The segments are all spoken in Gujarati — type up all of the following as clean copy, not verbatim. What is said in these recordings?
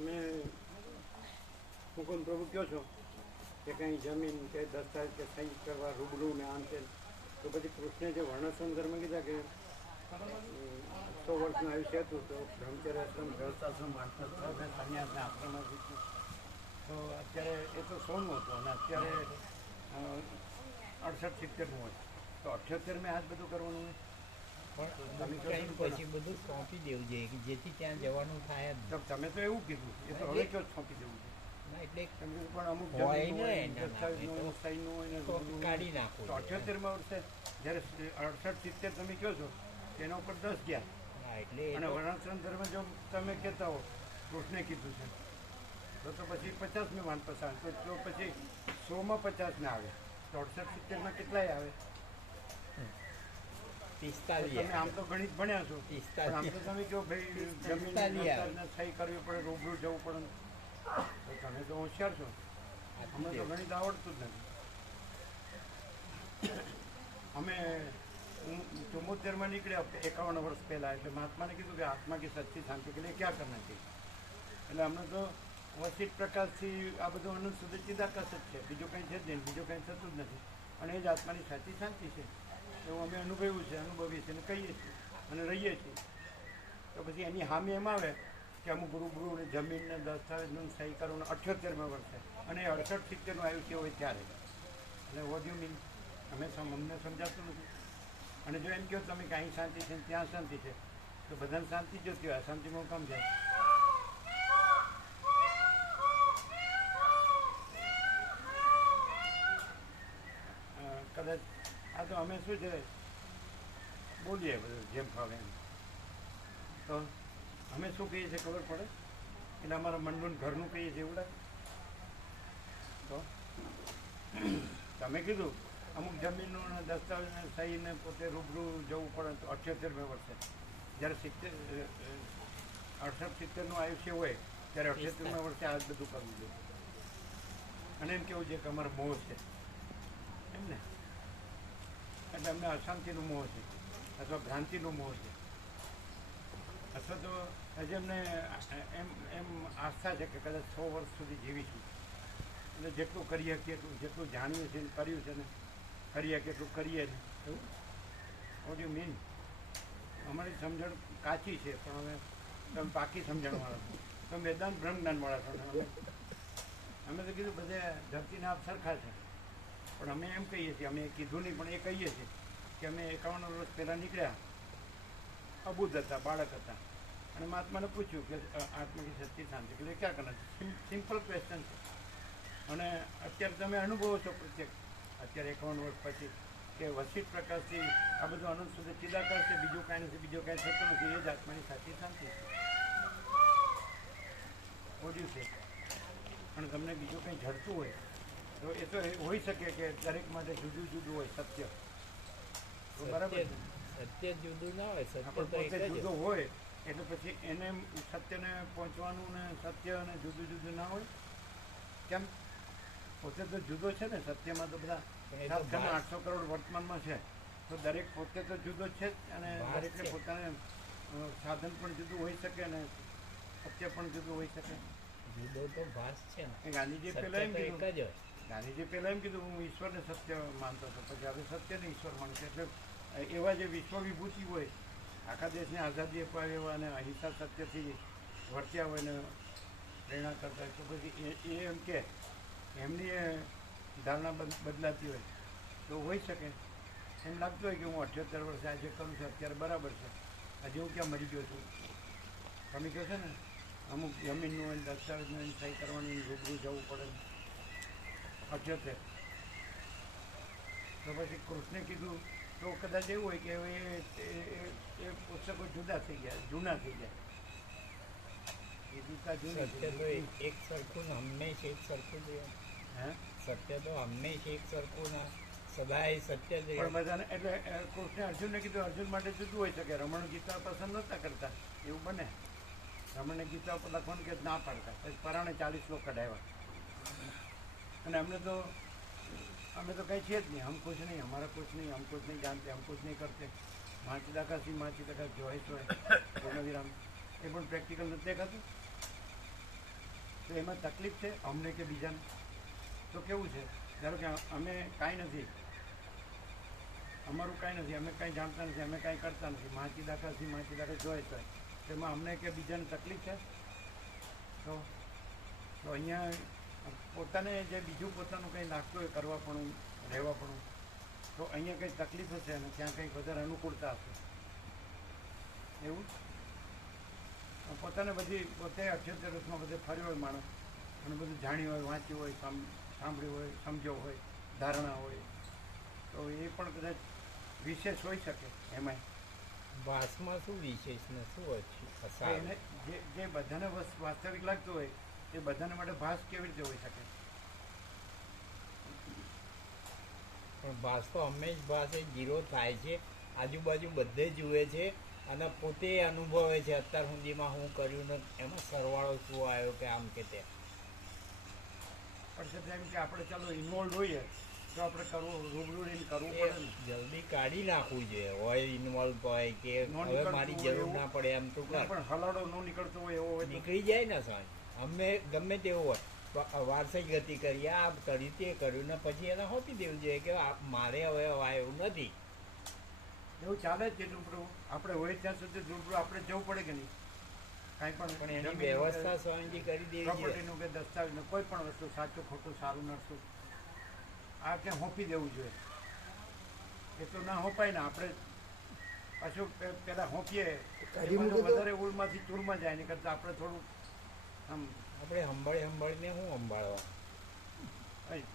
તમે મુકુંદ પ્રભુ કહો છો કે કંઈ જમીન કે દસ્તાવેજ કે સહી કરવા રૂબરૂ ને આમ છે, તો પછી કૃષ્ણે જે વર્ણાશ્રમ ધર્મ કીધા કે 100 વર્ષનું આયુષ્ય હતું, તો બ્રહ્મચર્ય આશ્રમ ગૃહસ્થાશ્રમ સંન્યાસના આશ્રમમાંથી છે. તો અત્યારે એ તો 100નું હતું અને અત્યારે 68-70નું હોય, તો 78 મેં આ જ બધું કરવાનું હોય. પણ પછી બધું સોંપી દેવું જોઈએ કે જેથી ત્યાં જવાનું થાય જ. તમે તો એવું કીધું, એ તો હવે કયો સોંપી દેવું છે. ના એટલે પણ અમુક કાઢી નાખવું. તો 78માં વર્ષે જ્યારે 68-70 તમે કહો છો એના ઉપર 10 ગયા. હા એટલે અને વર્ણાશ્રમ ધર્મ જો તમે કહેતા હો કૃષ્ણે કીધું છે તો પછી 50 વાન પસાર, તો પછી 100માં 50 ને આવે, તો 68-70માં કેટલાય આવે? 45. તમે આમ તો ગણિત ભણ્યા છો, પણ આમ તો તમે કહો ભાઈ જમીન સહી કરવી પડે, રૂબરૂ જવું પડે, તો તમે તો હોશિયાર છો. અમને તો ગણિત આવડતું જ નથી. અમે 74માં નીકળ્યા 51 વર્ષ પહેલાં, એટલે મહાત્માને કીધું કે આત્મા की सच्ची शांति के लिए क्या करना चाहिए. એટલે અમને તો વસિત પ્રકાશથી આ બધું અનંત સુધી ચિદાકાશ જ છે, બીજું કંઈ છે જ નહીં, બીજું કંઈ થતું જ નથી. અને એ જ આત્માની સાચી શાંતિ છે, એવું અમે અનુભવ્યું છે, અનુભવીએ છીએ અને કહીએ છીએ અને રહીએ છીએ. તો પછી એની હામી એમ આવે કે અમુક રૂબરૂ ને જમીનને દસ્તાવેજનું સહી કરવાનું 78માં વર્ષે અને 68-70નું આયુષ્ય હોય ત્યારે. એટલે વોટ યુ મીન? અમને સમજાતું નથી. અને જો એમ કહો તમે કે અહીં શાંતિ છે ત્યાં શાંતિ છે, તો બધાને શાંતિ જોતી હોય, અશાંતિમાં કામ જાય. કદાચ આ તો અમે શું છે બોલીએ બધું જેમ ફાવે એમ. તો અમે શું કહીએ છીએ ખબર પડે, એટલે અમારા મનનું ઘરનું કહીએ છીએ એવું લાગે. તો તમે કીધું અમુક જમીનનું અને દસ્તાવેજને સહીને પોતે રૂબરૂ જવું પડે, તો 78માં વર્ષે જ્યારે 68-70નું આયુષ્ય હોય ત્યારે 78માં વર્ષે આ જ બધું કરવું જોઈએ. અને એમ કેવું છે કે અમારો મોહ છે એમ ને, એટલે અમને અશાંતિનો મોહ છે અથવા ભ્રાંતિનો મોહ છે, અથવા તો હજી અમને એમ આસ્થા છે કે કદાચ 100 વર્ષ સુધી જીવીશું, એટલે જેટલું કરીએ એટલું, જેટલું જાણીએ છીએ કર્યું છે ને કરીએ કેટલું કરીએ ને એવું. What you mean? અમારી સમજણ કાચી છે, પણ હવે તમે પાકી સમજણવાળા છો, તમે વેદાંત બ્રહ્મજ્ઞાનવાળા છો. અમે તો કીધું બધે ધરતીના આપ સરખા છે, પણ અમે એમ કહીએ છીએ, અમે કીધું નહીં પણ એ કહીએ છીએ કે અમે 51 વર્ષ પહેલાં નીકળ્યા, અબુધ હતા, બાળક હતા, અને મહાત્માને પૂછ્યું કે આત્મા કી સચ્ચી શાંતિ એટલે ક્યાં કરना છે. સિમ્પલ ક્વેશ્ચન છે. અને અત્યારે તમે અનુભવો છો પ્રત્યેક, અત્યારે 51 વર્ષ પછી કે વસિત પ્રકાશથી આ બધું અનંત સુધી ચિદાકાશ છે, બીજું કાંઈ નથી, બીજું કાંઈ થતું નથી, એ જ આત્માની સાચી શાંતિ છે. ઓડિયું છે. પણ તમને બીજું કંઈ જડતું હોય તો એ તો હોઈ શકે કે દરેક માટે જુદું જુદું હોય સત્ય, તો બરાબર છે. સત્ય જુદું ના હોય, સત્ય પણ પોતે જુદું હોય એટલે પછી એને સત્યને પહોંચવાનું ને સત્ય અને જુદું જુદું ના હોય કેમ? પોતે તો જુદો છે ને, સત્યમાં તો બધા 700 કરોડ વર્તમાનમાં છે, તો દરેક પોતે તો જુદો છે જ, અને દરેકને પોતાને સાધન પણ જુદું હોઈ શકે અને સત્ય પણ જુદું હોઈ શકે. જુદો તો ભાસ છે ને. ગાંધીજી પહેલાં એમ કીધું, ગાંધીજી પહેલાં એમ કીધું હું ઈશ્વરને સત્ય માનતો હતો, પછી હવે સત્યને ઈશ્વર માનશે. એટલે એવા જે વિશ્વ વિભૂતિ હોય, આખા દેશને આઝાદી અપાવે એવા અને અહિંસા સત્યથી વર્ત્યા હોય ને પ્રેરણા કરતા હોય, તો પછી એ એમ કે એમની ધારણા બદલાતી હોય તો હોઈ શકે. એમ લાગતું હોય કે હું 78 વર્ષે આજે કરું છું અત્યારે બરાબર છે, હજી હું ક્યાં મરી ગયો છું. તમે કહો છો ને અમુક જમીનનું હોય, દસ્તાવેજનું સહી કરવાની, રૂબરૂ જવું પડે 78, તો પછી કૃષ્ણે કીધું તો કદાચ એવું હોય કે હવે એ પુસ્તકો જુદા થઈ ગયા, જૂના થઈ ગયા. એ જૂતા જૂના સત્ય તો એક સરખું ને હંમેશા એક સરખું જ. હે સત્ય તો હંમેશા એક સરખું ના સદાય સત્ય જ. પણ બધાને એટલે કૃષ્ણે અર્જુનને કીધું અર્જુન માટે જુદું હોઈ શકે. રમણ ગીતા પસંદ નહોતા કરતા, એવું બને. રમણને ગીતા ઉપર લખવાનું કે ના પાડતા, પછી પરાણે 40 શ્લોક કઢાવ્યા. અને અમે તો કંઈ છીએ જ નહીં, હમ કુછ નહીં, હમારા કુછ નહીં, હમ કુછ નહીં જાનતે, હમ કુછ નહીં કરતે, માચી દકા જો હોય પૂર્ણ વિરામ. એ પણ પ્રેક્ટિકલ નથી દેખાતું. તો એમાં તકલીફ છે અમને કે બીજાને? તો કેવું છે, ધારો કે અમે કાંઈ નથી, અમારું કાંઈ નથી, અમે કાંઈ જાણતા નથી, અમે કાંઈ કરતા નથી, માહિતી દાખલા જોઈએ તો તેમાં અમને કે બીજાને તકલીફ છે? તો અહીંયા પોતાને જે બીજું પોતાનું કંઈ લાગતું હોય કરવા પણ રહેવા પણ, તો અહીંયા કંઈ તકલીફ હશે અને ત્યાં કંઈક વધારે અનુકૂળતા હશે એવું. પોતાને બધી પોતે અક્ષર રસમાં બધે ફર્યો હોય માણસ અને બધું જાણ્યું હોય, વાંચ્યું હોય, સાંભળ્યું હોય, સમજ્યો હોય, ધારણા હોય, તો એ પણ કદાચ વિશેષ હોઈ શકે એમાંય. ભાસમાં શું વિશેષ ને શું એને જે બધાને વાસ્તવિક લાગતું હોય એ બધાને માટે ભાસ કેવી રીતે હોઈ શકે? પણ ભાસ તો હંમેશ ભાસ એ જીરો થાય છે, આજુબાજુ બધે જુએ છે અને પોતે અનુભવે છે અત્યાર સુધીમાં હું કર્યું ને એમાં સરવાળો શું આવ્યો કે આમ કે તેમ. પણ છતાં એમ કે આપણે ચાલો ઇન્વોલ્વ હોઈએ તો આપણે કરવું, રૂબરૂ રહીને કરવું એ પડે ને. જલ્દી કાઢી નાખવું જોઈએ, હોય ઇન્વોલ્વ હોય કે હવે મારી જરૂર ના પડે એમ તો કર. પણ હલાડો ન નીકળતો હોય એવો હોય તો નીકળી જાય ને સાંજ અમે ગમે તેવું હોય વારસાઈ ગતિ કરી, આ કર્યું તે કર્યું ને પછી એને હોપી દેવું જોઈએ કે મારે હવે એવું નથી. એવું ચાલે જ છે રૂબરૂ. આપણે હોય ત્યાં સુધી રૂબરૂ આપણે જવું પડે કે નહીં? કાંઈ પણ એની જમીનનું વ્યવસ્થા કે સ્વયંથી કરી દેવી જોઈએ. પ્રોપર્ટીનું કે દસ્તાવેજનું કોઈ પણ વસ્તુ, સાચું ખોટું, સારું નરસું, આ ક્યાં હોંપી દેવું જોઈએ? એ તો ના હોપાય ને. આપણે પાછું પહેલાં હોંપીએ વધારે ઉલમાંથી ચૂરમાં જાય, ને કરતાં આપણે થોડું આમ આપણે સંભાળીને હું સંભાળવા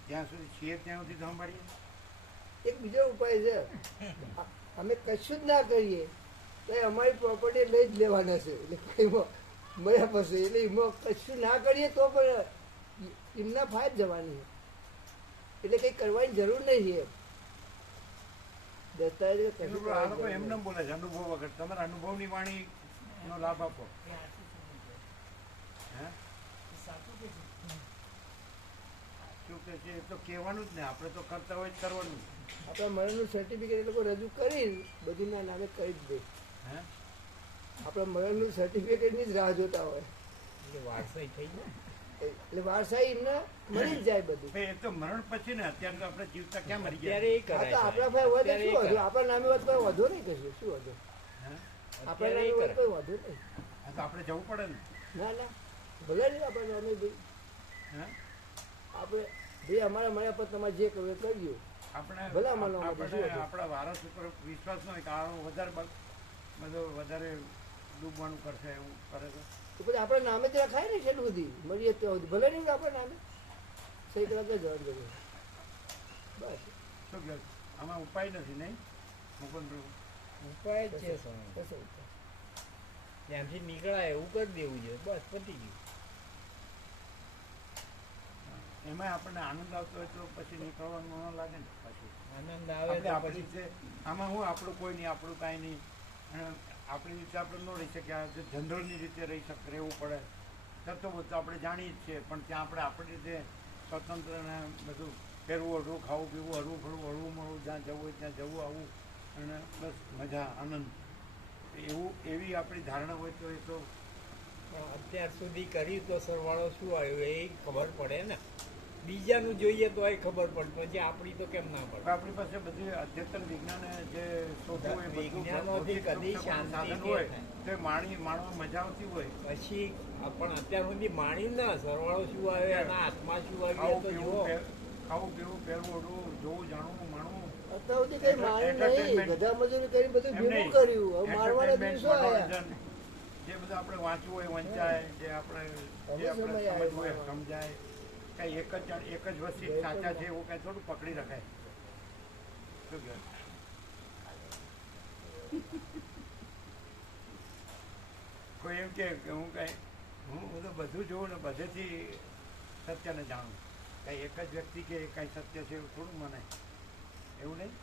જ્યાં સુધી છીએ ત્યાં સુધી તો સંભાળીએ. એક બીજો ઉપાય છે, અમે કશું જ ના કરીએ તો અમારી પ્રોપર્ટી લઈ જ લેવાના છે. એટલે કઈ મળ્યા પછી એટલે એમાં કશું ના કરીએ તો પણ એમના ફાયદ જવાની, એટલે કંઈ કરવાની જરૂર નહીં એમ. દસ્તાવેજ આ લોકો એમને બોલે છે અનુભવ વગર. તમારા અનુભવની વાણી નો લાભ આપો. હે શું કે છે એ તો કહેવાનું જ ને, આપણે તો કરતા હોય જ કરવાનું. આપણા મરણનું સર્ટિફિકેટ એ લોકો રજૂ કરી બધીના નામે કરી જ દે. હે આપણા મરણનું સર્ટિફિકેટની જ રાહ જોતા હોય એટલે વારસાઈ થઈ જાય. એટલે વારસાઈ એમને મળી જ જાય બધું. એ તો મરણ પછી ને, અત્યારે તો આપણે જીવતા ક્યાં મરી અત્યારે ગયા? એ કરાય આ તો છે. આપણા ભાઈ વધે અત્યારે શું એ વધુ? કરાય. આપણા નામે વધુ વધુ નહીં કશું, શું વધુ? હે આપણા અત્યારે એ નામે કરાય. કોઈ વધુ નહીં. આ તો આપણે જવું પડે ને. ના ના ભલે નહીં આપણા નામે ભાઈ. હે આપણે ભાઈ અમારા મળ્યા પર તમારે જે કરવું એ કરજો. આપણે ભલે અમારું નામ આપણે શું હતું? આપણા વારસ ઉપર વિશ્વાસ ન હોય કે આ વધારે બધો વધારે ડૂબવાનું કરશે એવું કરે તો તો પછી આપણા નામે જ રખાય ને છેલ્લું સુધી મળીએ ત્યાં સુધી. ભલે નહીં આપણા નામે સહી કરવા તો જવાબ દેવો. બસ શું કહે? આમાં ઉપાય નથી નહીં મુકુંદ? ઉપાય જ છે સ્વામી. બસ એવું છે. ત્યાંથી નીકળાય એવું કરી દેવું જોઈએ, બસ પતી ગયું. એમાં આપણને આનંદ આવતો હોય તો પછી નીકળવાનું ન લાગે ને. પછી આનંદ આવે આપણે તો આપણી પછી રીતે આમાં હું આપણું કોઈ નહીં, આપણું કાંઈ નહીં, અને આપણી રીતે આપણે ન રહી શકીએ. આ જે જનરલની રીતે રહેવું પડે કરતો હોય તો આપણે જાણીએ જ છીએ, પણ ત્યાં આપણે આપણી રીતે સ્વતંત્ર ને બધું પહેરવું, હળવું, ખાવું પીવું, હળવું ફરવું, હળવું મળવું, જ્યાં જવું હોય ત્યાં જવું આવવું, અને બસ મજા આનંદ, એવી આપણી ધારણા હોય તો એ તો પણ અત્યાર સુધી કર્યું તો સરવાળો શું આવ્યો એ ખબર પડે ને. બીજાનું જોઈએ તો એ ખબર પડે, પછી આપણી તો કેમ ના પડે? આપણી પાસે બધી અદ્યતન વિજ્ઞાને જે શોધવું હોય, બધું વિજ્ઞાનોથી ભૌતિક કદી સાધન શાંતિ હોય થાય. તો એ માણવા મજા આવતી હોય. પછી પણ અત્યાર સુધી માણ્યું ના સરવાળો શું આવ્યો, એના હાથમાં શું આવ્યું એ તો જુઓ. ખાવું પીવું, પહેરવું, ઓઢવું, જોવું, જાણવું, માણવું, અત્યાર સુધી કઈ માર્યું નહીં. ગધા મજૂરી કરી બધું એમ ભેગું નહીં. કર્યું. હવે મારવાના Entertainment, દિવસો આવ્યા. મનોરંજન, જે બધું આપણે વાંચવું હોય વંચાય, જે આપણે સમજવું હોય સમજાય. કઈ એક જ વસ્તુ સાચા છે એવું કઈ થોડું પકડી રખાય. શું કહે? કોઈ એમ કે હું તો બધું જોઉં ને બધેથી સત્યને જાણું. કઈ એક જ વ્યક્તિ કે કઈ સત્ય છે એવું થોડું મને એવું નહીં.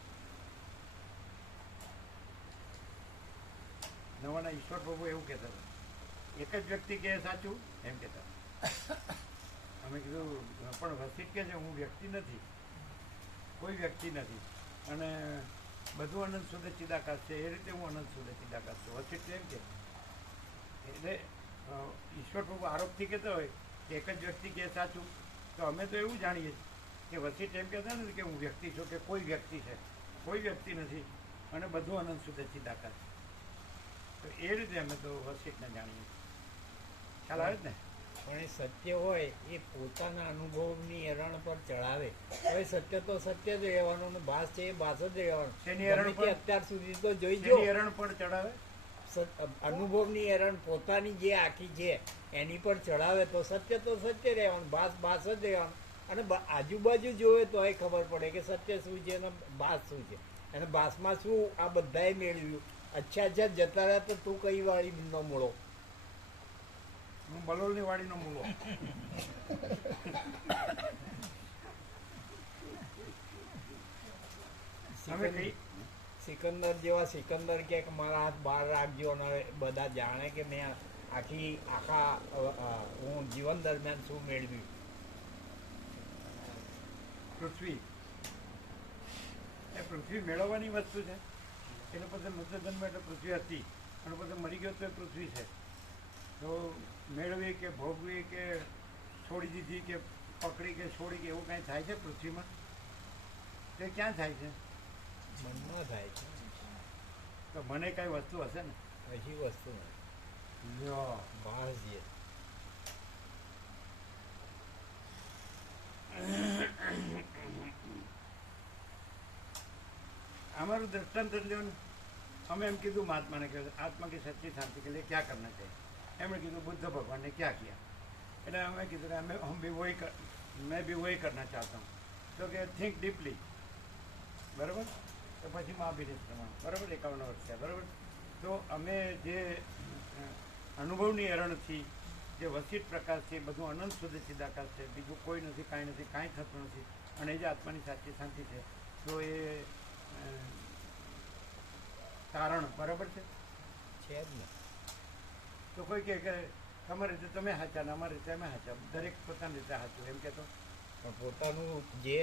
નવાના ઈશ્વર પ્રભુ એવું કહેતા હતા, એક જ વ્યક્તિ કે સાચું એમ કહેતા. અમે કીધું પણ વસિત કે છે હું વ્યક્તિ નથી, કોઈ વ્યક્તિ નથી, અને બધું અનંત સુધી ચિદાકાશ છે, એ રીતે હું અનંત સુધી ચિદાકાશ છું. વસિત એમ કે એટલે ઈશ્વર પ્રભુ આરોપથી કહેતા હોય કે એક જ વ્યક્તિ કે સાચું, તો અમે તો એવું જાણીએ કે વસીટ એમ કહેતા નથી કે હું વ્યક્તિ છું કે કોઈ વ્યક્તિ છે, કોઈ વ્યક્તિ નથી અને બધું અનંત સુધી ચિદાકાશ. તો એ રીતે અમે તો વસીટને જાણીએ. ખ્યાલ આવે જ ને? પણ એ સત્ય હોય એ પોતાના અનુભવની એરણ પર ચડાવે. હવે સત્ય તો સત્ય જ રહેવાનું, ને ભાસ છે એ ભાસ જ રહેવાનું. શેની એરણ ગમે તે પર? અત્યાર સુધી તો જોઈ જો શેની એરણ પણ ચડાવે? અનુભવની એરણ પોતાની જે આખી છે એની પર ચડાવે તો સત્ય રહેવાનું, ભાસ ભાસ જ રહેવાનું. અને આજુબાજુ જોવે તો એ ખબર પડે કે સત્ય શું છે અને ભાસ શું છે. અને ભાસમાં શું આ બધાએ મેળવ્યું. અચ્છા જતા રહ્યા તો તું કઈ વાળી નો મળો? હું બલોલની વાડીનો મૂલો. તમે કઈ સિકંદર જેવા સિકંદર કે મારા હાથ બહાર રાખજો અને બધા જાણે કે મેં હું જીવન દરમિયાન શું મેળવ્યું. પૃથ્વી એ પૃથ્વી મેળવવાની વસ્તુ છે. એટલે પછી મૃત્યુ જન્મ એટલે પૃથ્વી હતી અને પછી મરી ગયો તો એ પૃથ્વી છે. તો મેળવી કે ભોગવી કે છોડી દીધી કે પકડી કે છોડી કે એવું કાંઈ થાય છે પૃથ્વીમાં? તે ક્યાં થાય છે? મનમાં થાય છે. તો મને કાંઈ વસ્તુ હશે ને? હજી વસ્તુ લ્યો. ભાસ છે. અમારું દ્રષ્ટાંત લ્યો ને. અમે એમ કીધું મહાત્માને કે આત્મા की सच्ची शांति के लिए क्या करना चाहिए. એમણે કીધું बुद्ध भगवान ने क्या किया. એટલે અમે કીધું કે मैं भी वही करना चाहता हूँ. તો કે थिंक डीपली. બરાબર. તો પછી મહાભિનિષ પ્રમાણ બરાબર 51 વર્ષ થયા. બરાબર. તો અમે જે અનુભવની એરણથી જે વસીટ પ્રકાશ છે બધું અનંત સુધી ચિદાકાશ છે, બીજું કોઈ નથી, કાંઈ નથી, કાંઈ થતું નથી, અને એ જે આત્માની સાચી શાંતિ છે. તો એ તારણ બરાબર છે જ ને. તો કોઈ કહે કે તમારી રીતે તમે સાચા ને અમારી રીતે અમે સાચા, દરેક પોતાની રીતે સાચું એમ કહેતો. પણ પોતાનું જે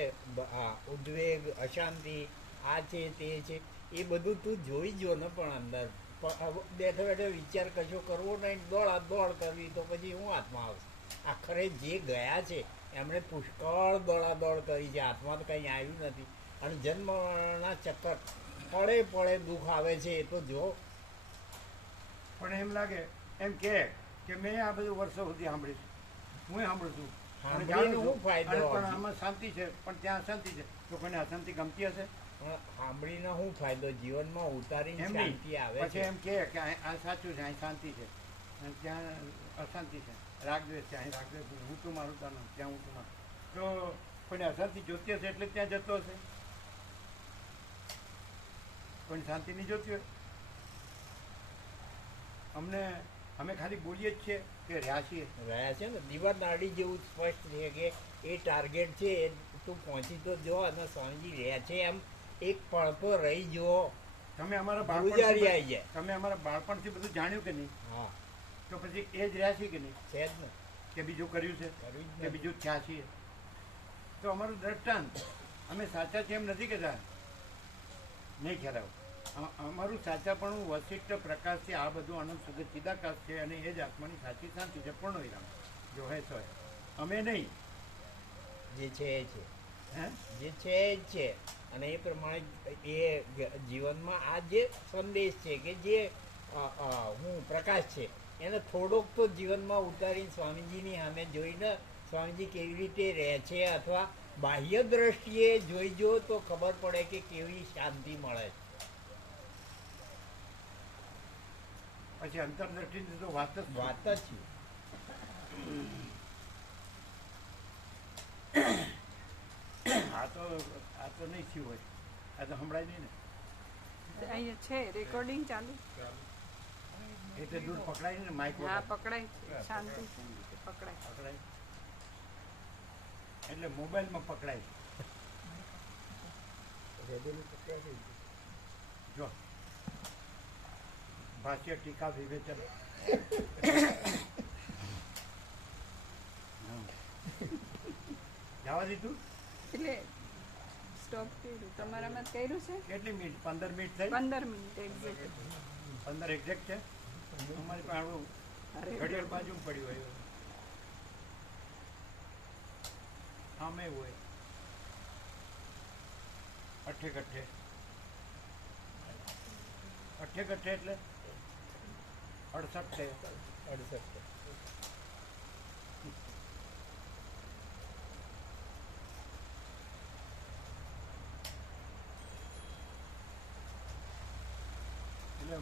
ઉદ્વેગ અશાંતિ આ છે તે છે એ બધું તું જોઈ જો ને. પણ અંદર બેઠો બેઠો વિચાર કશો કરવો નહીં, દોડ કરવી તો પછી હું આત્મા આવશે. આખરે જે ગયા છે એમણે પુષ્કળ દોડાદોડ કરી છે, આત્મા તો કંઈ આવ્યું નથી. અને જન્મના ચક્કર પડે દુઃખ આવે છે એ તો જો. પણ એમ લાગે એમ કે મેં આ બધું વર્ષો સુધી સાંભળીશ, હું સાંભળું છું અને જાણું છું, પણ આમાં શાંતિ છે પણ ત્યાં અશાંતિ છે. તો કોઈને અશાંતિ ગમતી હશે? પણ સાંભળીને શું ફાયદો? જીવનમાં ઉતારીને એમ શાંતિ આવે પછી છે. એમ કે આ સાચું છે, અહીં શાંતિ છે, અને ત્યાં અશાંતિ છે, રાગદ્વેષ છે, અહીં રાગદ્વેષ હું તું મારું તાનું, ત્યાં હું તું મારું. તો કોઈને અશાંતિ જોતી હશે એટલે ત્યાં જતો હશે. કોઈને શાંતિ નહીં જોતી હોય. અમે ખાલી બોલીએ જ છીએ કે રહ્યા છે ને. દીવા નાડી જેવું સ્પષ્ટ છે કે એ ટાર્ગેટ છે એ તું પહોંચી તો જો. અને સ્વામીજી રહ્યા છે એમ એક પળ તો રહી જુઓ. તમે અમારા ગુજારી આવી જાય. તમે અમારા બાળપણથી બધું જાણ્યું કે નહીં? હા. તો પછી એ જ રહ્યા છે કે નહીં? છે જ ને. કે બીજું કર્યું છે કે બીજું થયા છીએ? તો અમારું દ્રષ્ટાંત અમે સાચા છે એમ નથી કહેતા, નહીં ખ્યાલ આવો. અમારું સાચાપણું વશિષ્ઠ પ્રકાશથી આ બધું અનંત સુધી ચિદાકાશ છે અને એ જ આત્માની સાચી શાંતિ છે. પૂર્ણ વિરામ. જો હે તો અમે નહીં, જે છે એ છે. હે જે છે એ જ છે. અને એ પ્રમાણે એ જીવનમાં આ જે સંદેશ છે કે જે હું પ્રકાશ છે એને થોડોક તો જીવનમાં ઉતારીને સ્વામીજીની સામે જોઈને સ્વામીજી કેવી રીતે રહે છે અથવા બાહ્ય દ્રષ્ટિએ જોઈજો તો ખબર પડે કે કેવી શાંતિ મળે છે. પછી અંતરદ્રષ્ટિની તો વાત જ વાત જ છે. આ તો નહીં થયું હોય, આ તો સંભળાય નહીં ને. અહીંયા છે રેકોર્ડિંગ ચાલુ. એટલે દૂર પકડાય ને માઇક હા પકડાય છે, શાંતિ છે પકડાય. પકડાય એટલે મોબાઈલમાં પકડાય. જો ભાષ્ય ટીકા વિવેચન જવા દીધું. એટલે સ્ટોપ કર્યું. તમારામાં જ કર્યું છે? કેટલી મિનિટ? 15 મિનિટ થઈ. 15 મિનિટ એક્ઝેક્ટ. 15 એક્ઝેક્ટ છે. અમારી પાસે આવું ઘડિયાળ બાજુ પડ્યું હોય. સામે હોય અઠે કઠે અઠે કઠે એટલે 68 68 એટલે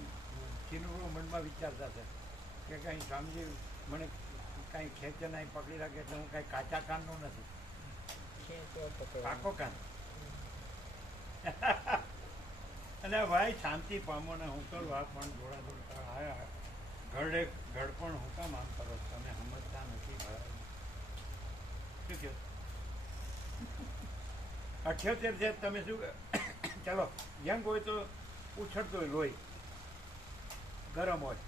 ચીનુ મનમાં વિચારતા છે કે કાંઈ સ્વામીજી મને કાંઈ ખેંચે નહીં પકડી રાખે એટલે હું કાંઈ કાચા કાનનો નથી, પાકો કાન. અને ભાઈ શાંતિ પામો ને હું કરું આ પણ થોડા થોડા આયા ઘડે ઘડ પણ હું કામ આમ કરો છો? તમે સમજતા નથી ભાઈ. શું કહો 78 છે તમે શું ચાલો યંગ હોય તો ઉછળતો હોય લોહી ગરમ હોય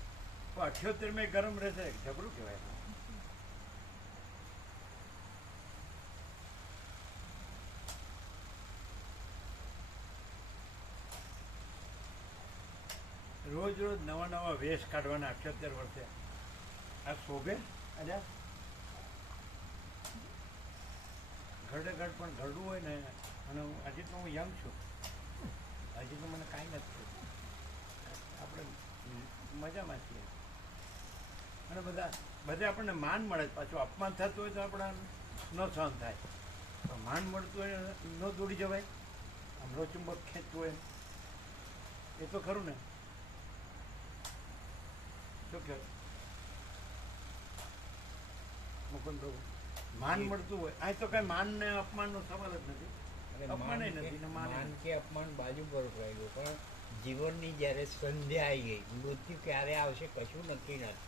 પણ 78 મેં ગરમ રહેશે ઝઘડું કહેવાય. રોજ રોજ નવા નવા વેશ કાઢવાના 78 વર્ષે આ શોભે. અને ઘરડે ઘડ પણ ઘરડું હોય ને અને હજી તો હું યંગ છું, હજી તો મને કાંઈ નથી થયું, આપણે મજામાં છીએ. અને બધે આપણને માન મળે, પાછું અપમાન થતું હોય તો આપણા ન સહન થાય, પણ માન મળતું હોય ન દોડી જવાય. આમ ચુંબક ખેંચતું હોય એ તો ખરું ને. શું કહે મુકુંદ પ્રભુ? માન મળતું હોય આ તો કઈ માન ને અપમાન નો સવાલ જ નથી. અપમાન નથી ને માન કે અપમાન બાજુ પર રહી ગયું, પણ જીવનની જ્યારે સંધ્યા આવી ગઈ, મૃત્યુ ક્યારે આવશે કશું નક્કી નથી.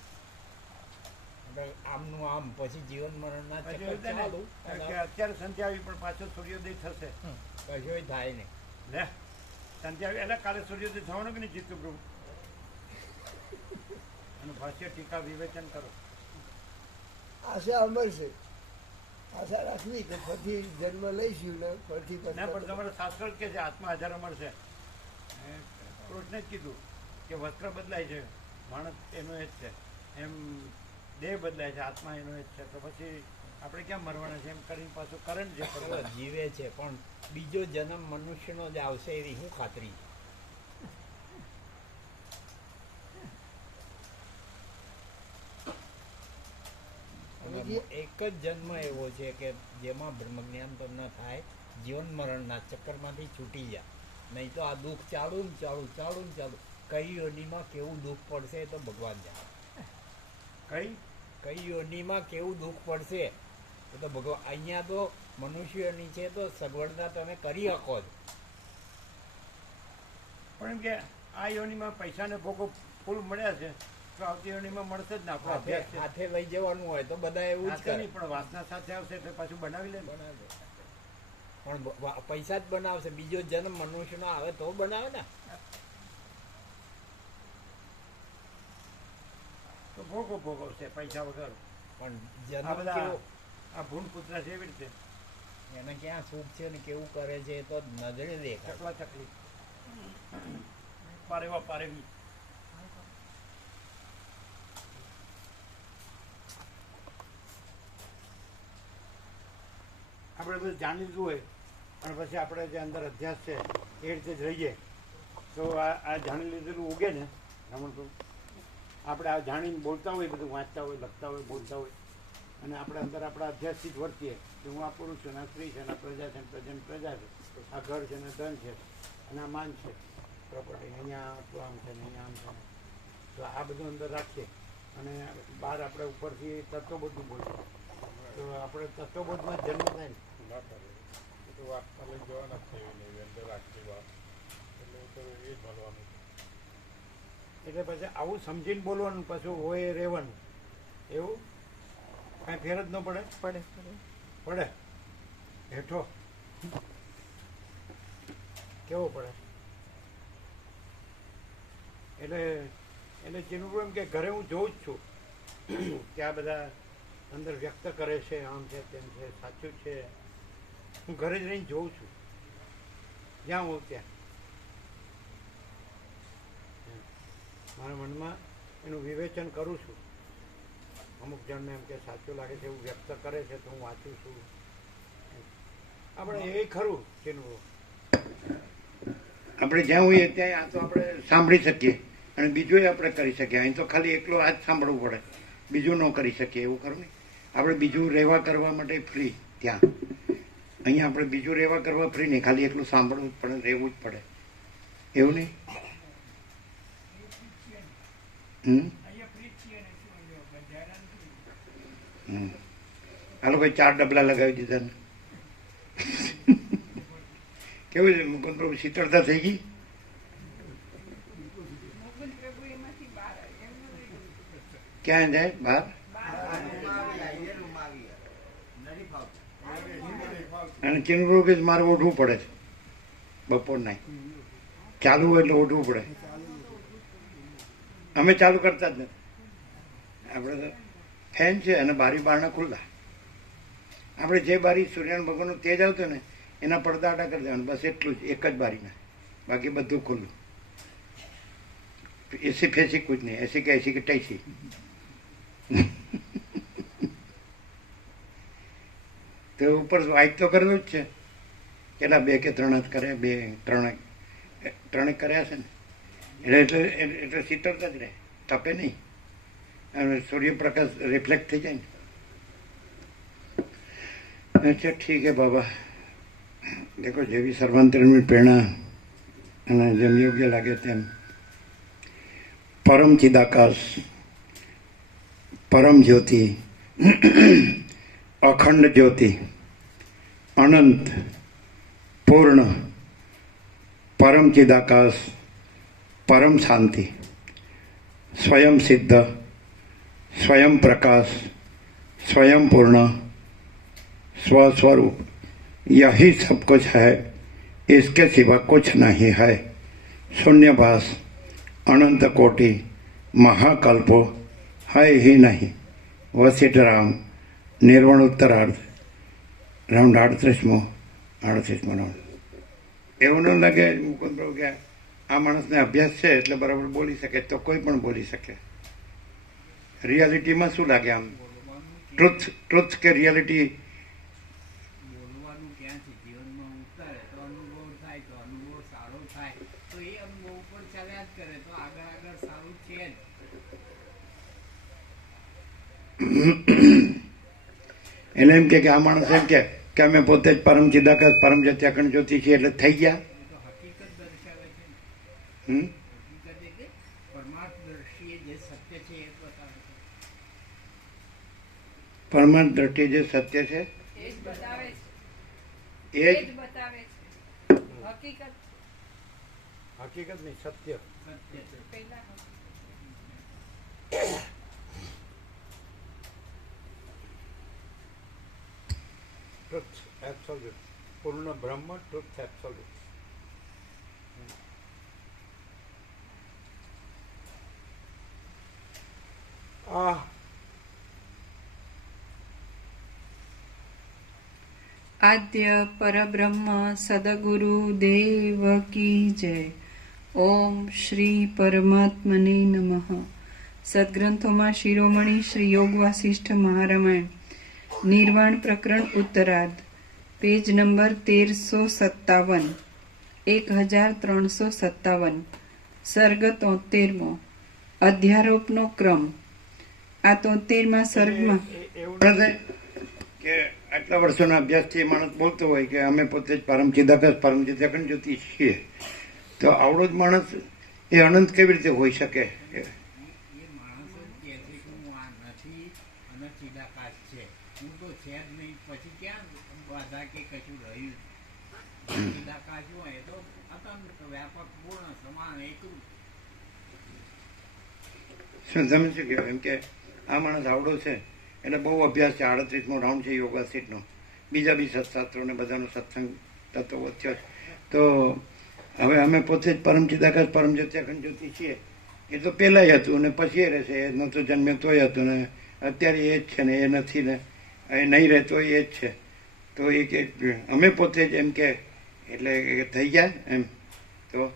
આમનું આમ પછી જીવન મરણના ચક્કર ચાલુ. અત્યારે સંધ્યા આવી પણ પાછો સૂર્યોદય થશે, કશું થાય નહીં. લે સંધ્યા આવી એટલે કાલે સૂર્યોદય થવાનો કે નહીં જીતુ પ્રભુ? અને ભાષ્ય ટીકા વિવેચન કરો. આશા અમર છે, આશા રાખવી કે ફરીથી જન્મ લઈશું ને ફરીથી ના પણ તમારે શાસ્ત્ર કે છે આત્મા હજાર અમર છે. કૃષ્ણે જ કીધું કે વસ્ત્ર બદલાય છે, માણસ એનો એ જ છે, એમ દેહ બદલાય છે, આત્મા એનો એ જ છે. તો પછી આપણે ક્યાં મરવાના છે? એમ કરીને પાછું કરંટ જે જીવે છે પણ બીજો જન્મ મનુષ્યનો જ આવશે એવી શું ખાતરી છે? એક જ જન્મ એવો છે કે જેમાં બ્રહ્મજ્ઞાન તો ન થાય, જીવન મરણના ચક્કરમાંથી છૂટી જાય. નહીં તો આ દુઃખ ચાલુ ને ચાલુ ચાલુ ને ચાલુ. કઈ યોનિમાં કેવું દુઃખ પડશે એ તો ભગવાન જાણે. કઈ યોનિમાં કેવું દુઃખ પડશે એ તો ભગવાન. અહીંયા તો મનુષ્યની છે તો સગવડતા તમે કરી શકો છો, પણ એમ કે આ યોનિમાં પૈસાને ભોગો ફૂલ મળ્યા છે તો આવતી યોનિમાં મળશે જ ના. હાથે લઈ જવાનું હોય તો બધા એવું જ કરે, પણ વાસના સાથે આવશે એટલે પાછું બનાવી લે. બનાવે પણ પૈસા જ બનાવશે. બીજો જન્મ મનુષ્યનો આવે તો બનાવે ને. તો ભોગવશે પૈસા વગર. પણ આ જન્મ બધા કેવો, આ ભૂણ પુત્ર છે એવી રીતે એને ક્યાં સુખ છે ને કેવું કરે છે એ તો નજરે દેખાય. ચકલા ચકલી પારેવા પારેવી. આપણે બધું જાણી લીધું હોય અને પછી આપણે જે અંદર અભ્યાસ છે એ રીતે જ રહીએ તો આ જાણી લીધેલું ઉગે ને રમણભાઈ. આપણે આ જાણીને બોલતા હોય, બધું વાંચતા હોય, લખતા હોય, બોલતા હોય અને આપણે અંદર આપણા અભ્યાસથી જ વર્તીએ કે હું આ પુરુષ છું, આ સ્ત્રી છે, આ પ્રજા છે, પ્રજાની પ્રજા છે, આ ઘર છે, ને ધન છે, અને આ માન છે, પ્રોપર્ટી, અહીંયા આટલું આમ છે ને અહીંયા આમ છે. તો આ બધું અંદર રાખીએ અને બહાર આપણે ઉપરથી તત્વબોધનું બોલીએ તો આપણે તત્વબોધમાં જ જન્મ થાય ને. ના કરે એ તો વાતમાં લઈ જવાના જ થયું નહીં અંદર રાખી વાત એટલે તો એ જ મળવાનું. એટલે પછી આવું સમજીને બોલવાનું, પાછું હોય એ રહેવાનું. એવું કાંઈ ફેર જ ન પડે? પડે હેઠો કેવો પડે? એટલે ચીનું એમ કે ઘરે હું જોઉં જ છું કે આ બધા અંદર વ્યક્ત કરે છે, આમ છે, તેમ છે, સાચું છે. હું ઘરે જ રહીને જોઉં છું જ્યાં હોઉં ત્યાં. મારા મનમાં એનું વિવેચન કરું છું. અમુક જણને એમ કે સાચું લાગે છે એવું વ્યક્ત કરે છે તો હું વાંચું છું, આપણે એ ખરું તેનું આપણે જ્યાં હોઈએ ત્યાં આ તો આપણે સાંભળી શકીએ અને બીજું આપણે કરી શકીએ. અહીં તો ખાલી એકલો આ જ સાંભળવું પડે, બીજું ન કરી શકીએ એવું ખરું ને. આપણે બીજું રહેવા કરવા માટે ફ્રી ત્યાં. અહીંયા આપણે બીજું રહેવા કરવા ફ્રી નહીં, ખાલી એકલું સાંભળવું જ પડે, રહેવું જ પડે એવું નહીં. હાલો ભાઈ 4 ડબલા લગાવી દીધા ને. કેવું છે મુકુંદ પ્રભુ, શીતળતા થઈ ગઈ? ક્યાં જાય બહાર? અને ચિન્નુ કે મારે ઓઢવું પડે છે બપોરના, ચાલુ હોય એટલે ઓઢવું પડે. અમે ચાલુ કરતા જ નથી. આપણે તો ફેન છે અને બારી બારણા ખુલ્લા. આપણે જે બારી સૂર્યનારાયણ ભગવાનનું તેજ આવતું ને એના પડદા આડા કરી દેવાનું, બસ એટલું જ, એક જ બારીના, બાકી બધું ખુલ્લું. એસી ફેસી કુછ નહીં, એસી કે એસી કે તૈસી. તો ઉપર વાઇટ તો કરવું જ છે. કેટલા 2 કે 3 જ કરે, 3 કર્યા છે ને એટલે શીતળતા જ રહે, તપે નહીં અને સૂર્યપ્રકાશ રિફ્લેક્ટ થઈ જાય ને. अच्छा ठीक है बाबा, देखो જેવી સર્વાંતરની પ્રેરણા અને જેમ યોગ્ય લાગે તેમ. પરમ ચિદાકાશ, પરમ જ્યોતિ, અખંડ જ્યોતિ, અનંત પૂર્ણ, પરમ ચિદાકાશ, પરમ શાંતિ, स्वयं सिद्ध, स्वयं प्रकाश, स्वयं पूर्ण, स्वस्वरूप, यही सब कुछ है, इसके सिवा कुछ नहीं है. शून्यभास, अनंत कोटि, महाकल्पो है ही नहीं. वशिष्ठ राम, निर्वाण उत्तरार्ध, રાઉન્ડ 38મો રાઉન્ડ. એવું ન લાગે મુકુંદ પ્રભુ કે આ માણસને અભ્યાસ છે એટલે બરાબર બોલી શકે, તો કોઈ પણ બોલી શકે. રિયાલિટીમાં શું લાગે આમ? ટ્રુથ કે રિયાલિટી? બોલવાનું ક્યાં છે, જીવનમાં ઉતારે તો અનુભવ થાય, તો અનુભવ સારો થાય તો એ અનુભવ ઉપર ચાલ્યા જ કરે, તો આગળ સારું છે જ. એને એમ કે આ માણસ એમ કે અમે પોતે જ પરમ ચિદાકાશ, પરમ જત્યાખંડ જ્યોતિ છીએ એટલે થઈ ગયા. એ તો હકીકત દર્શાવે છે ને. હકીકત એટલે પરમાર્થ દ્રષ્ટિએ જે સત્ય છે એ બતાવે છે. પરમાર્થ દ્રષ્ટિએ જે સત્ય છે એ જ બતાવે છે, એ એ જ જ બતાવે છે. હકીકત હકીકત નહીં, સત્ય. સત્ય છે. પહેલા ટ્રુથ એબ્સોલ્યુટ, પૂર્ણ બ્રહ્મ, ટ્રુથ એબ્સોલ્યુટ. આદ્ય પરબ્રહ્મ સદગુરુ દેવ કી જય. ઓમ શ્રી પરમાત્મને નમઃ. સદગ્રંથોમાં શિરોમણી શ્રી યોગ વાસિષ્ઠ મહારામાયણ, નિર્વાણ પ્રકરણ ઉત્તરાર્ધ, પેજ નંબર 1357, 1357, સર્ગ 73મો, અધ્યારોપનો ક્રમ. આ 73મા સર્ગમાં એવું નથી કે આટલા વર્ષોના અભ્યાસથી માણસ બોલતો હોય કે અમે પોતે જ પરમ ચિદાકાશ, પરમ ચિદાખંડ જ્યોતિ છીએ, તો આવડો જ માણસ એ અનંત કેવી રીતે હોઈ શકે? એ માણસો જ કહે છે કે હું આ નથી અને ચિદાકાશ છે, હું તો છે જ નહીં, પછી ક્યાં બાધા કે કશું રહ્યું? ચિદાકાશ હોય તો અતંત્ર, વ્યાપક, પૂર્ણ, સમાન, એકરૂપ. શું તમે શું કહેવાય એમ કે આ માણસ આવડો છે એટલે બહુ અભ્યાસ છે. 38મો રાઉન્ડ છે યોગા સીટનો. બીજા બી સત્શાસ્ત્રો ને બધાનો સત્સંગ તત્વો વધ્યો છે. તો હવે અમે પોતે જ પરમ ચિદાકાશ, પરમ જત્યાખંડ જ્યોતિ છીએ એ તો પહેલાંય હતું ને પછી એ રહેશે. એ નહોતો જન્મ્યો તોય હતું ને અત્યારે એ જ છે ને એ નથી ને એ નહીં રહેતો એ જ છે. તો એ કે અમે પોતે જ એમ કે એટલે થઈ ગયા એમ. તો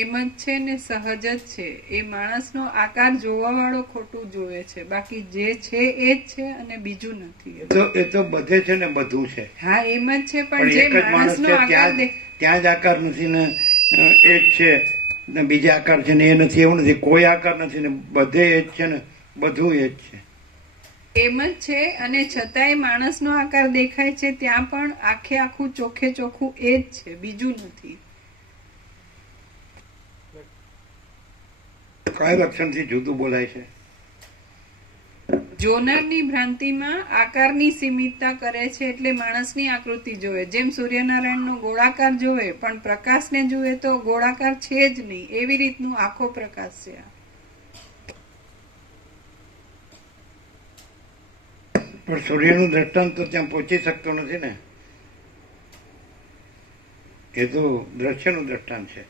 એમ જ છે ને સહજ જ છે. એ માણસનો આકાર જોવાવાળો ખોટું જોવે છે, બાકી જે છે એ જ છે અને બીજું નથી. એ તો બધે છે ને બધું છે, હા એમ જ છે, પણ પણ જે એક જ માણસ માણસનો છે આકાર ત્યાં જ આકાર નથી ને એ જ છે ને બીજા આકાર છે ને એ નથી, એવું નથી. કોઈ આકાર નથી ને બધે એ જ છે ને બધું એ જ છે. એમ જ છે, અને છતાંય માણસનો આકાર દેખાય છે ત્યાં પણ આખે આખું ચોખ્ખે ચોખ્ખું એ જ છે, બીજું નથી. કયા લક્ષણથી જુદું બોલાય છે? જોનારની ભ્રાંતિમાં આકારની સીમિતતા કરે છે, એટલે માણસની આકૃતિ જોવે. જેમ સૂર્યનારાયણનો ગોળાકાર જોવે પણ પ્રકાશને જુએ તો ગોળાકાર છે જ નહીં, એવી રીતનું આખો પ્રકાશ છે આ. પણ સૂર્યનું દ્રષ્ટાંત તો ત્યાં પહોંચી શકતો નથી ને. એ તો દ્રશ્યનું દ્રષ્ટાંત છે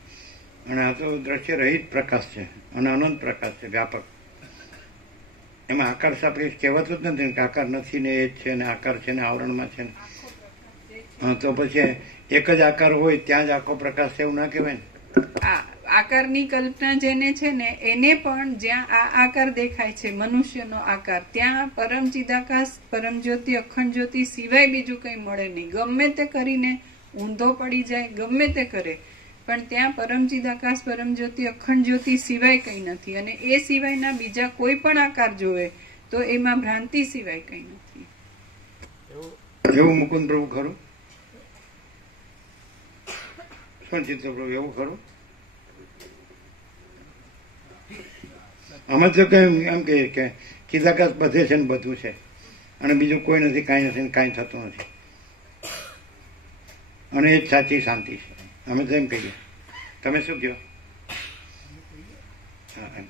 અને આ તો દ્રશ્ય રહિત પ્રકાશ છે અને અનંત પ્રકાશ છે, વ્યાપક. એમાં આકાર સાપેક્ષ કહેવાતું જ નથી કે આકાર નથી ને એ જ છે ને આકાર છે ને આવરણમાં છે ને. હા, તો પછી એક જ આકાર હોય ત્યાં જ આખો પ્રકાશ છે એવું ના કહેવાય ને. આ આકારની કલ્પના જેને છે ને એને પણ જ્યાં આ આકાર દેખાય છે મનુષ્યનો આકાર, ત્યાં પરમ ચિદાકાશ પરમ જ્યોતિ અખંડ જ્યોતિ સિવાય બીજું કંઈ મળે નહીં. ગમે તે કરીને ઊંધો પડી જાય, ગમે તે કરે, પણ ત્યાં પરમ ચિદાકાશ પરમ જ્યોતિ અખંડ જ્યોતિ સિવાય કંઈ નથી. અને એ સિવાયના બીજા કોઈ પણ આકાર જોવે તો એમાં ભ્રાંતિ સિવાય કંઈ નથી. એવું મુકુંદ પ્રભુ ખરું? શું ચિત્ર પ્રભુ એવું ખરું? અમે તો કઈ એમ કહીએ કે ચિદાકાશ બધે છે ને બધું છે અને બીજું કોઈ નથી, કાંઈ નથી ને કાંઈ થતું નથી અને એ જ સાચી શાંતિ છે. અમે તો એમ કહીએ. તમે શું કહો? હા, એમ.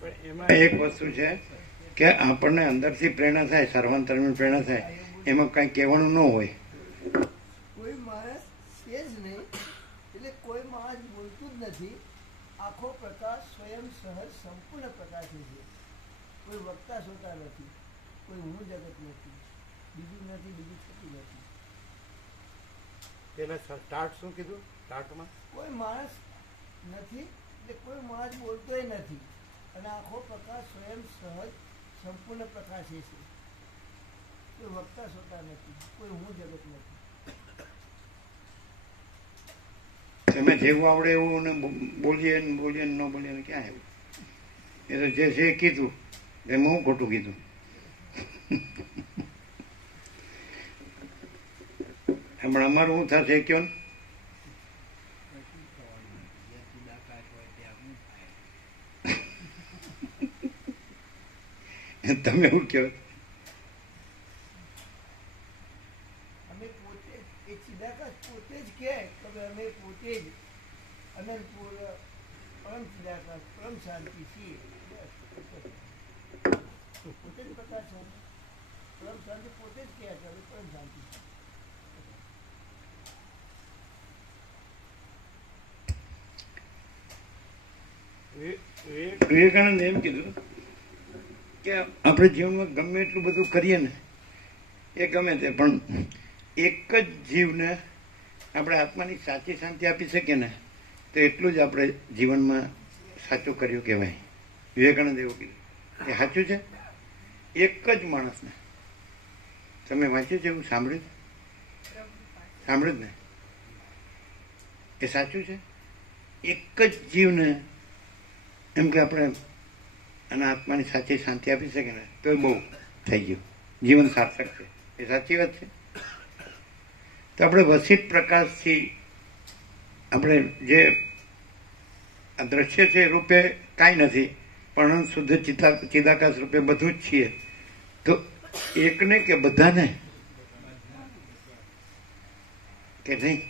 પણ એમાં એક વસ્તુ છે કે આપણને અંદરથી પ્રેરણા થાય, સર્વાંતરની પ્રેરણા થાય, એમાં કાંઈ કહેવાનું ન હોય. કોઈ માણસ છે જ નહીં, એટલે કોઈ માણસ બોલતું જ નથી. આખો પ્રકાશ સ્વયં સહજ સંપૂર્ણ પ્રકાશી છે. કોઈ વક્તા શ્રોતા નથી, કોઈ હું જગત નથી, બીજું નથી, બીજું થતું નથી. પેલા સ્ટાર્ટ શું કીધું? સ્ટાર્ટમાં કોઈ માણસ નથી, એટલે કોઈ માણસ બોલતોય નથી, અને આખો પ્રકાશ સ્વયં સહજ સંપૂર્ણ પ્રકાશી છે. કોઈ વક્તા શ્રોતા નથી, કોઈ હું જગત નથી. તમે જેવું આવડે એવું ને બોલીએ ને બોલીએ ને ન બોલીએ ને ક્યાં આવ્યું? એ તો જે છે એ કીધું, એમાં હું ખોટું કીધું? પણ અમારું શું થશે એ કયો ને? તમે શું કહો? અમે પોતે એ ચિદાકાશ પોતે જ કહે કે અમે પોતે જ અનંત પરમ ચિદાકાશ પરમ શાંતિ છીએ. પોતે જ પ્રકાશ છે. પરમ શાંતિ પોતે જ કહે કે અમે પરમ શાંતિ છીએ. વિવેકાનંદ એમ કીધું કે આપણે જીવનમાં ગમે એટલું બધું કરીએ ને એ ગમે તે, પણ એક જ જીવને આપણે આત્માની સાચી શાંતિ આપી શકીએ ને તો એટલું જ આપણે જીવનમાં સાચું કર્યું કહેવાય. વિવેકાનંદ એવું કીધું. એ સાચું છે. એક જ માણસને તમે વાંચ્યું છે એવું? સાંભળ્યું? સાંભળ્યું જ ને? એ સાચું છે. એક જ જીવને એમ કે આપણે અને આત્માની સાચી શાંતિ આપી શકે ને તો બહુ થઈ ગયું, જીવન સાર્થક છે. એ સાચી વાત છે. તો આપણે વસિત પ્રકાશથી આપણે જે આ દ્રશ્ય છે એ રૂપે કાંઈ નથી, પણ અનંત શુદ્ધ ચિદાકાશ રૂપે બધું જ છીએ. તો એકને કે બધાને કે નહીં?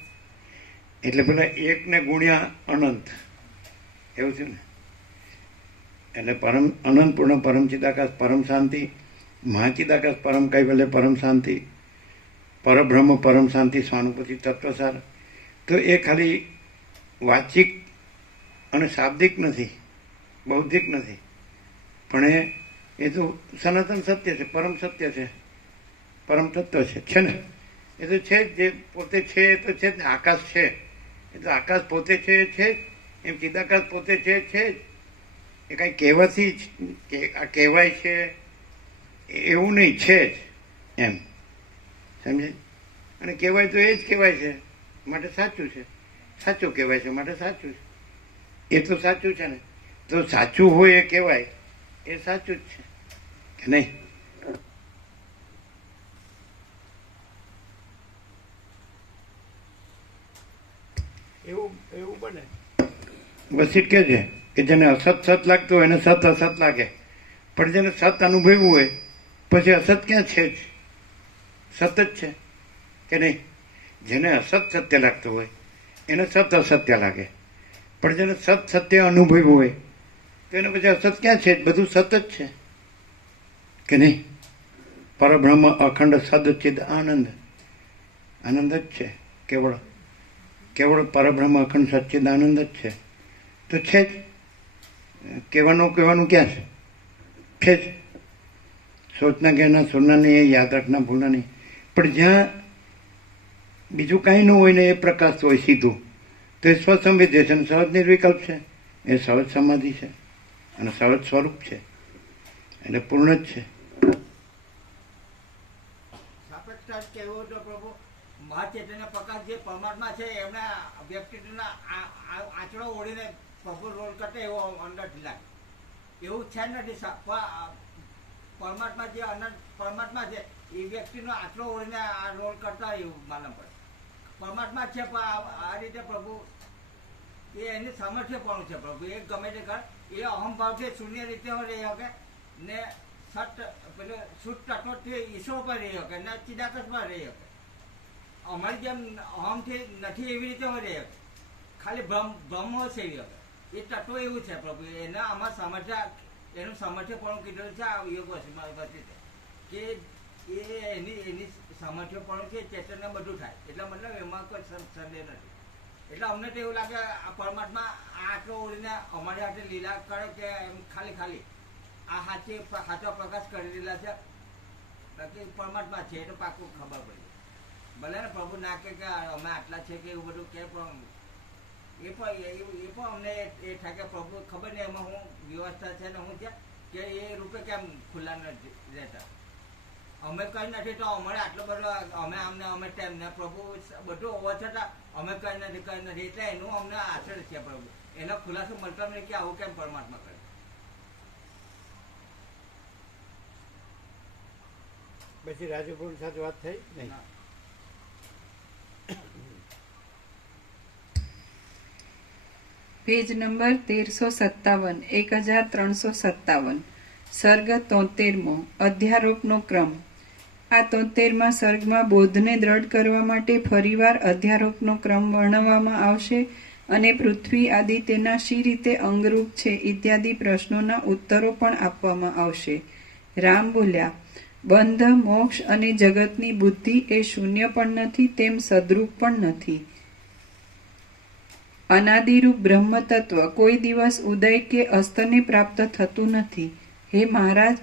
એટલે પેલા એકને ગુણ્યા અનંત એવું છે ને. એટલે પરમ અનંત પૂર્ણ પરમ ચિદાકાશ પરમ શાંતિ, મહાચિદાકાશ પરમ કૈવલ્ય પરમ શાંતિ, પરબ્રહ્મ પરમ શાંતિ, સ્વાનુભૂતિ તત્વસાર. તો એ ખાલી વાચિક અને શાબ્દિક નથી, બૌદ્ધિક નથી, પણ એ તો સનાતન સત્ય છે, પરમ સત્ય છે, પરમ તત્વ છે ને. એ તો છે જ, જે પોતે છે એ તો છે જ ને. આકાશ છે એટલે આકાશ પોતે છે એ છે જ, એમ ચિદાકાશ પોતે છે એ છે જ. એ કાંઈ કહેવાથી જ કે આ કહેવાય છે એવું નહીં, છે જ એમ, સમજે. અને કહેવાય તો એ જ કહેવાય છે માટે સાચું છે, સાચું કહેવાય છે માટે સાચું છે. એ તો સાચું છે ને, તો સાચું હોય એ કહેવાય એ સાચું જ છે કે નહીં? એવું એવું બને. વસીટ કે છે કે જેને અસત સત લાગતું હોય એને સત અસત લાગે, પણ જેને સત અનુભવ્યું હોય પછી અસત ક્યાં છે જ, સત જ છે કે નહીં? જેને અસત સત્ય લાગતું હોય એને સત અસત્ય લાગે, પણ જેને સત સત્ય અનુભવ્યું હોય તો એને પછી અસત ક્યાં છે? બધું સત જ છે કે નહીં? પરબ્રહ્મ અખંડ સદચિદ આનંદ, આનંદ જ છે, કેવળ કેવળ પરબ્રહ્મ અખંડ સચ્ચિદ આનંદ જ છે. તો છે જ, કહેવાનું ક્યાં છે જ. સોચના કહેના સુનના નહીં, એ યાદ રાખના ભૂલના નહીં. પણ જ્યાં બીજું કાંઈ ન હોય ને એ પ્રકાશ હોય સીધું, તો એ સ્વસંવેદ્ય છે અને સહજ નિર્વિકલ્પ છે, એ સહજ સમાધિ છે અને સહજ સ્વરૂપ છે, એટલે પૂર્ણ જ છે. સાપેક્ષ કહેવું તો પ્રભુ મહાચૈતન્ય પ્રકાશ જે પરમાત્મા છે એમના વ્યક્તિત્વના આંચળો ઓળીને પ્રભુ રોલ કરતા એવો અંદરથી લાગે. એવું છે નથી. પરમાત્મા જે અનંત પરમાત્મા છે એ વ્યક્તિનો આંચળો ઓળીને આ રોલ કરતા એવું માલમ પડે. પરમાત્મા છે પણ આ રીતે પ્રભુ એ એની સામર્થ્યપણું છે. પ્રભુ એ ગમે તે કર એ અહમભાવથી શૂન્ય રીતે રહી શકે ને સત પેલો શુદ્ધ તત્વથી ઈશ્વર પર રહી શકે ને ચિદાકાશમાં રહી શકે. અમારી જેમ અહમથી નથી એવી રીતે રહી શકે, ખાલી બ્રહ્મ છે એવી શકે. એ તત્વ એવું છે પ્રભુ, એના આમાં સામર્થ્ય, એનું સામર્થ્યપણું કીધેલું છે આ યોગ વસ્તુ કે એ એની સામર્થ્યપણું છે, ચેતનને બધું થાય. એટલે મતલબ એમાં કોઈ સંદેહ નથી. એટલે અમને તો એવું લાગે આ પરમાત્મા આટલો ઓળીને અમારી હાથે લીલા કરે કે એમ ખાલી આ સાચો પ્રકાશ કરી દીધા છે. બાકી પરમાત્મા છે એ તો પાકું ખબર પડી. ભલે ને પ્રભુ ના કે અમે આટલા છે કે એવું બધું કે, પણ એ પણ અમને એ થાય કે પ્રભુ ખબર નહીં એમાં હું વ્યવસ્થા છે ને હું ત્યાં કે એ રૂપે કેમ ખુલ્લા નથી રહેતા. અમે કઈ નથી તો અમારે આટલો બધો અમે ટાઈમ ને પ્રભુ બધું હોવા છતાં અમે કઈ નથી એટલે એનું અમને આશ્ચર્ય છે પ્રભુ. એનો ખુલાસો મળતો નહીં કે આવું કેમ પરમાત્મા કરે. પછી રાજુભાઈ સાથે વાત થઈ નહીં? પેજ નંબર 1357, 1357, સર્ગ 73મો, અધ્યારોપનો ક્રમ. આ 73મા સર્ગમાં બોધને દ્રઢ કરવા માટે ફરીવાર અધ્યારોપનો ક્રમ વર્ણવવામાં આવશે અને પૃથ્વી આદિ તેના શી રીતે અંગરૂપ છે ઇત્યાદિ પ્રશ્નોના ઉત્તરો પણ આપવામાં આવશે. રામ બોલ્યા, બંધ, મોક્ષ અને જગતની બુદ્ધિ એ શૂન્ય પણ નથી તેમ સદરૂપ પણ નથી. અનાદિરૂપ બ્રહ્મ તત્વ કોઈ દિવસ ઉદય કે અસ્તને પ્રાપ્ત થતું નથી. હે મહારાજ,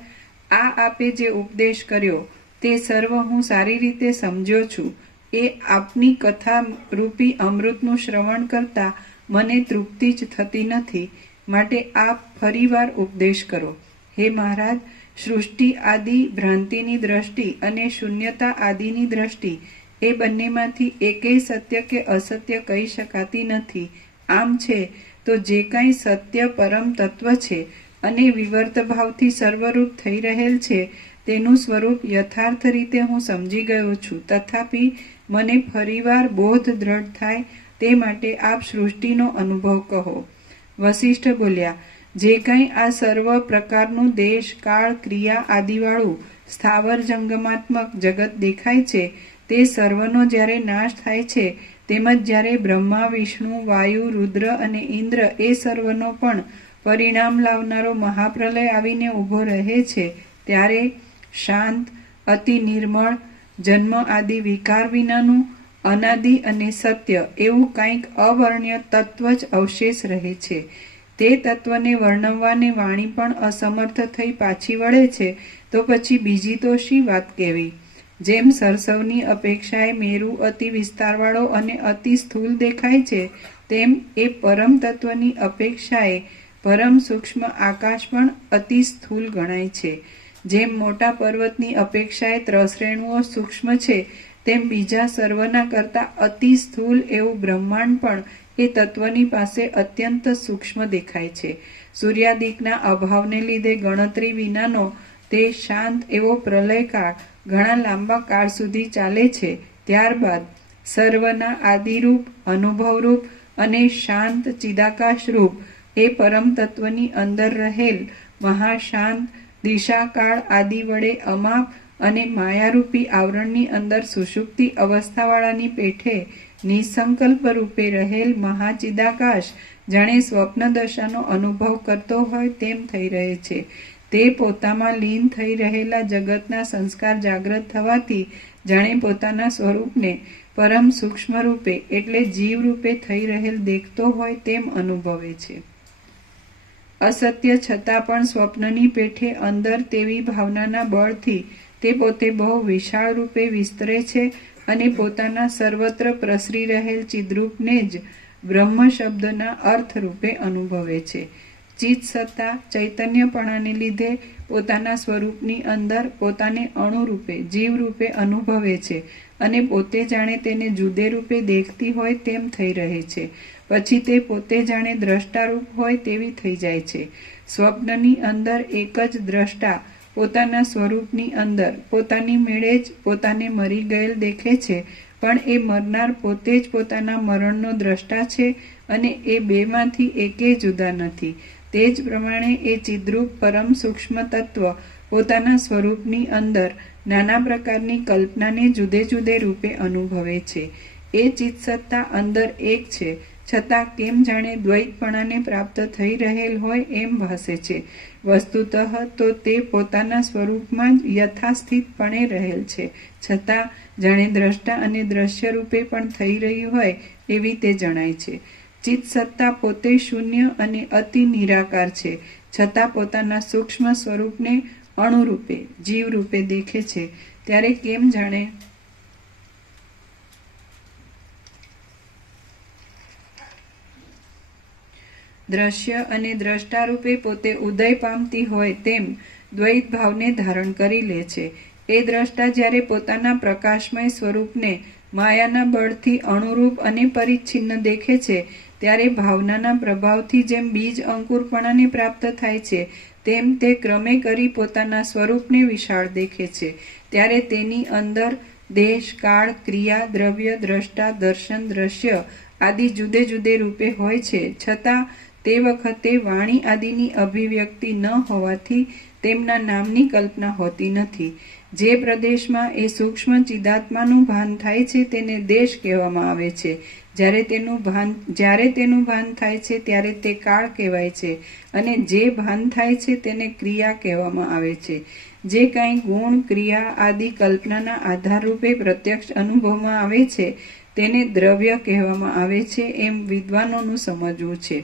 આ આપે જે ઉપદેશ કર્યો તે સર્વ હું સારી રીતે સમજ્યો છું. એ આપની કથા રૂપી અમૃતનું શ્રવણ કરતા મને તૃપ્તિ જ થતી નથી, માટે આપ ફરીવાર ઉપદેશ કરો. હે મહારાજ, સૃષ્ટિ આદિ ભ્રાંતિની દ્રષ્ટિ અને શૂન્યતા આદિની દ્રષ્ટિ એ બંનેમાંથી એકેય સત્ય કે અસત્ય કહી શકાતી નથી. આમ છે તો જે કાંઈ સત્ય પરમ તત્વ છે અને વિવર્ત ભાવથી સર્વરૂપ થઈ રહેલ છે તેનું સ્વરૂપ યથાર્થ રીતે હું સમજી ગયો છું. તથાપિ મને ફરીવાર બોધ દ્રઢ થાય તે માટે આપ સૃષ્ટિનો અનુભવ કહો. વશિષ્ઠ બોલ્યા, જે કંઈ આ સર્વ પ્રકારનું દેશ, કાળ, ક્રિયા આદિવાળું સ્થાવર જંગમાત્મક જગત દેખાય છે તે સર્વનો જ્યારે નાશ થાય છે તેમજ જ્યારે બ્રહ્મા, વિષ્ણુ, વાયુ, રુદ્ર અને ઇન્દ્ર એ સર્વનો પણ પરિણામ લાવનારો મહાપ્રલય આવીને ઊભો રહે છે ત્યારે શાંત, અતિ નિર્મળ, જન્મ આદિ વિકાર વિનાનું અનાદિ અને સત્ય એવું કંઈક અવર્ણ્ય તત્વ જ અવશેષ રહે છે. તે તત્વને વર્ણવવાને વાણી પણ અસમર્થ થઈ પાછી વળે છે તો પછી બીજી તો શી વાત કહેવી. જેમ સરસવની અપેક્ષાએ મેરુ અતિ વિસ્તારવાળો અને અતિ સ્થૂલ દેખાય છે, તેમ એ પરમ તત્વની અપેક્ષાએ પરમ સૂક્ષ્મ આકાશ પણ અતિ સ્થૂલ ગણાય છે. જેમ મોટા પર્વતની અપેક્ષાએ ત્રસરેણુઓ સૂક્ષ્મ છે, તેમ બીજા સર્વના કરતા અતિ સ્થૂલ એવું બ્રહ્માંડ પણ એ તત્વની પાસે અત્યંત સૂક્ષ્મ દેખાય છે. સૂર્યાદિકના અભાવને લીધે ગણતરી વિનાનો તે શાંત એવો પ્રલયકાળ ઘણા લાંબા કાળ સુધી ચાલે છે. ત્યારબાદ સર્વના આદિરૂપ, અનુભવરૂપ અને શાંત ચિદાકાશરૂપ એ પરમ તત્વની અંદર રહેલ મહાશાંત દિશાકાળ આદિ વડે અમાપ અને માયારૂપી આવરણની અંદર સુષુપ્તિ અવસ્થાવાળાની પેઠે નિસંકલ્પ રૂપે રહેલ મહાચિદાકાશ જાણે સ્વપ્ન દશાનો અનુભવ કરતો હોય તેમ થઈ રહે છે. તે પોતામાં લીન થઈ રહેલા જગતના સંસ્કાર જાગ્રત થવાથી જાણે પોતાના સ્વરૂપને પરમ સૂક્ષ્મ રૂપે એટલે જીવ રૂપે થઈ રહેલ દેખતો હોય તેમ અનુભવે છે. અસત્ય છતાં પણ સ્વપ્નની પેઠે અંદર તેવી ભાવનાના બળથી તે પોતે બહુ વિશાળ રૂપે વિસ્તરે છે અને પોતાના સર્વત્ર પ્રસરી રહેલ ચિદ્રૂપને જ બ્રહ્મ શબ્દના અર્થ રૂપે અનુભવે છે. ચિત્ત સત્તા ચૈતન્યપણાને લીધે પોતાના સ્વરૂપની અંદર પોતાને અણુરૂપે જીવરૂપે અનુભવે છે અને પોતે જાણે તેને જુદે રૂપે દેખતી હોય તેમ થઈ રહે છે. પછી તે પોતે જાણે દ્રષ્ટારૂપ હોય તેવી થઈ જાય છે. સ્વપ્નની અંદર એક જ દ્રષ્ટા પોતાના સ્વરૂપની અંદર પોતાની મેળે જ પોતાને મરી ગયેલ દેખે છે, પણ એ મરનાર પોતે જ પોતાના મરણનો દ્રષ્ટા છે અને એ બેમાંથી એકેય જુદા નથી. તે જ પ્રમાણે એ ચિદ્રૂપ પરમ સૂક્ષ્મ તત્વ પોતાના સ્વરૂપની અંદર નાના પ્રકારની કલ્પનાને જુદે જુદે રૂપે અનુભવે છે. એ ચિત્સત્તા અંદર એક છે, છતાં કેમ જાણે દ્વૈતપણાને પ્રાપ્ત થઈ રહેલ હોય એમ ભાસે છે. વસ્તુતઃ તો તે પોતાના સ્વરૂપમાં જ યથાસ્થિતપણે રહેલ છે, છતાં જાણે દ્રષ્ટા અને દ્રશ્ય રૂપે પણ થઈ રહ્યું હોય એવી તે જણાય છે. ચિત્ત સત્તા પોતે શૂન્ય અને અતિ નિરાકાર છે, છતાં પોતાના સૂક્ષ્મ સ્વરૂપને અણુરૂપે જીવરૂપે દેખે છે. ત્યારે કેમ જાણે દ્રશ્ય અને દ્રષ્ટા રૂપે પોતે ઉદય પામતી હોય તેમ દ્વૈત ભાવને ધારણ કરી લે છે. એ દ્રષ્ટા જ્યારે પોતાના પ્રકાશમય સ્વરૂપને માયાના બળથી અણુરૂપ અને પરિચ્છિન્ન દેખે છે, ત્યારે ભાવનાના પ્રભાવથી જેમ બીજ અંકુરપણાને પ્રાપ્ત થાય છે, તેમ તે ક્રમે કરી પોતાના સ્વરૂપને વિશાળ દેખે છે. ત્યારે તેની અંદર દેશ, કાળ, ક્રિયા, દ્રવ્ય, દ્રષ્ટા, દર્શન, દ્રશ્ય આદિ જુદે જુદે રૂપે હોય છે, છતાં તે વખતે વાણી આદિની અભિવ્યક્તિ ન હોવાથી તેમના નામની કલ્પના હોતી નથી. જે પ્રદેશમાં એ સૂક્ષ્મ ચિદાત્માનું ભાન થાય છે તેને દેશ કહેવામાં આવે છે. જ્યારે તેનું ભાન થાય છે ત્યારે તે કાળ કહેવાય છે અને જે ભાન થાય છે તેને ક્રિયા કહેવામાં આવે છે. જે કાંઈ ગુણ, ક્રિયા આદિ કલ્પનાના આધાર રૂપે પ્રત્યક્ષ અનુભવમાં આવે છે તેને દ્રવ્ય કહેવામાં આવે છે એમ વિદ્વાનોનું સમજવું છે.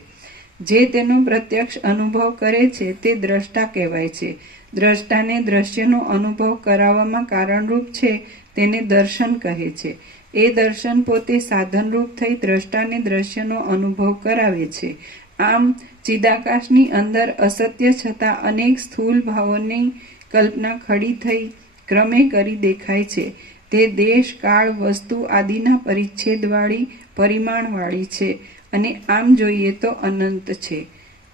જે તેનો પ્રત્યક્ષ અનુભવ કરે છે તે દ્રષ્ટા કહેવાય છે. દ્રષ્ટાને દ્રશ્યનો અનુભવ કરાવવામાં કારણરૂપ છે તેને દર્શન કહે છે. એ દર્શન પોતે સાધનરૂપ થઈ દ્રષ્ટાને દ્રશ્યનો અનુભવ કરાવે છે. આમ ચિદાકાશની અંદર અસત્ય છતાં અનેક સ્થૂલ ભાવોની કલ્પના ખડી થઈ ક્રમે કરી દેખાય છે. તે દેશ, કાળ, વસ્તુ આદિના પરિચ્છેદવાળી, પરિમાણવાળી છે અને આમ જોઈએ તો અનંત છે.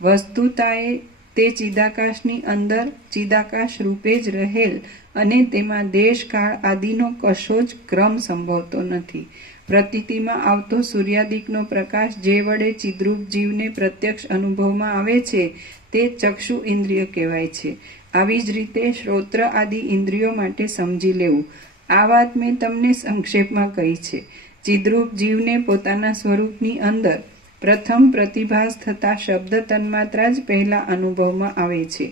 વસ્તુતાએ તે ચિદાકાશની અંદર ચિદાકાશ રૂપે જ રહેલ અને તેમાં દેશ, કાળ આદિનો કશો જ ક્રમ સંભવતો નથી. પ્રતીતિમાં આવતો સૂર્યાદિકનો પ્રકાશ જે વડે ચિદ્રૂપ જીવને પ્રત્યક્ષ અનુભવમાં આવે છે તે ચક્ષુ ઇન્દ્રિય કહેવાય છે. આવી જ રીતે શ્રોત્ર આદિ ઇન્દ્રિયો માટે સમજી લેવું. આ વાત મેં તમને સંક્ષેપમાં કહી છે. ચિદ્રૂપ જીવને પોતાના સ્વરૂપની અંદર પ્રથમ પ્રતિભાસ થતા શબ્દ તન્માત્રા જ પહેલા અનુભવમાં આવે છે.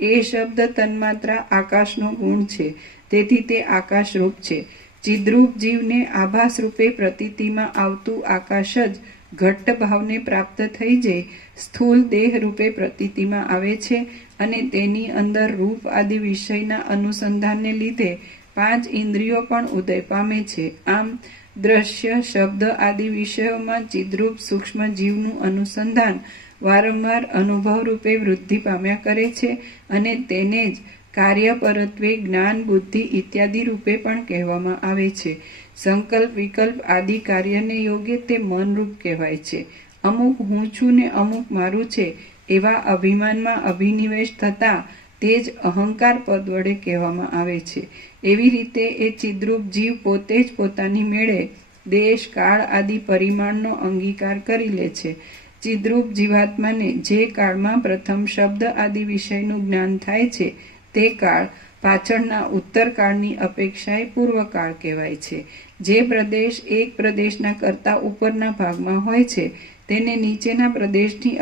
એ શબ્દ તન્માત્રા આકાશનો ગુણ છે, તેથી તે આકાશરૂપ છે. ચિદ્રૂપ જીવને આભાસ રૂપે પ્રતીતિમાં આવતું આકાશ જ ઘટ્ટ ભાવને પ્રાપ્ત થઈ જઈ સ્થૂલ દેહ રૂપે પ્રતીતિમાં આવે છે અને તેની અંદર રૂપ આદિ વિષયના અનુસંધાનને લીધે 5 ઇન્દ્રિયો પણ ઉદય પામે છે. આમ દ્રશ્ય, શબ્દ આદિ વિષયોમાં ચિદ્રૂપ સૂક્ષ્મ જીવનું અનુસંધાન વારંવાર અનુભવ રૂપે વૃદ્ધિ પામ્યા કરે છે અને તેને જ કાર્ય પરત્વે જ્ઞાન, બુદ્ધિ ઇત્યાદિ રૂપે પણ કહેવામાં આવે છે. સંકલ્પ, વિકલ્પ આદિ કાર્યને યોગે તે મનરૂપ કહેવાય છે. અમુક હું છું ને અમુક મારું છે એવા અભિમાનમાં અભિનિવેશ થતા તે જ અહંકાર પદ વડે કહેવામાં આવે છે. એવી રીતે એ ચિદ્રૂપ જીવ પોતે જ પોતાની મેળે દેશ, કાળ આદિ પરિમાણનો અંગીકાર કરી લે છે. ચિદ્રૂપ જીવાત્માને જે કાળમાં પ્રથમ શબ્દ આદિ વિષયનું જ્ઞાન થાય છે તે કાળ પાછળના ઉત્તરકાળની અપેક્ષાએ પૂર્વકાળ કહેવાય છે. જે પ્રદેશ એક પ્રદેશના કરતા ઉપરના ભાગમાં હોય છે તેને નીચેના પ્રદેશની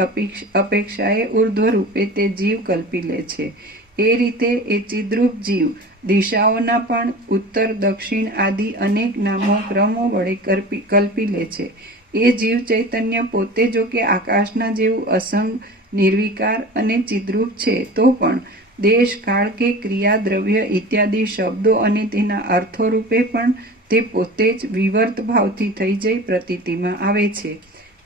અપેક્ષાએ ઉર્ધ્વ રૂપે તે જીવ કલ્પી લે છે. એ રીતે એ ચિદ્રૂપ જીવ દિશાઓના પણ ઉત્તર, દક્ષિણ આદિ અનેક નામો ક્રમો વડે કલ્પી લે છે. એ જીવ ચૈતન્ય પોતે જો કે આકાશના જેવું અસંગ, નિર્વિકાર અને ચિદ્રૂપ છે તો પણ દેશ, કાળ કે ક્રિયા, દ્રવ્ય ઇત્યાદિ શબ્દો અને તેના અર્થો રૂપે પણ તે પોતે જ વિવર્ત ભાવથી થઈ જઈ પ્રતીતિમાં આવે છે.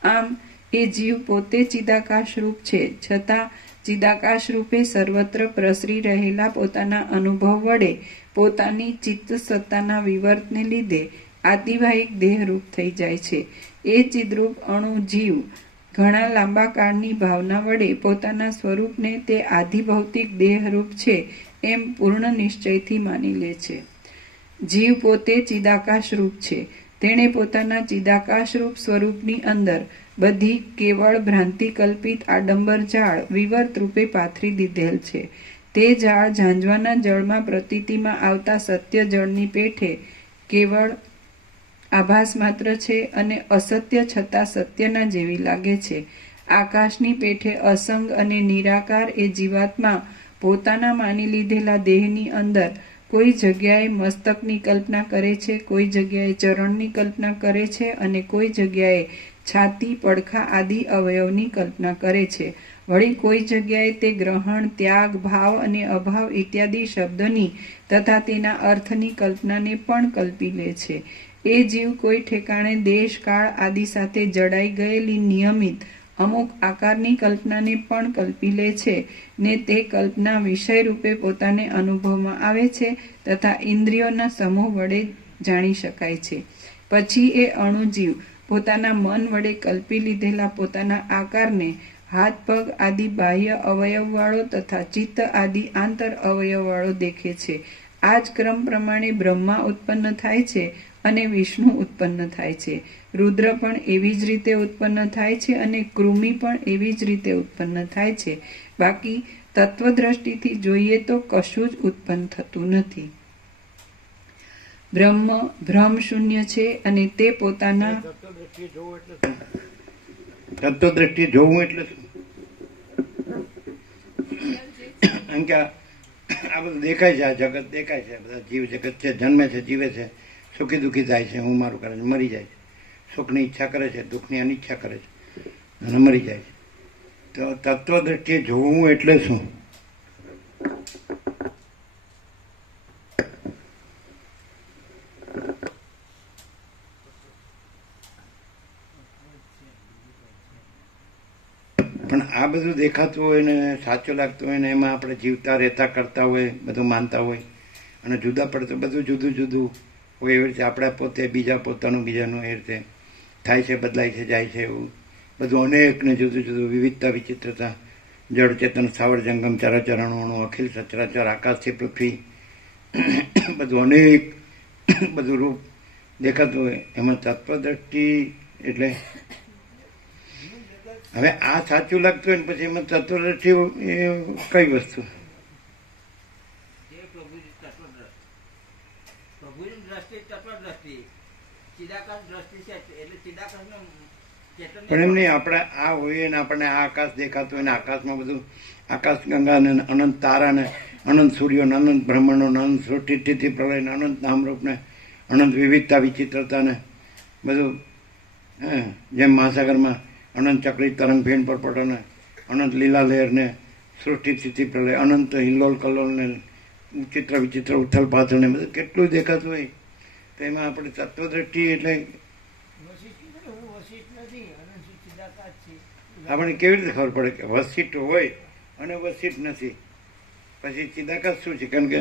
આમ એ જીવ પોતે ચિદાકાશ રૂપ છે, છતાં ચિદાકાશ રૂપે સર્વત્ર પ્રસરી રહેલા પોતાના અનુભવ વડે પોતાની ચિત્ત સત્તાના વિવર્તને લીધે આતિવાહિક દેહરૂપ થઈ જાય છે. એ ચિદ્રૂપ અણુ જીવ ઘણા લાંબા કાળની ભાવના વડે પોતાના સ્વરૂપને તે આધિભૌતિક દેહરૂપ છે એમ પૂર્ણ નિશ્ચયથી માની લે છે. જીવ પોતે ચિદાકાશ રૂપ છે. તેણે પોતાના ચિદાકાશ રૂપ સ્વરૂપની અંદર બધી કેવળ ભ્રાંતિ કલ્પિત આડંબર જાળ વિવર્ત રૂપે પાથરી દીધેલ છે. તે જાળ ઝાંઝવાના જળમાં પ્રતીતિમાં આવતા સત્ય જળની પેઠે કેવળ આભાસ માત્ર છે અને અસત્ય છતાં સત્યના જેવી લાગે છે. આકાશની પેઠે અસંગ અને નિરાકાર એ જીવાત્મા પોતાના માની લીધેલા દેહની અંદર કોઈ જગ્યાએ મસ્તકની કલ્પના કરે છે, કોઈ જગ્યાએ ચરણની કલ્પના કરે છે અને કોઈ જગ્યાએ છાતી, પડખા આદિ અવયવની કલ્પના કરે છે. વળી કોઈ જગ્યાએ તે ગ્રહણ, ત્યાગ, ભાવ અને અભાવ ઇત્યાદિ શબ્દોની તથા તેના અર્થની કલ્પનાને પણ કલ્પી લે છે. એ જીવ કોઈ ઠેકાણે દેશ, કાળ આદિ સાથે જડાઈ ગયેલી નિયમિત અમુક આકારની કલ્પનાને પણ કલ્પી લે છે ને તે કલ્પના વિષય રૂપે પોતાને અનુભવમાં આવે છે તથા ઇન્દ્રિયોના સમૂહ વડે જાણી શકાય છે. પછી એ અણુજીવ પોતાના મન વડે કલ્પી લીધેલા પોતાના આકારને હાથ, પગ આદિ બાહ્ય અવયવવાળો તથા ચિત્ત આદિ આંતર અવયવવાળો દેખે છે. આ જ ક્રમ પ્રમાણે બ્રહ્મા ઉત્પન્ન થાય છે અને વિષ્ણુ ઉત્પન્ન થાય છે. રુદ્ર પણ એવી જ રીતે ઉત્પન્ન થાય છે અને કૃમિ પણ એવી જ રીતે ઉત્પન્ન થાય છે. બાકી તત્વદ્રષ્ટિથી જોઈએ તો કશું જ ઉત્પન્ન થતું નથી. બ્રહ્મ ભ્રમ શૂન્ય છે અને તે પોતાના તત્વદ્રષ્ટિએ જોવું એટલે શું? કારણ કે આ બધું દેખાય છે, આ જગત દેખાય છે, બધા જીવ જગત છે, જન્મે છે, જીવે છે, સુખી દુઃખી થાય છે, હું મારું કરે છે, મરી જાય છે, સુખની ઈચ્છા કરે છે, દુઃખની અનિચ્છા કરે છે અને મરી જાય છે. તો તત્વદ્રષ્ટિએ જોવું એટલે શું? પણ આ બધું દેખાતું હોય ને સાચું લાગતું હોય ને એમાં આપણે જીવતા રહેતા કરતા હોય, બધું માનતા હોય અને જુદા પડતું બધું જુદું જુદું હોય. એવી રીતે આપણે પોતે બીજા પોતાનું બીજાનું એ રીતે થાય છે, બદલાય છે, જાય છે. એવું બધું અનેકને જુદું જુદું વિવિધતા, વિચિત્રતા, જળ ચેતન, સ્થાવર જંગમ, ચરાચર, અણુ, અખિલ સચરાચર, આકાશથી પૃથ્વી, બધું અનેક બધું રૂપ દેખાતું હોય. એમાં તત્વદ્રષ્ટિ એટલે હવે આ સાચું લાગતું હોય ને પછી એમાં તત્વદ્રષ્ટિ એ કઈ વસ્તુ? પણ એમ નહીં, આપણે આ હોઈએ ને આપણને આ આકાશ દેખાતું હોય ને આકાશમાં બધું આકાશ ગંગા ને અનંત તારા ને અનંત સૂર્યો ને અનંત બ્રહ્માંડો ને અનંત સૃષ્ટિથી પ્રલય ને અનંત નામરૂપ ને અનંત વિવિધતા, વિચિત્રતા ને બધું જેમ મહાસાગરમાં અનંત ચક્રી તરંગ ભેણ પરપટો ને અનંત લીલા લહેર ને સૃષ્ટિ સ્થિતિ પ્રલય, અનંત હિલ્લોલ કલ્લોલ ને વિચિત્ર વિચિત્ર ઉથલ પાથલ ને બધું કેટલું દેખાતું હોય, તો એમાં આપણે તત્વદ્રષ્ટિ એટલે વશિષ્ઠ હું વશિષ્ઠ નથી, અનંત ચિદાકાશ છે. આપણને કેવી રીતે ખબર પડે કે વશિષ્ઠ હોય અને વશિષ્ઠ નથી? પછી ચિદાકાશ શું છે? કારણ કે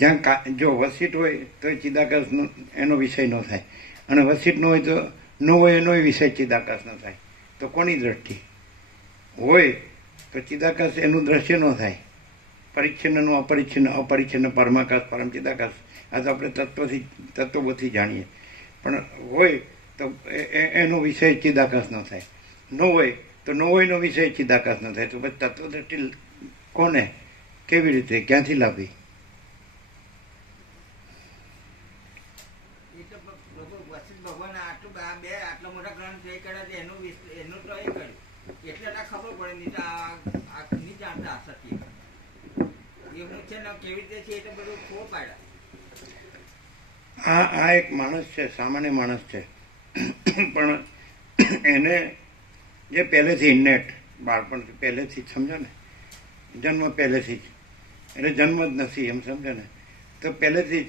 જ્યાં જો વશિષ્ઠ હોય તો એ ચિદાકાશનો એનો વિષય ન થાય, અને વશિષ્ઠ ન હોય તો ન હોય એનો વિષય ચિદાકાશ ન થાય. તો કોની દ્રષ્ટિ હોય તો ચિદાકાશ એનું દ્રશ્ય ન થાય. પરિચ્છિન્નનું અપરિચ્છિન્ન, અપરિચ્છિન્ન પરમાકાશ, પરમ ચિદાકાશ. આ તો આપણે તત્વોથી જાણીએ. પણ હોય તો એનો વિષય ચિદાકાશ ન થાય, ન હોય તો ન હોયનો વિષય ચિદાકાશ ન થાય. તો પછી તત્વદ્રષ્ટિ કોને, કેવી રીતે, ક્યાંથી લાવવી? એ તો પ્રભુ વશિષ્ઠ ભગવાન આટલા મોટા ગ્રંથ એ કર્યા છે, એનું તો એ કર્યું એટલે ના ખબર પડે, નહીં તો આ નહીં જાણતા સત્ય એવું છે ને કેવી રીતે છે એ તો બધું ખોર પાડ્યા. આ એક માણસ છે, સામાન્ય માણસ છે, પણ એને જે પહેલેથી ઇન્નેટ બાળપણથી પહેલેથી જ સમજો ને, જન્મ પહેલેથી જ, એટલે જન્મ જ નથી એમ સમજો ને, તો પહેલેથી જ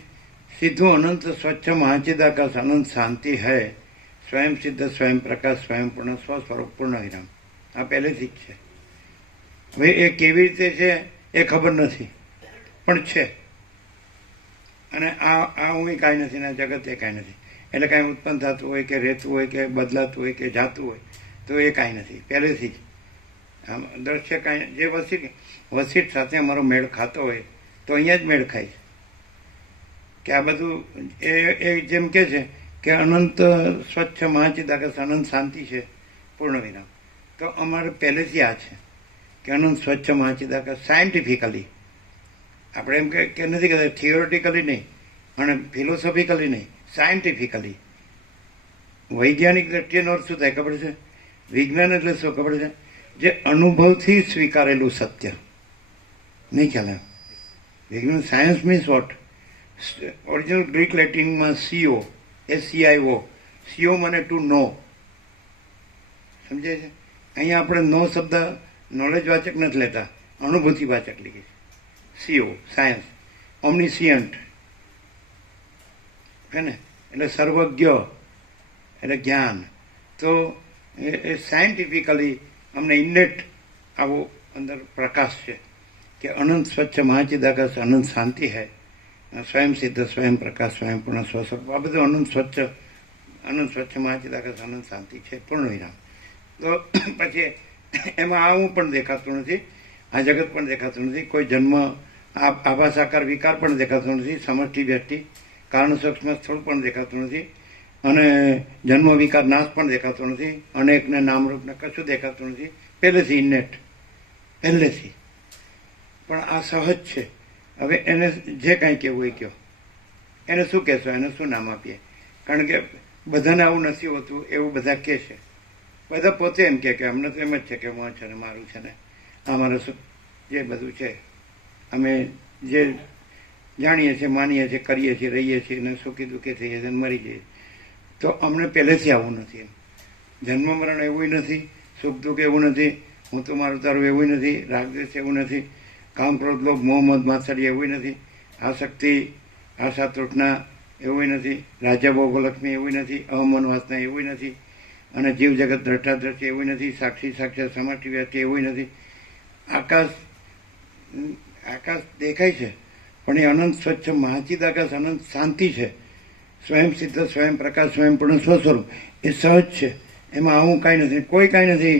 સીધું અનંત સ્વચ્છ મહાચિદાકાશ અનંત શાંતિ હૈ, સ્વયં સિદ્ધ સ્વયં પ્રકાશ સ્વયં પૂર્ણ સ્વસ્વરૂપ પૂર્ણ વિરામ. આ પહેલેથી જ છે. હવે એ કેવી રીતે છે એ ખબર નથી, પણ છે. અને આ હું કાંઈ નથી ને આ જગત એ કાંઈ નથી. એટલે કાંઈ ઉત્પન્ન થતું હોય કે રહેતું હોય કે બદલાતું હોય કે જાતું હોય તો એ કાંઈ નથી, પહેલેથી જ. આમ દ્રશ્ય કાંઈ જે વશિષ્ઠ સાથે અમારો મેળ ખાતો હોય તો અહીંયા જ મેળ ખાય કે આ બધું એ જેમ કે છે કે અનંત સ્વચ્છ મહાચિદાકાશ અનંત શાંતિ છે પૂર્ણ વિરામ. તો અમારે પહેલેથી આ છે કે અનંત સ્વચ્છ મહાચિદાકાશ. સાયન્ટિફિકલી આપણે એમ કે નથી કહેતા, થિયોરિટિકલી નહીં અને ફિલોસોફિકલી નહીં, સાયન્ટિફિકલી. વૈજ્ઞાનિક દ્રષ્ટિએનો અર્થ શું થાય ખબર છે? વિજ્ઞાન એટલે શું ખબર છે? જે અનુભવથી સ્વીકારેલું સત્ય. નહીં ખ્યાલ? વિજ્ઞાન science means what? Original Greek લેટિનમાં CO, SCIO, CO મને ટુ નો, સમજે છે? અહીંયા આપણે નો શબ્દ નોલેજ વાચક નથી લેતા, અનુભૂતિ વાચક લીધે છે. CO સાયન્સ, ઓમનિસિયન્ટ હે ને, એટલે સર્વજ્ઞ એટલે જ્ઞાન. તો એ સાયન્ટિફિકલી અમને ઇન્નેટ આવો અંદર પ્રકાશ છે કે અનંત સ્વચ્છ મહાચિદાકાશ અનંત શાંતિ હૈ, સ્વયં સિદ્ધ સ્વયં પ્રકાશ સ્વયં પૂર્ણ સ્વસ્વરૂપ. આ બધું અનંત સ્વચ્છ મહાચિદાકાશ અનંત શાંતિ છે પૂર્ણ વિરામ. તો પછી એમાં આવું પણ દેખાતું નથી, આ જગત પણ દેખાતું નથી, કોઈ જન્મ આભાસ આકાર વિકાર પણ દેખાતો નથી, સમષ્ટિ વ્યષ્ટિ કારણ સૂક્ષ્મ સ્થળ પણ દેખાતું નથી, અને જન્મ વિકાર નાશ પણ દેખાતો નથી, અનેકને નામરૂપને કશું દેખાતું નથી. પહેલેથી ઇન્નેટ, પહેલેથી. પણ આ સહજ છે. હવે એને જે કાંઈ કહેવું એ કહો, એને શું કહેશો, એને શું નામ આપીએ? કારણ કે બધાને આવું નથી હોતું એવું બધા કહે છે. બધા પોતે એમ કે અમને તો એમ જ છે કે હું છે ને મારું છે ને આ મારું શું જે બધું છે અમે જે જાણીએ છીએ, માનીએ છીએ, કરીએ છીએ, રહીએ છીએ અને સુખી દુઃખી થઈએ છીએ, મરી જઈએ. તો અમને પહેલેથી આવું નથી. એમ જન્મ મરણ એવું નથી, સુખ દુઃખ એવું નથી, હું તો મારું તારું એવું નથી, રાગદ્વેષ એવું નથી, કામ ક્રોધ લોભ મોહ મદ માત્સર્ય એવું નથી, આસક્તિ આશા તૃષ્ણા એવું નથી, રાજ્ય ભોગલક્ષ્મી એવું નથી, અમન વાસના એવું નથી, અને જીવ જગત દ્રષ્ટાદ્રષ્ટિ એવું નથી, સાક્ષી સાક્ષાત સમષ્ટિ વ્યક્તિ એવું નથી. આકાશ દેખાય છે પણ એ અનંત સ્વચ્છ મહાચિદાકાશ અનંત શાંતિ છે, સ્વયં સિદ્ધ સ્વયં પ્રકાશ સ્વયં પૂર્ણ સ્વસ્વરૂપ. એ સહજ છે, એમાં આવું કાંઈ નથી, કોઈ કાંઈ નથી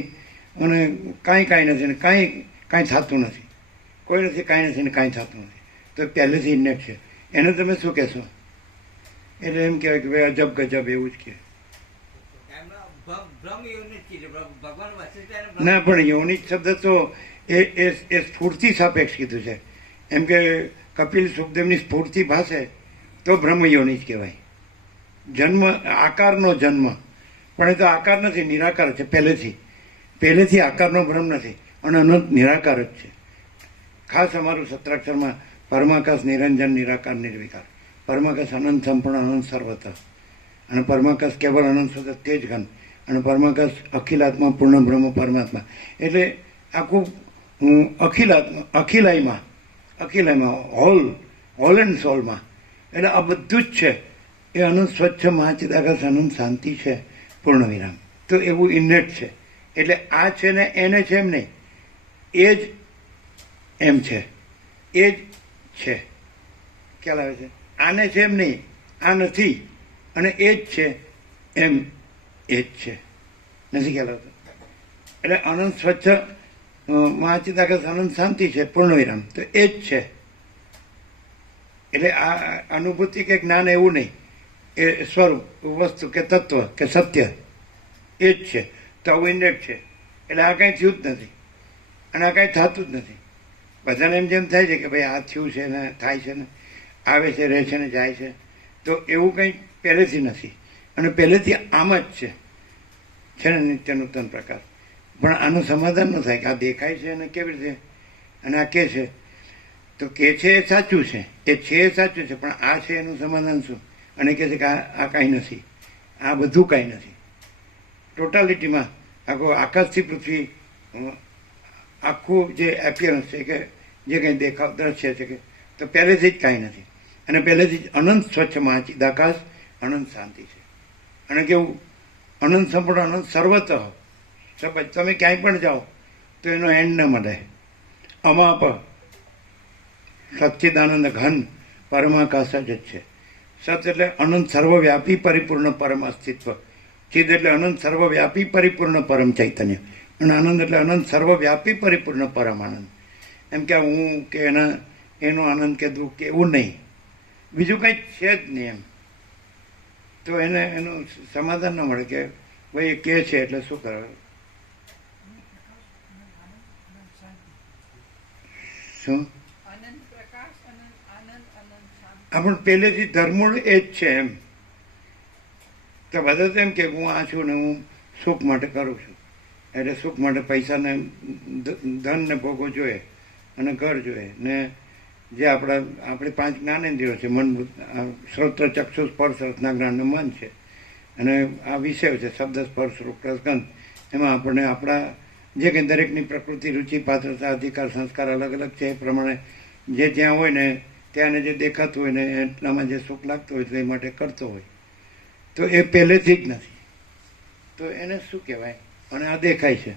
અને કાંઈ નથી ને કાંઈ થતું નથી, કોઈ નથી, કાંઈ નથી ને કાંઈ થતું નથી. તો પહેલેથી ઇન્નેટ છે. એને તમે શું કહેશો? એટલે એમ કહેવાય કે ભાઈ અજબ ગજબ એવું જ કહે. ના, પણ યોનિક શબ્દ તો એ સ્ફૂર્તિ સાપેક્ષ કીધું છે. એમ કે કપિલ સુખદેવની સ્ફૂર્તિ ભાષે તો બ્રહ્મ યોનિ જ કહેવાય. જન્મ આકારનો જન્મ, પણ એ તો આકાર નથી, નિરાકાર છે. પહેલેથી આકારનો બ્રહ્મ નથી અને અનંત નિરાકાર જ છે. ખાસ અમારું સત્રાક્ષરમાં પરમાકાશ નિરંજન નિરાકાર નિર્વિકાર, પરમાકાશ અનંત સંપૂર્ણ અનંત સર્વત, અને પરમાકાશ કેવળ અનંત સતત તે જ ઘન, અને પરમાકાશ અખિલાત્મા પૂર્ણ બ્રહ્મ પરમાત્મા. એટલે આખું અખિલાઈમાં અખિલમાં હોલ એન્ડ સોલમાં. એટલે આ બધું જ છે એ અનંત સ્વચ્છ મહાચિદાકાશ અનંત શાંતિ છે, પૂર્ણ વિરામ. તો એવું ઇન્નેટ છે. એટલે આ છે ને એને છે એમ નહીં, એ જ એમ છે, એ જ છે. ખ્યાલ આવે છે? આને છે એમ નહીં, આ નથી, અને એ જ છે એમ એ જ છે. નથી ખ્યાલ આવતો? એટલે અનંત સ્વચ્છ મહાચિદાકાશ અનંત શાંતિ છે, પૂર્ણ વિરામ. તો એ જ છે. એટલે આ અનુભૂતિ કે જ્ઞાન એવું નહીં, એ સ્વરૂપ, વસ્તુ કે તત્વ કે સત્ય એ જ છે. તો આવું ઇન્ડેટ છે. એટલે આ કાંઈ થયું જ નથી અને આ કાંઈ થતું જ નથી. બધાને એમ જેમ થાય છે કે ભાઈ આ થયું છે ને થાય છે ને આવે છે રહે છે ને જાય છે. તો એવું કંઈ પહેલેથી નથી અને પહેલેથી આમ જ છે ને નિત્ય નૂતન પ્રકાર. પણ આનું સમાધાન ન થાય કે આ દેખાય છે અને કેવી રીતે અને આ કે છે. તો કે છે એ સાચું છે, એ છે એ સાચું છે, પણ આ છે એનું સમાધાન શું? અને કહે છે કે આ કાંઈ નથી, આ બધું કાંઈ નથી. ટોટાલિટીમાં આખું આકાશથી પૃથ્વી આખું જે એપિયરન્સ છે કે જે કંઈ દેખાવ દ્રશ્ય છે કે તો પહેલેથી જ કાંઈ નથી અને પહેલેથી જ અનંત સ્વચ્છ મહાચિદાકાશ અનંત શાંતિ છે. અને કેવું અનંત સંપૂર્ણ અનંત સર્વતઃ સબ. તમે ક્યાંય પણ જાઓ તો એનો એન્ડ ન મળે. અમાપ સચ્ચિદાનંદ ઘન પરમાકાશ જ છે. સત એટલે અનંત સર્વવ્યાપી પરિપૂર્ણ પરમ અસ્તિત્વ. ચિદ એટલે અનંત સર્વવ્યાપી પરિપૂર્ણ પરમ ચૈતન્ય. અને આનંદ એટલે અનંત સર્વવ્યાપી પરિપૂર્ણ પરમ આનંદ. એમ કે હું કે એનો આનંદ કે દુઃખ કે એવું નહીં, બીજું કંઈ છે જ નહીં એમ. તો એનું સમાધાન ન મળે કે ભાઈ એ કે છે એટલે શું કરે. શું આપણ પહેલેથી ધર્મૂળ એ જ છે એમ. તો બધા તો એમ કે હું આ છું ને હું સુખ માટે કરું છું, એટલે સુખ માટે પૈસાને ધન ને ભોગવો જોઈએ અને ઘર જોઈએ ને જે આપણી 5 જ્ઞાનેન્દ્રિયો છે, મન શ્રોત્ર ચક્ષુ સ્પર્શ રસના જ્ઞાનનું મન છે અને આ વિષયો છે શબ્દ સ્પર્શ રૂપ રસ ગંધ. એમાં આપણને આપણા જે કંઈ દરેકની પ્રકૃતિ રુચિ પાત્રતા અધિકાર સંસ્કાર અલગ અલગ છે એ પ્રમાણે જે જ્યાં હોય ને ત્યાંને જે દેખાતું હોય ને એટલામાં જે સુખ લાગતું હોય તો એ માટે કરતો હોય. તો એ પહેલેથી જ નથી. તો એને શું કહેવાય? અને આ દેખાય છે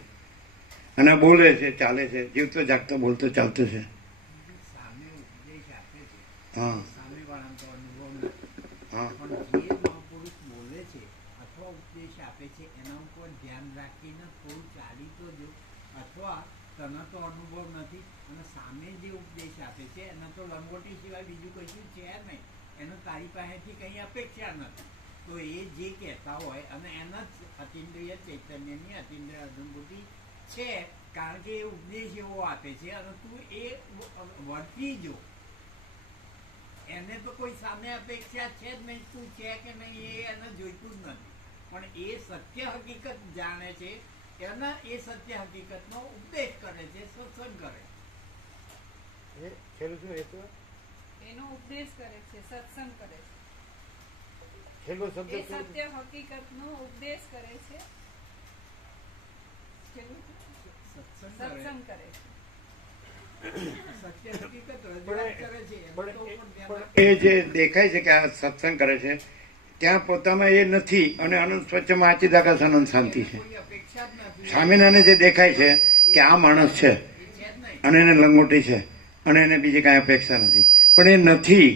અને આ બોલે છે, ચાલે છે, જીવતો જાગતો બોલતો ચાલતો છે. સામે ઉપદેશ આપે છે, હા સામેવાળાનો તો અનુભવ નથી. હા પણ જે મહાપુરુષ બોલે છે અથવા ઉપદેશ આપે છે એના ઉપર ધ્યાન રાખીને થોડું ચાલી તો જો, અથવા તને તો અનુભવ નથી અને સામે જે ઉપદેશ આપે છે એના તો લંગોટી સિવાય બીજું કશું છે નહીં, એનો તારી પાસેથી કંઈ અપેક્ષા નથી. તો એ જે કહેતા હોય અને એના જ અતિન્દ્રિય ચૈતન્યની અતિન્દ્રિય અનુભૂતિ છે, કારણ કે એ ઉપદેશ એવો આપે છે અને તું એ વર્તી જો. એને તો કોઈ સામે અપેક્ષા છે જ નહીં, તું છે કે નહીં એ એને જોઈતું જ નથી. પણ એ સત્ય હકીકત જાણે છે, એના એ સત્ય હકીકતનો ઉપદેશ કરે છે, સત્સંગ કરે છે. એનો ઉપદેશ કરે છે, સત્સંગ કરે છે, છેલ્લો એ શબ્દ સત્ય હકીકતનો ઉપદેશ કરે છે, સત્સંગ કરે છે. સત્ય હકીકત રજૂઆત કરે છે, એમાં તો ઉપર ધ્યાન એ જે દેખાય છે કે આ સત્સંગ કરે છે ત્યાં પોતામાં એ નથી અને અનંત સ્વચ્છ મહાચિદાકાશ અનંત શાંતિ છે. કોઈ અપેક્ષા જ નથી. સામેનાને જે દેખાય છે કે આ માણસ છે એ છે જ નહીં. અને એને લંગોટી છે અને એને બીજી કાંઈ અપેક્ષા નથી, પણ એ નથી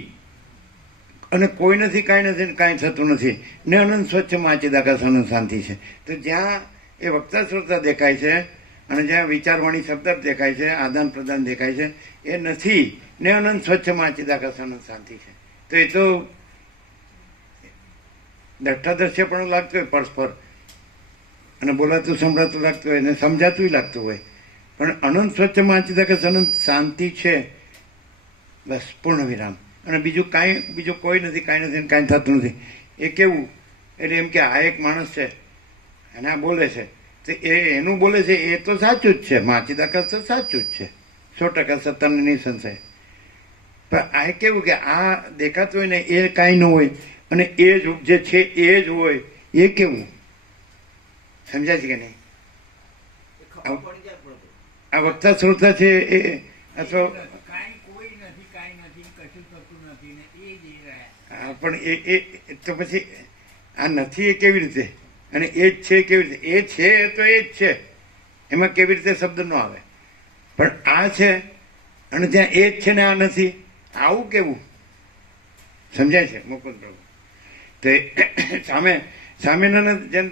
અને કોઈ નથી, કાંઈ નથી, કાંઈ થતું નથી ને અનંત સ્વચ્છ મહાચિદાકાશ અનંત શાંતિ છે. તો જ્યાં એ વક્તા શ્રોતા દેખાય છે અને જ્યાં વિચારવાણી શબ્દ દેખાય છે, આદાન પ્રદાન દેખાય છે, એ નથી ને અનંત સ્વચ્છ મહાચિદાકાશ અનંત શાંતિ છે. તો એ તો દ્રષ્ટાદ્રશ્ય પણ લાગતું હોય પરસ્પર અને બોલાતું સંભળાતું લાગતું હોય અને સમજાતું લાગતું હોય, પણ અનંત સ્વચ્છ મહાચિદાકાશ અનંત શાંતિ છે. બસ પૂર્ણ વિરામ. અને બીજું કોઈ નથી, કાંઈ નથી, કાંઈ થતું નથી. એ કેવું? એટલે એમ કે આ એક માણસ છે અને આ બોલે છે, તો એનું બોલે છે એ તો સાચું જ છે, મહાચિદાકાશ તો સાચું જ છે, 100% સત્તાની નિસંશય. પણ આ કેવું કે આ દેખાતું હોય ને એ કાંઈ ન હોય અને એ જ જે છે એ જ હોય, એ કેવું? સમજાય છે કે નહીં? આ વક્તા શ્રોતા છે એ અથવા કાંઈ કોઈ થતું નથી ને એ જ રહ્યા. હા, પણ એ તો પછી આ નથી એ કેવી રીતે, અને એ જ છે કેવી રીતે? એ છે તો એ જ છે, એમાં કેવી રીતે શબ્દ ન આવે. પણ આ છે અને ત્યાં એ જ છે ને આ નથી, આવું કેવું? સમજાય છે મુકુંદ પ્રભુ? તો સામેના જેમ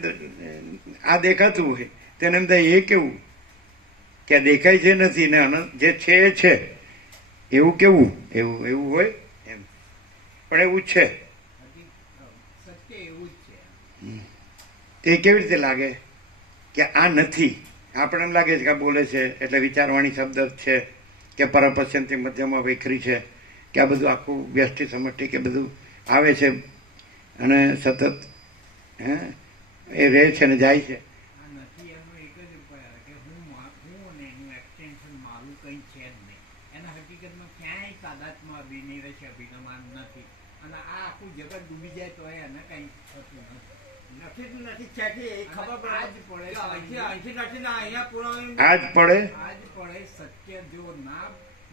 આ દેખાતું હોય તેને એમ થાય એ કેવું કે આ દેખાય છે નથી ને જે છે એ છે, એવું કેવું? એવું હોય એમ, પણ એવું છે. સત્ય એવું જ છે. તે કેવી રીતે લાગે કે આ નથી? આપણે એમ લાગે છે કે આ બોલે છે એટલે વિચારવાણી શબ્દ છે કે પરપશ્ચિમથી મધ્યમાં વૈખરી છે કે આ બધું આખું વ્યષ્ટિ સમષ્ટિ કે બધું આવે છે અને સતત એ રહે છે ને જાય છે. આ નથી એનો એક જ ઉપાય આવે કે હું અને એનું એક્સટેન્શન મારું કંઈ છે જ નહીં. એના હકીકતમાં ક્યાંય તાદાત્મ્ય નહીં રહેશે, અભિનમાન નથી. અને આ આખું જગત ડૂબી જાય તો એને કંઈ થતું નથી. આ જ પડે. સત્ય જો ના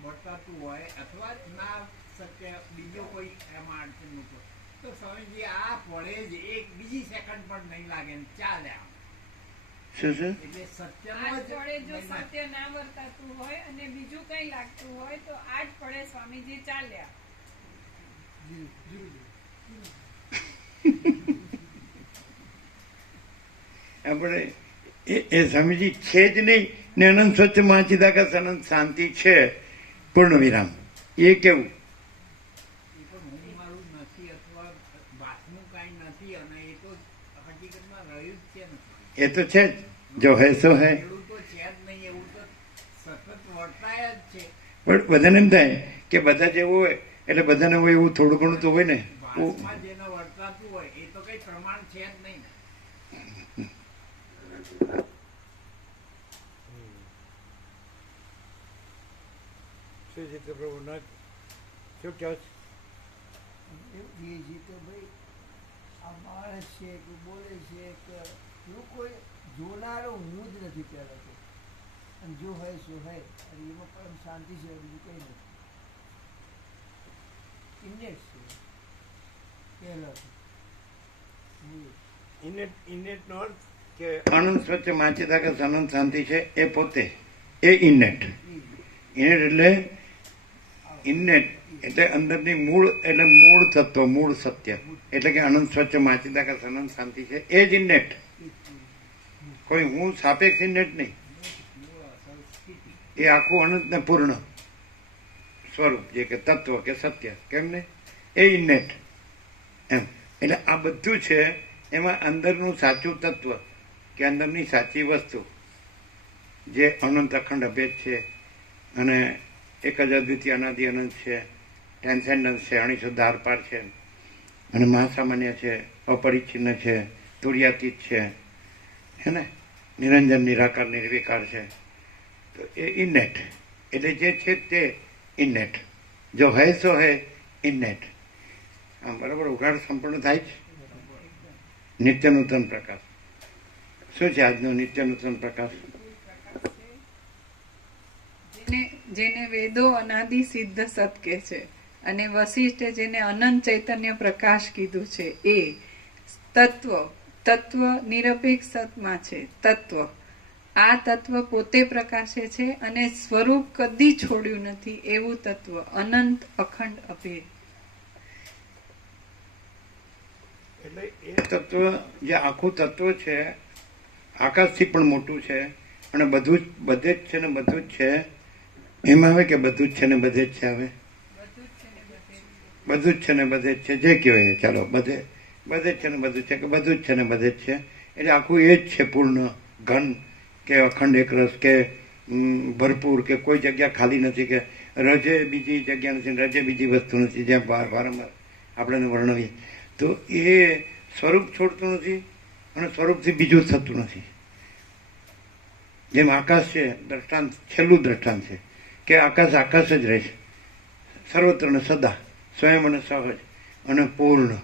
વર્તાતું હોય અથવા ના સત્ય બીજો કોઈ એમાં અડચણ મૂકો તો સ્વામીજી આ પડે જ એક બીજી સેકન્ડ પણ નહીં લાગે ને ચાલે આમ. શું શું? એટલે સત્ય આજ પડે જો સત્ય ના વર્તાતું હોય અને બીજું કઈ લાગતું હોય તો આજ પડે સ્વામીજી ચાલ્યા. આપણે એ સ્વામીજી છે જ નહીં ને અનંત સ્વચ્છ મહાચિદાકાશ અનંત શાંતિ છે, પૂર્ણ વિરામ. એ કેવું? એ પણ હું મારું નથી અથવા બાથનું કાંઈ નથી અને એ તો હકીકતમાં રહ્યું જ છે નથી. એ તો છે જ, જો હે સો હે. એવું તો છે જ નહીં, એવું તો સતત વર્તાય જ છે. પણ બધાને એમ થાય કે બધા જેવું હોય એટલે બધાને હોય એવું થોડું ઘણું તો હોય ને. વાસમાં જેને વર્તાતું હોય એ તો કઈ પ્રમાણ છે જ નહીં ને. શું છે તો પ્રભુ ન શું કહો છો? એ છે કે ભાઈ આ માણસ છે કે બોલે છે કે એવું કોઈ જોનારો હું જ નથી પહેલાં તો, અને જો હોય શું હોય, અને એમાં પરમ શાંતિ છે, બીજું કંઈ નથી. ઇન્નેટ છે પહેલાં ઇનેટનો અર્થ કે અનંત સ્વચ્છ મહાચિદાકાશ અનંત શાંતિ છે એ પોતે, એ ઇન્નેટ. ઇન્નેટ એટલે ઇન્નેટ એટલે અંદરની મૂળ, એટલે મૂળ તત્વ, મૂળ સત્ય, એટલે કે અનંત સ્વચ્છ મહાચિદાકાશ અનંત શાંતિ છે એ જ ઇન્નેટ. કોઈ હું સાપેક્ષ ઇન્નેટ નહીં, એ આખું અનંત ને પૂર્ણ સ્વરૂપ જે કે તત્વ કે સત્ય, કેમ ને એ ઇન્નેટ એમ. એટલે આ બધું છે એમાં અંદરનું સાચું તત્વ કે અંદરની સાચી વસ્તુ જે અનંત અખંડ અભેદ છે અને એક જ અદ્વિતીય અનાદિ અનંત છે, ટ્રાન્સેન્ડન્સ છે, અણીસુદ્ધ આરપાર છે અને મહાસામાન્ય છે, અપરિચ્છિન્ન છે, તુર્યાતીત છે, હે ને, નિરંજન નિરાકાર નિર્વિકાર છે. તો એ ઇન્નેટ એટલે જે છે તે ઇન્નેટ. જો હૈ સો હૈ ઇન્નેટ. આમ બરાબર ઉઘાડ સંપૂર્ણ થાય છે. નિત્ય નૂતન પ્રકાશ. શું છે આજનો નિત્ય નૂતન પ્રકાશ? જેને વેદો અનાદિ સિદ્ધ સત કહે છે અને વશિષ્ઠે જેને અનંત ચૈતન્ય પ્રકાશ કીધું છે એ તત્વ નિરપેક્ષ સતમાં છે. તત્વ આ તત્વ પોતે પ્રકાશે છે અને સ્વરૂપ કદી છોડ્યું નથી એવું તત્વ અનંત અખંડ અભેદ. એટલે એ તત્વ જે આખું તત્વ છે આકાશથી પણ મોટું છે અને બધું જ બધે જ છે ને બધું જ છે. એમાં આવે કે બધું જ છે ને બધે જ છે. આવે બધું જ છે ને બધે જ છે, જે કહેવાય ચાલો બધે જ છે ને બધું છે કે બધું જ છે ને બધે જ છે. એટલે આખું એ જ છે, પૂર્ણ ઘન કે અખંડ એક રસ કે ભરપૂર કે કોઈ જગ્યા ખાલી નથી કે રજે બીજી જગ્યા નથી, રજે બીજી વસ્તુ નથી, જ્યાં વારંવાર આપણે વર્ણવીએ તો એ સ્વરૂપ છોડતું નથી અને સ્વરૂપથી બીજું થતું નથી. જેમ આકાશ છે, દ્રષ્ટાંત છેલ્લું દ્રષ્ટાંત છે કે આકાશ આકાશ જ રહે છે સર્વત્ર ને સદા, સ્વયં અને સહજ અને પૂર્ણ,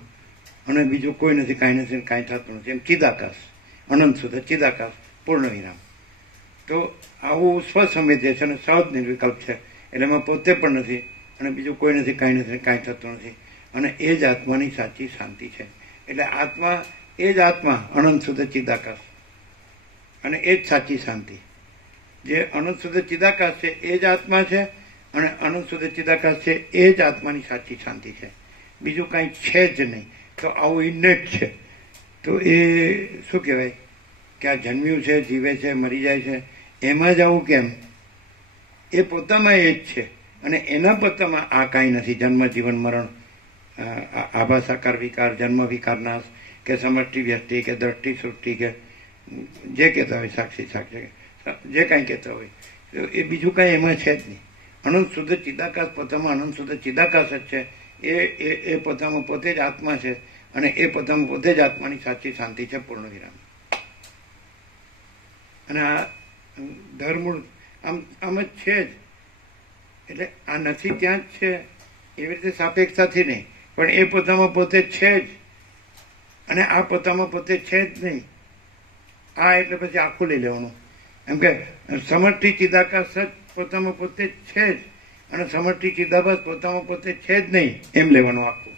અને બીજું કોઈ નથી, કાંઈ નથી, કાંઈ થતું નથી. એમ ચિદાકાશ અનંત સુધી ચિદાકાશ પૂર્ણ વિરામ. તો આવું સ્વસંવેદ્ય છે અને સહજ નિર્વિકલ્પ છે એટલે એમાં પોતે પણ નથી અને બીજું કોઈ નથી, કાંઈ નથી, કાંઈ થતું નથી. અને એ જ આત્માની સાચી શાંતિ છે. એટલે આત્મા એ જ આત્મા, અનંત શુદ્ધ ચિદાકાશ, અને એ જ સાચી શાંતિ. જે અનંત શુદ્ધ ચિદાકાશ છે એ જ આત્મા છે, અને અનંત શુદ્ધ ચિદાકાશ છે એ જ આત્માની સાચી શાંતિ છે. બીજું કાંઈ છે જ નહીં. તો આવું ઇન્નેટ છે. તો એ શું કહેવાય કે આ જન્મ્યું છે, જીવે છે, મરી જાય છે, એમાં જ આવું કેમ? એ પોતામાં એ જ છે, અને એના પોતામાં આ કાંઈ નથી. જન્મ, જીવન, મરણ, આભાસ, આકાર, વિકાર, જન્મ, વિકાર, નાશ, કે સમષ્ટિ, વ્યક્તિ, કે દ્રષ્ટિ, સૃષ્ટિ, કે જે કહેતા હોય, સાક્ષી, સાક્ષી, જે કાંઈ કહેતા હોય, તો એ બીજું કાંઈ એમાં છે જ નહીં. અનંત શુદ્ધ ચિદાકાશ પોતામાં અનંત શુદ્ધ ચિદાકાશ જ છે. એ પોતામાં પોતે જ આત્મા છે, અને એ પોતામાં પોતે જ આત્માની સાચી શાંતિ છે. પૂર્ણ વિરામ. અને આ ધર્મૂળ આમ જ છે જ. એટલે આ નથી ત્યાં જ છે એવી રીતે સાપેક્ષતાથી નહીં, પણ એ પોતામાં પોતે છે જ, અને આ પોતામાં પોતે છે જ નહીં. આ એટલે પછી આખું લઈ લેવાનું. એમ કે સમષ્ટિ ચિદાકાશ જ પોતામાં પોતે જ છે જ, અને સમષ્ટિ ચિદાભાસ પોતામાં પોતે છે જ નહીં, એમ લેવાનું આખું.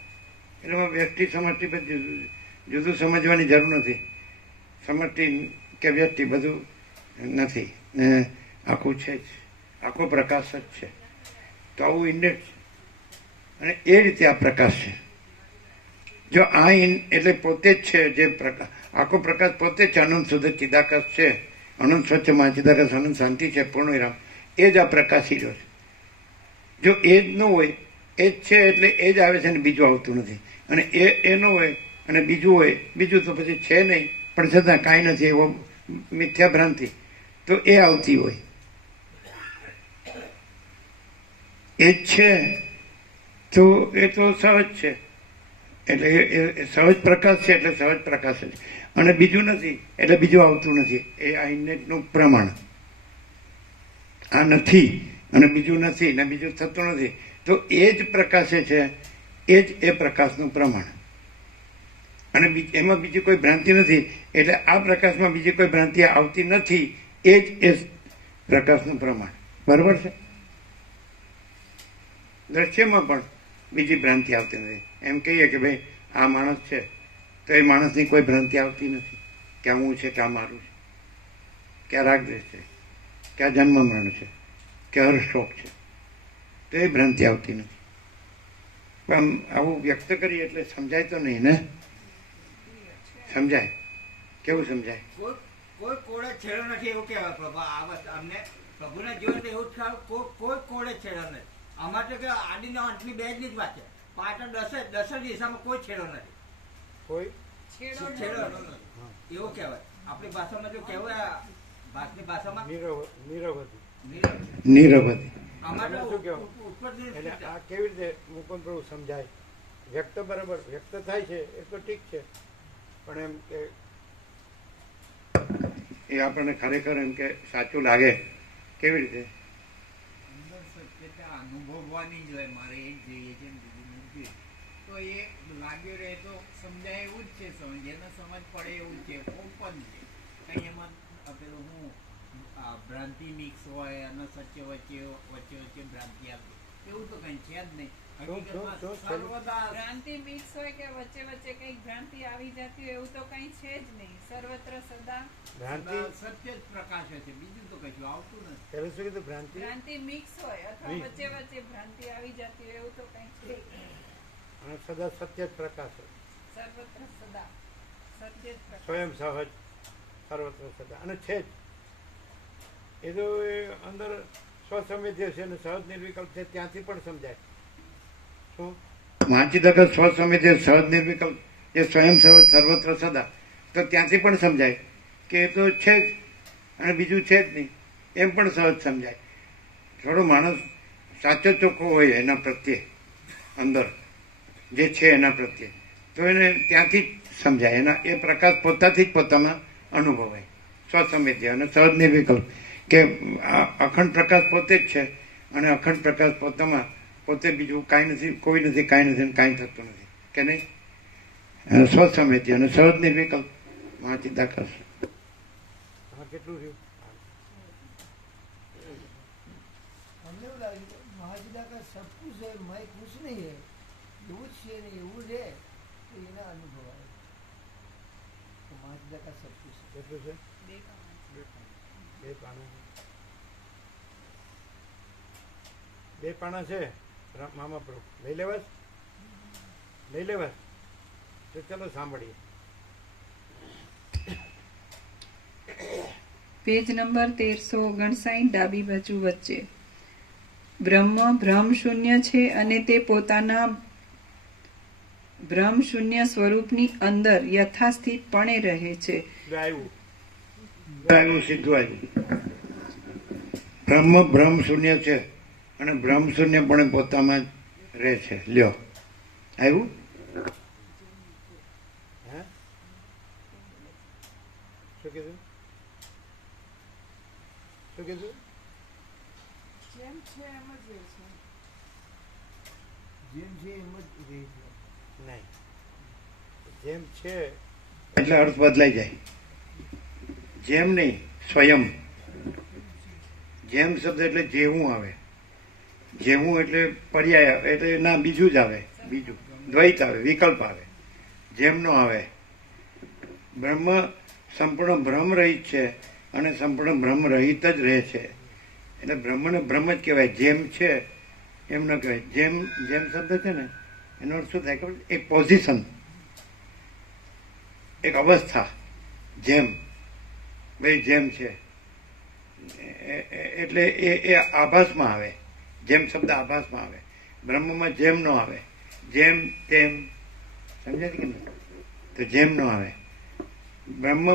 એટલે વ્યક્તિ સમષ્ટિ પછી જુદું સમજવાની જરૂર નથી. સમષ્ટિ કે વ્યક્તિ બધું નથી, ને આખું છે જ, આખો પ્રકાશ જ છે. તો આવું ઇન્ડેક્સ છે, અને એ રીતે આ પ્રકાશ છે. જો આ એટલે પોતે જ છે, જે પ્રકાશ, આખો પ્રકાશ પોતે જ અનંત શુદ્ધ ચિદાકાશ છે, અનંત સ્વચ્છ મહાચિદાકાશ, અનંત શાંતિ છે, પૂર્ણ વિરામ. એ જ આ પ્રકાશી રહ્યો છે. જો એ જ ન હોય, એ જ છે એટલે એ જ આવે છે, અને બીજું આવતું નથી. અને એ ન હોય અને બીજું હોય, બીજું તો પછી છે નહીં, પણ છતાં કાંઈ નથી, એવો મિથ્યા ભ્રાંતિ, તો એ આવતી હોય. એ જ છે તો એ તો સહજ છે, એટલે એ સહજ પ્રકાશ છે, એટલે સહજ પ્રકાશ છે. અને બીજું નથી એટલે બીજું આવતું નથી. એ આ ઇન્નેટનું પ્રમાણ. આ નથી અને બીજું નથી ને બીજું થતું નથી, તો એ જ પ્રકાશે છે, એ જ એ પ્રકાશનું પ્રમાણ. અને એમાં બીજી કોઈ ભ્રાંતિ નથી, એટલે આ પ્રકાશમાં બીજી કોઈ ભ્રાંતિ આવતી નથી. એ જ એ પ્રકાશનું પ્રમાણ. બરાબર છે? દ્રશ્યમાં પણ બીજી ભ્રાંતિ આવતી નથી. એમ કહીએ કે ભાઈ આ માણસ છે, તો એ માણસની કોઈ ભ્રાંતિ આવતી નથી કે આ હું છે, કે આ મારું છે, કે આ રાગદ્વેષ છે, કે આ જન્મ મરણ છે, કે હર્ષશોક છે, તો એ ભ્રાંતિ આવતી નથી. પણ આવું વ્યક્ત કરીએ એટલે સમજાય તો નહીં ને? સમજાય? કેવું સમજાય? કોઈ કોળે છેડો નથી એવું કહેવાય પ્રભુ. આ બસ અમને પ્રભુના જીવન એવું જ ખ્યાલ, કોઈ કોળે છેડો નથી. અમારે તો કે આડીને અંતની બે જ વાત છે. પાછળ 10 દિશામાં કોઈ છેડો નથી. કોઈ છેડો એવું કહેવાય. આપણી ભાષામાં જો કહેવાય, ભારતની ભાષામાં નિરવધિ. અમારે શું કહેવાય? એટલે આ કેવી રીતે મુકુંદ પ્રભુ સમજાય? વ્યક્ત બરાબર વ્યક્ત થાય છે એ તો ઠીક છે, પણ એમ કે એ આપણને ખરેખર એમ કે સાચું લાગે કેવી રીતે? અનુભવવાની જ હોય. મારે એ જ જોઈએ છે, બીજું નથી. તો એ લાગ્યો રહે તો સમજાય એવું જ છે. જેને સમજ પડે એવું છે. ઓપન છે. કંઈ એમાં પેલું હું ભ્રાંતિ મિક્સ હોય અને સત્ય વચ્ચે ભ્રાંતિ આવતી એવું તો કંઈ છે જ નહીં. ભ્રાંતિ મિક્સ હોય કે વચ્ચે કઈક ભ્રાંતિ આવી જતી હોય એવું તો કઈ છે જ નહીં. સર્વત્ર સદા ભ્રાંતિ સત્ય જ પ્રકાશ છે, બીજું તો કશું આવતું નથી. પેલું શું કીધું? ભ્રાંતિ મિક્સ હોય અથવા વચ્ચે ભ્રાંતિ આવી જતી હોય એવું તો કઈ છે જ નહીં. અને સદા સત્ય જ પ્રકાશ હોય. સર્વત્ર સદા સત્ય જ પ્રકાશ. સ્વયં સહજ સર્વત્ર સદા, અને છે જ એ તો એ અંદર સ્વસંવેદ્ય છે અને સહજ નિર્વિકલ્પ છે, ત્યાંથી પણ સમજાય. શું મહાચિદાકાશ સ્વસંવેદ્ય સહજ નિર્વિકલ્પ, એ સ્વયં સહજ સર્વત્ર સદા, તો ત્યાંથી પણ સમજાય કે એ તો છે જ અને બીજું છે જ નહીં, એમ પણ સહજ સમજાય. થોડો માણસ સાચો ચોખ્ખો હોય એના પ્રત્યે, અંદર જે છે એના પ્રત્યે, તો એને ત્યાંથી જ સમજાય. એના એ પ્રકાશ પોતાથી જ પોતામાં અનુભવાય. સ્વસંવેદ્ય અને સહજ નિર્વિકલ્પ, કે અખંડ પ્રકાશ પોતે જ છે, અને અખંડ પ્રકાશ પોતામાં પોતે બીજું કાંઈ નથી, કોઈ નથી, કાંઈ નથી, કાંઈ થતું નથી, કે નહીં? સ્વસંવેદ્ય અને સહજ નિર્વિકલ્પ મહાચિદાકાશ. હા, કેટલું રહ્યું? અમને એવું લાગ્યું કે મહાચિદાકાશ સબકુછ है मैं कुछ नहीं है એવું જ છે ને એવું રહે તો એના અનુભવ આવે તો માતા સબ કુછ કેટલું છે? બે પાના. બે પાના છે મામા પ્રભુ. લઈ લેવાસ? લઈ લેવાસ? તો ચલો સાંભળીએ. પેજ નંબર 1359, ડાબી બાજુ વચ્ચે. બ્રહ્મ ભ્રમ શૂન્ય છે અને તે પોતાના ભ્રમ શૂન્ય સ્વરૂપની અંદર યથાસ્થિતપણે રહે છે. આવ્યું સીધું આવ્યું. બ્રહ્મ ભ્રમ શૂન્ય છે અને ભ્રમ શૂન્ય પણ પોતામાં જ રહે છે. લ્યો આવ્યું. હે શું કીધું? શું કીધું? જેમ છે એમ જ રહે છે નહીં, જેમ છે એટલે અર્થ બદલાઈ જાય. જેમ નહીં, સ્વયં. જેમ શબ્દ એટલે જેવું આવે. જેવું એટલે પર્યાય આવે, એટલે ના બીજું જ આવે. બીજું દ્વૈત આવે, વિકલ્પ આવે. જેમ નો આવે. બ્રહ્મ સંપૂર્ણ ભ્રમ રહિત છે અને સંપૂર્ણ ભ્રમ રહિત જ રહે છે. એટલે બ્રહ્મને બ્રહ્મ જ કહેવાય. જેમ છે એમ ન કહેવાય. જેમ જેમ શબ્દ છે ને એનો અર્થ શું થાય ખબર? એક પોઝિશન, એક અવસ્થા. જેમ ભાઈ જેમ છે એટલે એ આભાસમાં આવે. જેમ શબ્દ આભાસમાં આવે. બ્રહ્મમાં જેમ નો આવે. જેમ તેમ સમજાય કે નહીં? તો જેમ નો આવે. બ્રહ્મ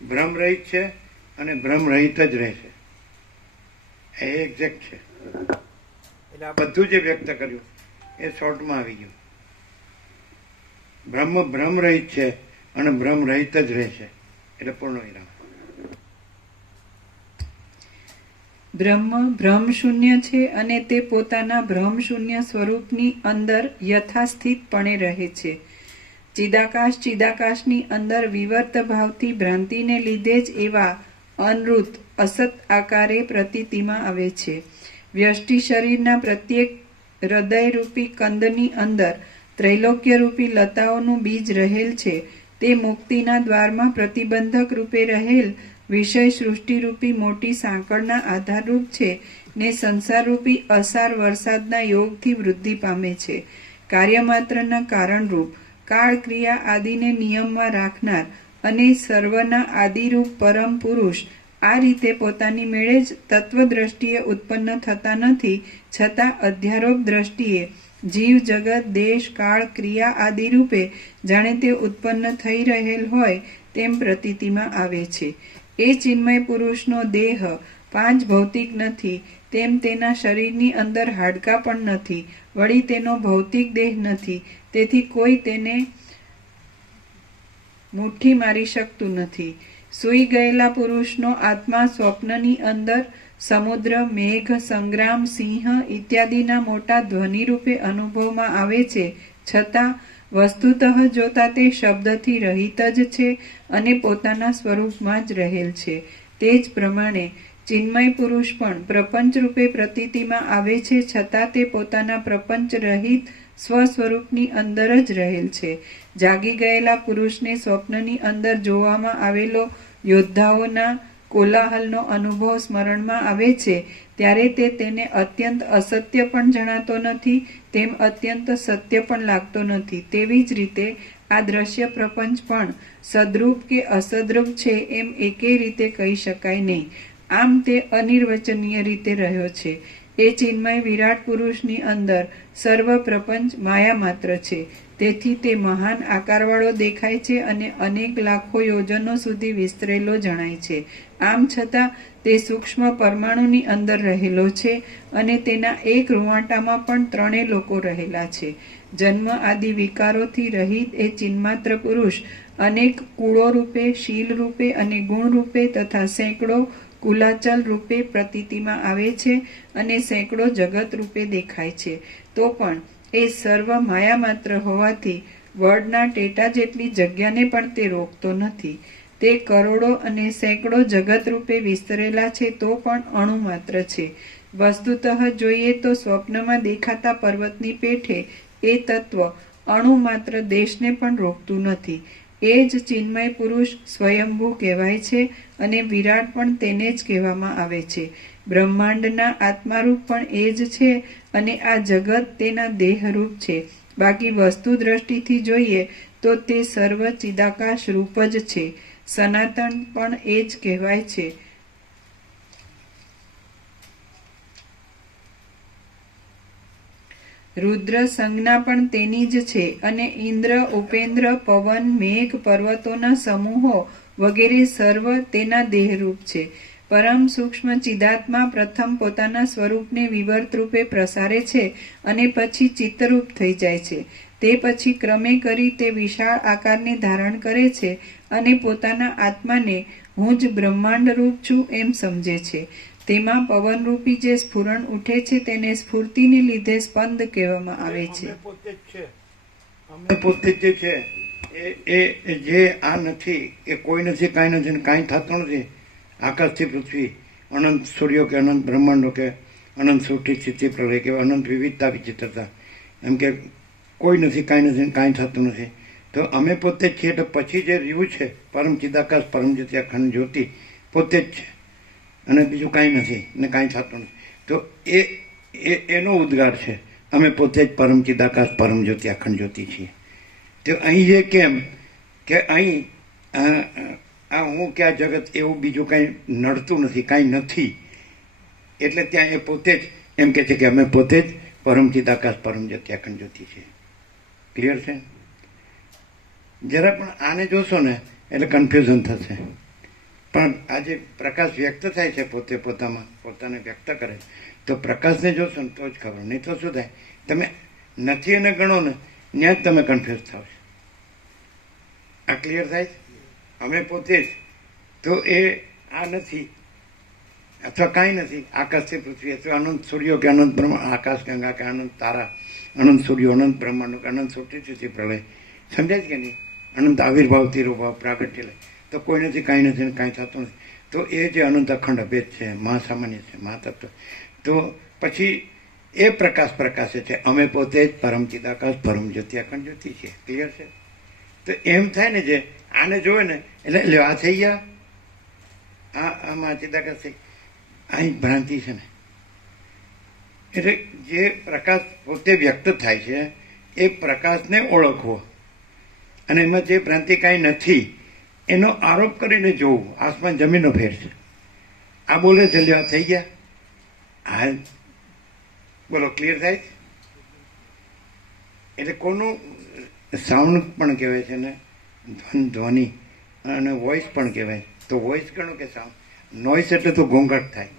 ભ્રમ રહિત છે અને ભ્રમ રહિત જ રહે છે. એ એક્ઝેક્ટ છે. એટલે આ બધું જે વ્યક્ત કર્યું એ શોર્ટમાં આવી ગયું. બ્રહ્મ ભ્રમ રહિત છે અને ભ્રમ રહિત જ રહે છે. એટલે પૂર્ણ વિરામ. બ્રહ્મ ભ્રમ શૂન્ય છે અને તે પોતાના ભ્રમ શૂન્ય સ્વરૂપની અંદર યથાસ્થિતપણે રહે છે. ચિદાકાશ ચિદાકાશની અંદર વિવર્ત ભાવથી ભ્રાંતિને લીધે જ એવા અનૃત અસત આકારે પ્રતીતિમાં આવે છે. વ્યષ્ટિ શરીરના પ્રત્યેક હૃદયરૂપી કંદની અંદર ત્રૈલોક્યરૂપી લતાઓનું બીજ રહેલ છે. તે મુક્તિના દ્વારમાં પ્રતિબંધક રૂપે રહેલ વિષય સૃષ્ટિરૂપી મોટી સાંકળના આધારરૂપ છે ને સંસારરૂપી અસાર વરસાદના યોગથી વૃદ્ધિ પામે છે. કાર્યમાત્રના કારણરૂપ કાળ ક્રિયા આદિને નિયમમાં રાખનાર અને સર્વના આદિરૂપ પરમ પુરુષ આ રીતે પોતાની મેળે જ તત્વદ્રષ્ટિએ ઉત્પન્ન થતા નથી, છતાં અધ્યારોપ દ્રષ્ટિએ જીવ જગત દેશ કાળ ક્રિયા આદિ રૂપે જાણે તે ઉત્પન્ન થઈ રહેલ હોય તેમ પ્રતીતિમાં આવે છે. એ ચિન્મય પુરુષનો દેહ પાંચ ભૌતિક નથી, તેમ તેના શરીરની અંદર હાડકાં પણ નથી, વળી તેનો ભૌતિક દેહ નથી, તેથી કોઈ તેને મુઠ્ઠી મારી શકતું નથી. સૂઈ ગયેલા પુરુષનો આત્મા સ્વપ્નની અંદર સમુદ્ર, મેઘ, સંગ્રામ, સિંહ ઇત્યાદિના મોટા ધ્વનિરૂપે અનુભવમાં આવે છે, છતાં વસ્તુતઃ જોતા તે શબ્દથી રહિત જ છે અને પોતાના સ્વરૂપમાં જ રહેલ છે. તે જ પ્રમાણે ચિન્મય પુરુષ પણ પ્રપંચ રૂપે પ્રતીતિમાં આવે છે, છતાં તે પોતાના પ્રપંચ રહિત સ્વસ્વરૂપની અંદર જ રહેલ છે. જાગી ગયેલા પુરુષને સ્વપ્નની અંદર જોવામાં આવેલો યોદ્ધાઓના કોલાહલનો અનુભવ સ્મરણમાં આવે છે, ત્યારે તે તેને અત્યંત અસત્ય પણ જણાતો નથી, તેમ અત્યંત સત્ય પણ લાગતો નથી. તેવી જ રીતે આ દ્રશ્ય પ્રપંચ પણ સદરૂપ કે અસદરૂપ છે એમ એકેય રીતે કહી શકાય નહીં. આમ તે અનિર્વચનીય રીતે રહ્યો છે. એ ચિન્મય વિરાટ પુરુષની અંદર સર્વ પ્રપંચ માયા માત્ર છે. તેથી તે મહાન આકારવાળો દેખાય છે અને અનેક લાખો યોજનો સુધી વિસ્તરેલો જણાય છે. આમ છતાં તે સૂક્ષ્મ પરમાણુની અંદર રહેલો છે અને તેના એક રૂંવાટામાં પણ ત્રણેય લોકો રહેલા છે. જન્મ આદિ વિકારોથી રહિત એ ચિન્માત્ર પુરુષ અનેક કુળો રૂપે, શીલ રૂપે અને ગુણ રૂપે તથા સેંકડો કુલાચલ રૂપે પ્રતીતિમાં આવે છે અને સેંકડો જગત રૂપે દેખાય છે. તો પણ એ સર્વ માયા માત્ર હોવાથી વડના ટેટા જેટલી જગ્યાને પણ તે રોકતો નથી. તે કરોડો અને સેંકડો જગત રૂપે વિસ્તરેલા છે તો પણ અણુ માત્ર છે. વસ્તુતઃ જોઈએ તો સ્વપ્નમાં દેખાતા પર્વતની પેઠે એ તત્વ અણુ માત્ર દેશને પણ રોકતું નથી. એ જ ચિન્મય પુરુષ સ્વયંભૂ કહેવાય છે અને વિરાટ પણ તેને જ કહેવામાં આવે છે. બ્રહ્માંડના આત્મારૂપ પણ એ જ છે અને આ જગત તેના દેહરૂપ છે. બાકી વસ્તુ દ્રષ્ટિથી જોઈએ તો તે સર્વ ચિદાકાશ રૂપ જ છે. સનાતન પણ એ જ કહેવાય છે. રુદ્ર સંજ્ઞા પણ તેની જ છે અને ઇન્દ્ર, ઉપેન્દ્ર, પવન, મેઘ, પર્વતોના સમૂહો વગેરે સર્વ તેના દેહરૂપ છે. પરમ સૂક્ષ્મ ચિદાત્મા પ્રથમ પોતાના સ્વરૂપને વિવર્ત રૂપે પ્રસારે છે અને પછી ચિત્તરૂપ થઈ જાય છે. તે પછી ક્રમે કરી તે વિશાળ આકારને ધારણ કરે છે અને પોતાના આત્માને હું જ બ્રહ્માંડ રૂપ છું એમ સમજે છે. તેમાં પવનરૂપી જે સ્ફુરણ ઉઠે છે તેને સ્ફૂર્તિને લીધે સ્પંદ કહેવામાં આવે છે. અમે પોતે જ છે, અમે પોતે જ છે. એ જે આ નથી, એ કોઈ નથી, કાંઈ નથી, કાંઈ થતું નથી. આકાશથી પૃથ્વી, અનંત સૂર્યો કે અનંત બ્રહ્માંડો કે અનંત સૃષ્ટિ સ્થિતિ પ્રલય કે અનંત વિવિધતા વિચિત્રતા, એમ કે કોઈ નથી, કાંઈ નથી, કાંઈ થતું નથી. તો અમે પોતે જ છીએ. તો પછી જે રહ્યું છે પરમ ચિદાકાશ પરમ જ્યોતિ અખંડ જ્યોતિ પોતે જ છે અને બીજું કાંઈ નથી ને કાંઈ થતું નથી. તો એનો ઉદ્ગાર છે અમે પોતે જ પરમ ચિદાકાશ પરમ જ્યોતિ અખંડ જ્યોતિ છીએ. તો અહીં જે કેમ કે અહીં આ હું કે આ જગત એવું બીજું કાંઈ નડતું નથી, કાંઈ નથી. એટલે ત્યાં એ પોતે જ એમ કે છે કે અમે પોતે જ પરમ ચિદાકાશ પરમ જ્યોતિ અખંડ જ્યોતિ છીએ. ક્લિયર છે? જરા પણ આને જોશો ને એટલે કન્ફ્યુઝન થશે. પણ આ જે પ્રકાશ વ્યક્ત થાય છે પોતે પોતાને વ્યક્ત કરે તો પ્રકાશને જોશો ને તો જ ખબર. નહીં તો શું થાય, તમે નથી એને ગણો ને ત્યાં જ તમે કન્ફ્યુઝ થાવ છો. આ ક્લિયર થાય? અમે પોતે જ તો એ આ નથી અથવા કાંઈ નથી. આકાશથી પૃથ્વી અથવા અનંત સૂર્યો કે અનંત બ્રહ્માંડ, આકાશ ગંગા કે અનંત તારા, અનંત સૂર્યો, અનંત બ્રહ્માંડો કે અનંત સૃષ્ટિ પ્રલય, સમજાય કે નહીં? અનંત આવિર્ભાવ તિરોભાવ પ્રાગટ્ય લય તો કોઈ નથી, કાંઈ નથી ને કાંઈ થતું નથી. તો એ જે અનંત અખંડ અભેદ છે, મહાસામાન્ય છે, મહાતત્વ, તો પછી એ પ્રકાશે છે અમે પોતે જ પરમ ચિદાકાશ પરમ જ્યોતિ અખંડ જ્યોતિ છે. ક્લિયર છે? તો એમ થાય ને જે આને જોવે ને એટલે આ થઈ ગયા, આમાં ચિદાકાશ થઈ, અહીં ભ્રાંતિ છે ને. એટલે જે પ્રકાશ પોતે વ્યક્ત થાય છે એ પ્રકાશને ઓળખવો અને એમાં જે ભ્રાંતિ કાંઈ નથી એનો આરોપ કરીને જોવું. આસમાન જમીનનો ફેર છે. આ બોલે છે આ થઈ ગયા, આ બોલો. ક્લિયર થાય? એટલે કોનું સાઉન્ડ પણ કહેવાય છે ને, ધ્વનિ અને વોઇસ પણ કહેવાય. તો વોઇસ ગણો કે સાઉન્ડ? નોઇસ એટલે તો ઘોંઘાટ થાય,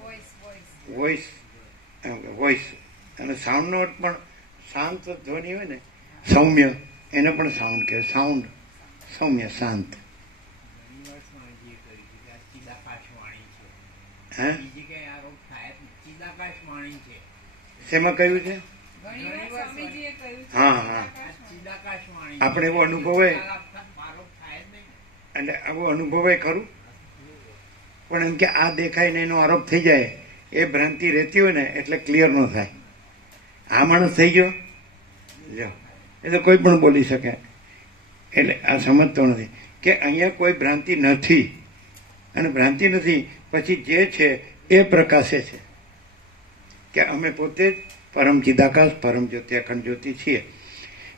વોઇસ. અને સાઉન્ડનો અર્થ પણ શાંત ધ્વનિ હોય ને, સૌમ્ય, એને પણ સાઉન્ડ કહેવાય. સાઉન્ડ સૌમ્ય, શાંત. હે? શેમાં કહ્યું છે? હા, આપણે એવો અનુભવ હોય એટલે આવો અનુભવ હોય ખરું. પણ એમ કે આ દેખાય ને એનો આરોપ થઈ જાય, એ ભ્રાંતિ રહેતી હોય ને એટલે ક્લિયર ન થાય. આ માણસ થઈ ગયો જો, એ તો કોઈ પણ બોલી શકે. એટલે આ સમજતો નથી કે અહીંયા કોઈ ભ્રાંતિ નથી, અને ભ્રાંતિ નથી પછી જે છે એ પ્રકાશે છે કે અમે પોતે જ પરમ ચિદાકાશ પરમ જ્યોતિ અખંડ જ્યોતિ છીએ.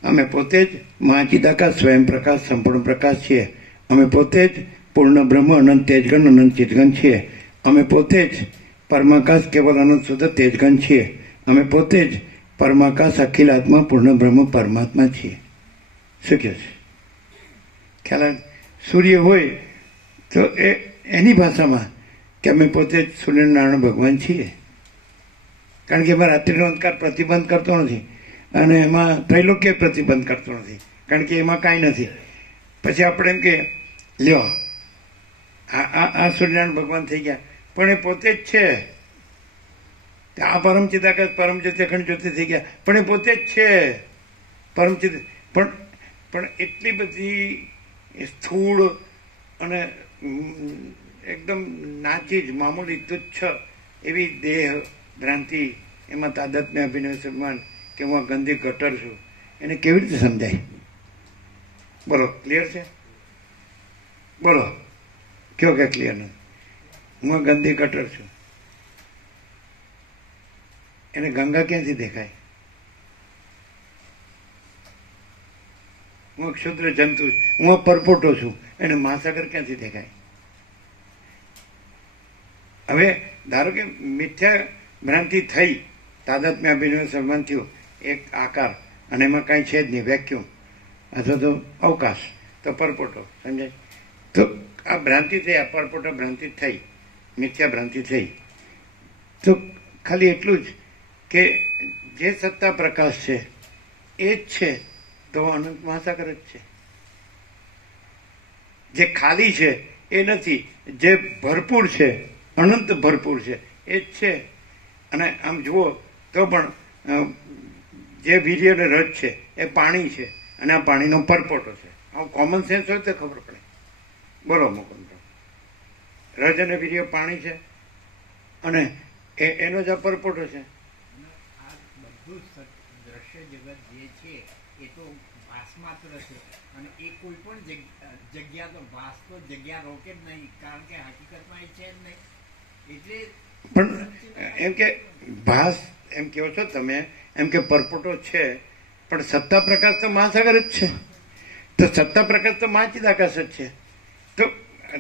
અમે પોતે જ મહાચિદાકાશ સ્વયં પ્રકાશ સંપૂર્ણ પ્રકાશ છીએ. અમે પોતે જ પૂર્ણ બ્રહ્મ અનંત તેજગન અનંત ચિતગન છીએ. અમે પોતે જ પરમાકાશ કેવલ અનંત શુદ્ધ તેજગન છીએ. અમે પોતે જ પરમાકાશ અખિલ આત્મા પૂર્ણ બ્રહ્મ પરમાત્મા છીએ. શું કહે છે? ખ્યાલ? સૂર્ય હોય તો એની ભાષામાં કે અમે પોતે જ સૂર્યનારાયણ ભગવાન છીએ. કારણ કે એમાં રાત્રિનો અંધકાર પ્રતિબંધ કરતો નથી અને એમાં ત્રૈલોક્ય પ્રતિબંધ કરતો નથી, કારણ કે એમાં કાંઈ નથી. પછી આપણે એમ કે લ્યો આ સૂર્યનારાયણ ભગવાન થઈ ગયા, પણ એ પોતે જ છે. આ પરમ ચિદાકાશ પરમ જ્યોતિ અખંડ જ્યોતિ થઈ ગયા, પણ એ પોતે જ છે પરમ ચિદ. પણ એટલી બધી સ્થૂળ અને એકદમ નાચી જ મામૂલી તુચ્છ એવી દેહ ભ્રાંતિ, એમાં તાદાત્મ્ય અભિનય સન્માન કે હું આ ગંદી ગટર છું, એને કેવી રીતે સમજાય? બોલો, ક્લિયર છે? બોલો, કયો કે ક્લિયર નથી? હું આ ગંદી ગટર છું, એને ગંગા ક્યાંથી દેખાય? હું એક ક્ષુદ્ર જંતુ છું, હું આ પરપોટો છું, એને મહાસાગર ક્યાંથી દેખાય? હવે ધારો કે મિથ્યા ભ્રાંતિ થઈ, તાદાત્મ્ય અભિનય સન્માન થયું, એક આકાર અને એમાં કાંઈ છે જ નહીં, વેક્યુમ અથવા તો અવકાશ, તો પરપોટો, સમજાય? તો આ ભ્રાંતિ થઈ, આ પરપોટો ભ્રાંતિ થઈ, મિથ્યા ભ્રાંતિ થઈ, તો ખાલી એટલું જ કે જે સત્તા પ્રકાશ છે એ જ છે, તો અનંત મહાસાગર જ છે. જે ખાલી છે એ નથી, જે ભરપૂર છે, અનંત ભરપૂર છે એ જ છે. અને આમ જુઓ તો પણ જે વીર્ય અને રજ છે એ પાણી છે, અને આ પાણીનો પરપોટો છે. આવું કોમન સેન્સ હોય તો ખબર પડે. બોલો મુકુંદ, રજ અને વીર્ય પાણી છે, અને એનો જ આ પરપોટો છે. આ બધું દ્રશ્ય જગત જે છે એ તો ભાસ માત્ર છે, અને એ કોઈ પણ જગ્યા તો ભાસ તો જગ્યા રોકે જ નહીં, કારણ કે હકીકતમાં એ છે જ નહીં. એટલે પણ એમ કે ભાસ એમ કહો છો તમે, એમ કે પરપોટો છે, પણ સત્તા પ્રકાશ તો મહાસાગર જ છે. તો સત્તા પ્રકાશ તો મહાચિદાકાશ જ છે.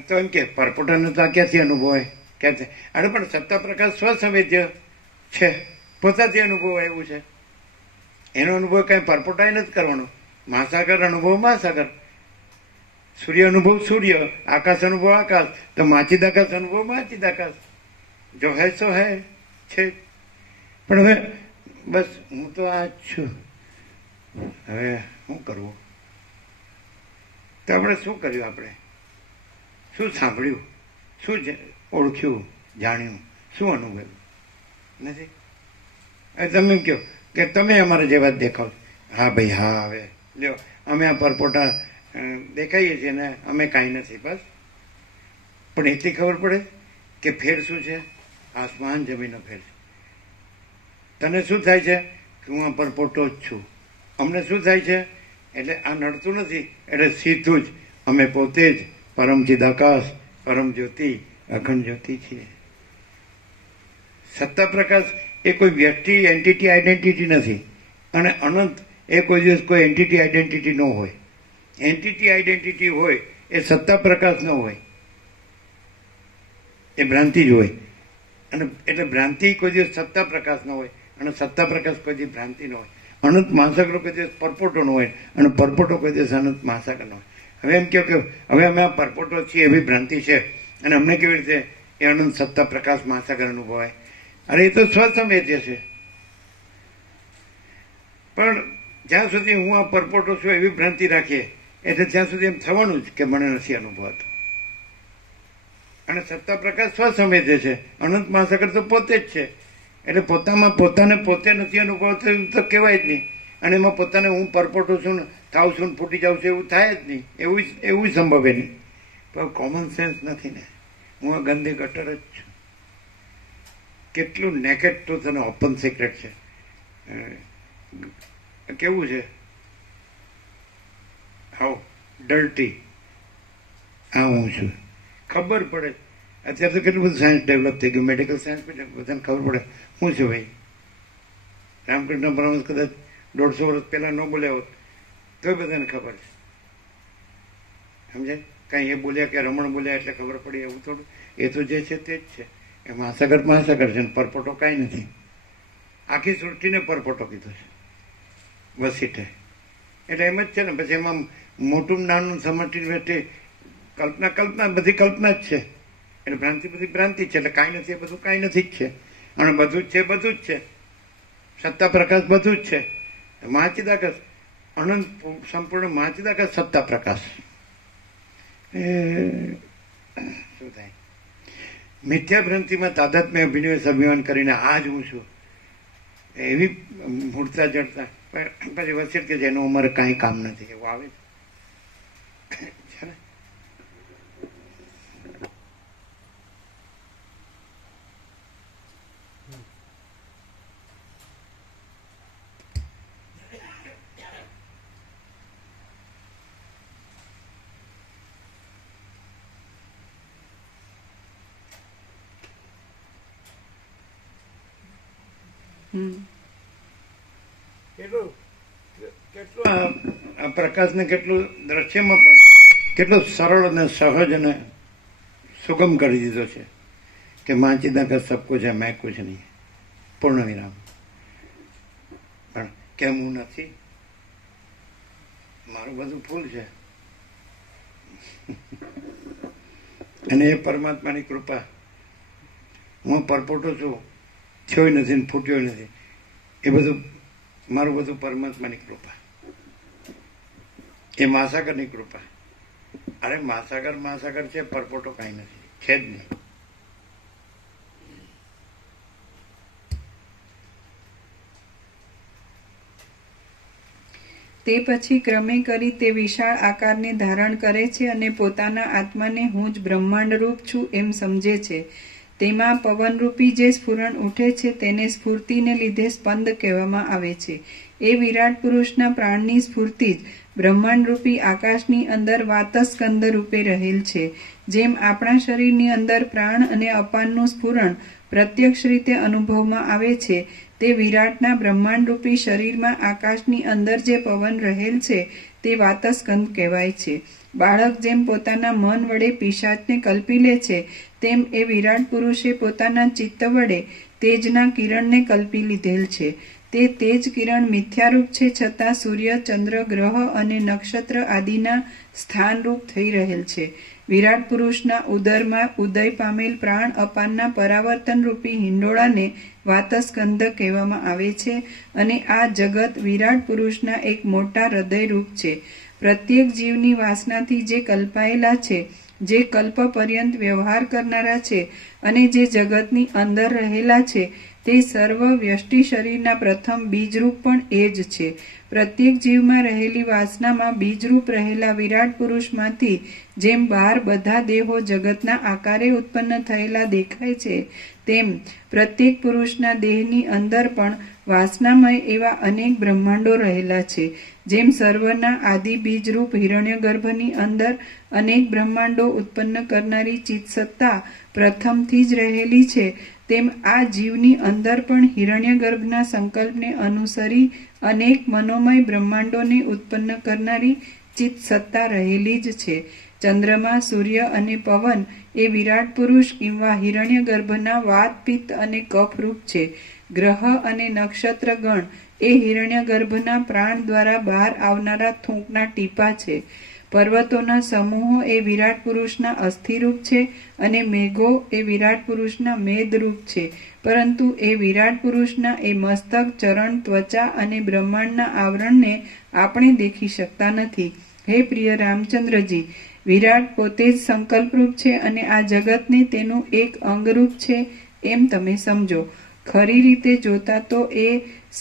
તો એમ કે પરપોટાનો તો આ ક્યાંથી અનુભવાય? ક્યાંથી? અરે પણ સત્તા પ્રકાશ સ્વસંવેદ્ય છે, પોતાથી અનુભવાય એવું છે. એનો અનુભવ કઈ પરપોટાય નથી કરવાનો. મહાસાગર અનુભવ મહાસાગર, સૂર્ય અનુભવ સૂર્ય, આકાશ અનુભવ આકાશ, તો માચિદાકાશ અનુભવ માચિદાકાશ. જો હે સો હે છે. પણ હવે બસ હું તો આ જ છું, હવે શું કરવું? તો આપણે શું કર્યું? આપણે શું સાંભળ્યું? શું ઓળખ્યું, જાણ્યું? શું અનુભવ્યું? નથી. હવે તમે એમ કહો કે તમે અમારા જેવા જ દેખાવ. હા ભાઈ હા, હવે લ્યો અમે આ પરપોટા દેખાઈએ છીએ ને અમે કાંઈ નથી, બસ. પણ એટલી ખબર પડે કે ફેર શું છે? આસમાન જમીનનો ફેર છે. તને શું થાય છે કે હું આ પરપોટો જ છું. અમને શું થાય છે? એટલે આ નડતું નથી, એટલે સીધું જ અમે પોતે જ પરમ ચિદાકાશ, પરમ જ્યોતિ, અખંડ જ્યોતિ છીએ. સત્તા પ્રકાશ એ કોઈ વ્યક્તિ, એન્ટિટી, આઈડેન્ટિટી નથી. અને અનંત એ કોઈ દિવસ કોઈ એન્ટિટી, આઈડેન્ટિટી ન હોય. એન્ટિટી, આઈડેન્ટિટી હોય એ સત્તા પ્રકાશ ન હોય, એ ભ્રાંતિ જ હોય. અને એટલે ભ્રાંતિ કોઈ દિવસ સત્તા પ્રકાશ ન હોય, અને સત્તા પ્રકાશ કોઈ દિવસ ભ્રાંતિ ન હોય. અનંત મહાસાગર કોઈ દિવસ પરપોટો ન હોય, અને પરપોટો કોઈ દિવસ અનંત મહાસાગર ન હોય. હવે એમ કહો કે હવે અમે આ પરપોટો છીએ એવી ભ્રાંતિ છે, અને અમને કેવી રીતે એ અનંત સત્તા પ્રકાશ મહાસાગર અનુભવાય? અરે એ તો સ્વસંવેદ્ય છે. પણ જ્યાં સુધી હું આ પરપોટો છું એવી ભ્રાંતિ રાખીએ, એટલે ત્યાં સુધી એમ થવાનું જ કે મને નથી અનુભવાતું. અને સત્તા પ્રકાશ સ્વસંવેદ્ય છે, અનંત મહાસાગર તો પોતે જ છે. એટલે પોતામાં પોતાને પોતે નથી અનુભવતો એવું તો કહેવાય જ નહીં. અને એમાં પોતાને હું પરપોટો છું ને થાવ છું ને ફૂટી જાઉં છું એવું થાય જ નહીં, એવું સંભવે નહીં. પણ કોમન સેન્સ નથી ને. હું આ ગંદી ગટર જ છું. કેટલું નેકેડ ટ્રુથ અને ઓપન સિક્રેટ છે. કેવું છે? હાઉ ડર્ટી આ હું છું. ખબર પડે. અત્યારે તો કેટલું બધું સાયન્સ ડેવલપ થઈ ગયું, મેડિકલ સાયન્સ બધાને ખબર પડે શું છે ભાઈ. રામકૃષ્ણ પરમહંસ કદાચ 150 વર્ષ પહેલાં ન બોલ્યા હોત તોય બધાને ખબર છે. સમજાય? કાંઈ એ બોલ્યા કે રમણ બોલ્યા એટલે ખબર પડી એવું થોડું. એ તો જે છે તે જ છે. એ મહાસાગર મહાસાગર છે, પરપોટો કાંઈ નથી. આખી સૃષ્ટિને પરપોટો કીધો છે વસીઠે. એટલે એમ જ છે ને. પછી એમાં મોટું નાનું સમટી વેઠી કલ્પના બધી કલ્પના જ છે. એટલે ભ્રાંતિ બધી ભ્રાંતિ છે. એટલે કાંઈ નથી એ બધું કાંઈ નથી જ છે. અને બધું જ છે બધું જ છે. સત્તા પ્રકાશ બધું જ છે. મહાચિદાકાશ અનંત સંપૂર્ણ મહાચિદાકાશ સત્તા પ્રકાશ. શું થાય? મિથ્યા ભ્રાંતિમાં તાદાત્મ્ય અભિનય અભિમાન કરીને આ જ હું છું એવી મૂર્તા જડતા પછી વચ્ચે કે જેનું અમારે કાંઈ કામ નથી એવું આવે છે ને. હમ. કેટલું કેટલું આ પ્રકાશને કેટલું દ્રશ્યમાં પણ કેટલું સરળ અને સહજ અને સુગમ કરી દીધો છે કે માँ चिदाकाश सब कुछ है मैं कुछ नहीं પૂર્ણ વિરામ. પણ કેમ હું નથી? મારું બધું ફૂલ છે અને એ પરમાત્માની કૃપા. હું પરપોટો છું, થયો નથી ને ફૂટ્યો નથી. એ બધું મારું બધું પરમાત્માની કૃપા, એ મહાસાગરની કૃપા. અરે મહાસાગર છે, પરપોટો કાંઈ નથી, છે જ નહીં. તે પછી ક્રમે કરી તે વિશાળ આકારને ધારણ કરે છે અને પોતાના આત્માને હું જ બ્રહ્માંડ રૂપ છું એમ સમજે છે. તેમાં પવનરૂપી જે સ્ફુરણ ઉઠે છે તેને સ્ફૂર્તિને લીધે સ્પંદ કહેવામાં આવે છે. એ વિરાટ પુરુષના પ્રાણની સ્ફૂર્તિ જ બ્રહ્માંડરૂપી આકાશની અંદર વાતસ્કંદ રૂપે રહેલ છે. જેમ આપણા શરીરની અંદર પ્રાણ અને અપાનનું સ્ફુરણ પ્રત્યક્ષ રીતે અનુભવમાં આવે છે, તે વિરાટના બ્રહ્માંડરૂપી શરીરમાં આકાશની અંદર જે પવન રહેલ છે તે વાતસ્કંદ કહેવાય છે. બાળક જેમ પોતાના મન વડે પિશાચને કલ્પી લે છે, તેમ એ વિરાટ પુરુષે પોતાના ચિત્ત વડે તેજના કિરણને કલ્પી લીધેલ છે. તે તેજ કિરણ મિથ્યારૂપ છે, છતાં સૂર્ય, ચંદ્ર, ગ્રહ અને નક્ષત્ર આદિના સ્થાનરૂપ થઈ રહેલ છે. વિરાટ પુરુષના ઉદરમાં ઉદય પામેલ પ્રાણ અપાનના પરાવર્તન રૂપી હિંડોળાને વાતસ્કંદ કહેવામાં આવે છે અને આ જગત વિરાટ પુરુષના એક મોટા હૃદયરૂપ છે. પ્રત્યેક જીવની વાસનાથી જે કલ્પાયેલા છે, જે કલ્પ પર્યંત વ્યવહાર કરનારા છે અને જે જગતની અંદર રહેલા છે, તે સર્વ વ્યષ્ટિ શરીરના પ્રથમ બીજરૂપ પણ એ જ છે. પ્રત્યેક જીવમાં રહેલી વાસનામાં બીજરૂપ રહેલા વિરાટ પુરુષમાંથી જેમ બહાર બધા દેહો જગતના આકારે ઉત્પન્ન થયેલા દેખાય છે, તેમ પ્રત્યેક પુરુષના દેહની અંદર પણ વાસનામય એવા અનેક બ્રહ્માંડો રહેલા છે. જેમ સર્વના આદિ બીજરૂપ હિરણ્યગર્ભની અંદર અનેક બ્રહ્માંડો ઉત્પન્ન કરનારી ચિત્સત્તા પ્રથમથી જ રહેલી છે, તેમ આ જીવની અંદર પણ હિરણ્યગર્ભના સંકલ્પને અનુસરી અનેક મનોમય બ્રહ્માંડોને ઉત્પન્ન કરનારી ચિત્સત્તા રહેલી જ છે. ચંદ્રમા, સૂર્ય અને પવન એ વિરાટ પુરુષ કિંવા હિરણ્યગર્ભના વાત, પિત્ત અને કફરૂપ છે. ગ્રહ અને નક્ષત્ર ગણ એ હિરણ્યગર્ભના પ્રાણ દ્વારા બહાર આવનારા થૂંકના ટીપા છે. પર્વતોના સમૂહો એ વિરાટ પુરુષના અસ્થિરૂપ છે અને મેઘો એ વિરાટ પુરુષના મેદરૂપ છે. પરંતુ એ વિરાટ પુરુષના એ મસ્તક, ચરણ, ત્વચા અને બ્રહ્માંડના આવરણને આપણે દેખી શકતા નથી. હે પ્રિય રામચંદ્રજી, વિરાટ પોતે જ સંકલ્પરૂપ છે અને આ જગતને તેનું એક અંગરૂપ છે એમ તમે સમજો. ખરી રીતે જોતા તો એ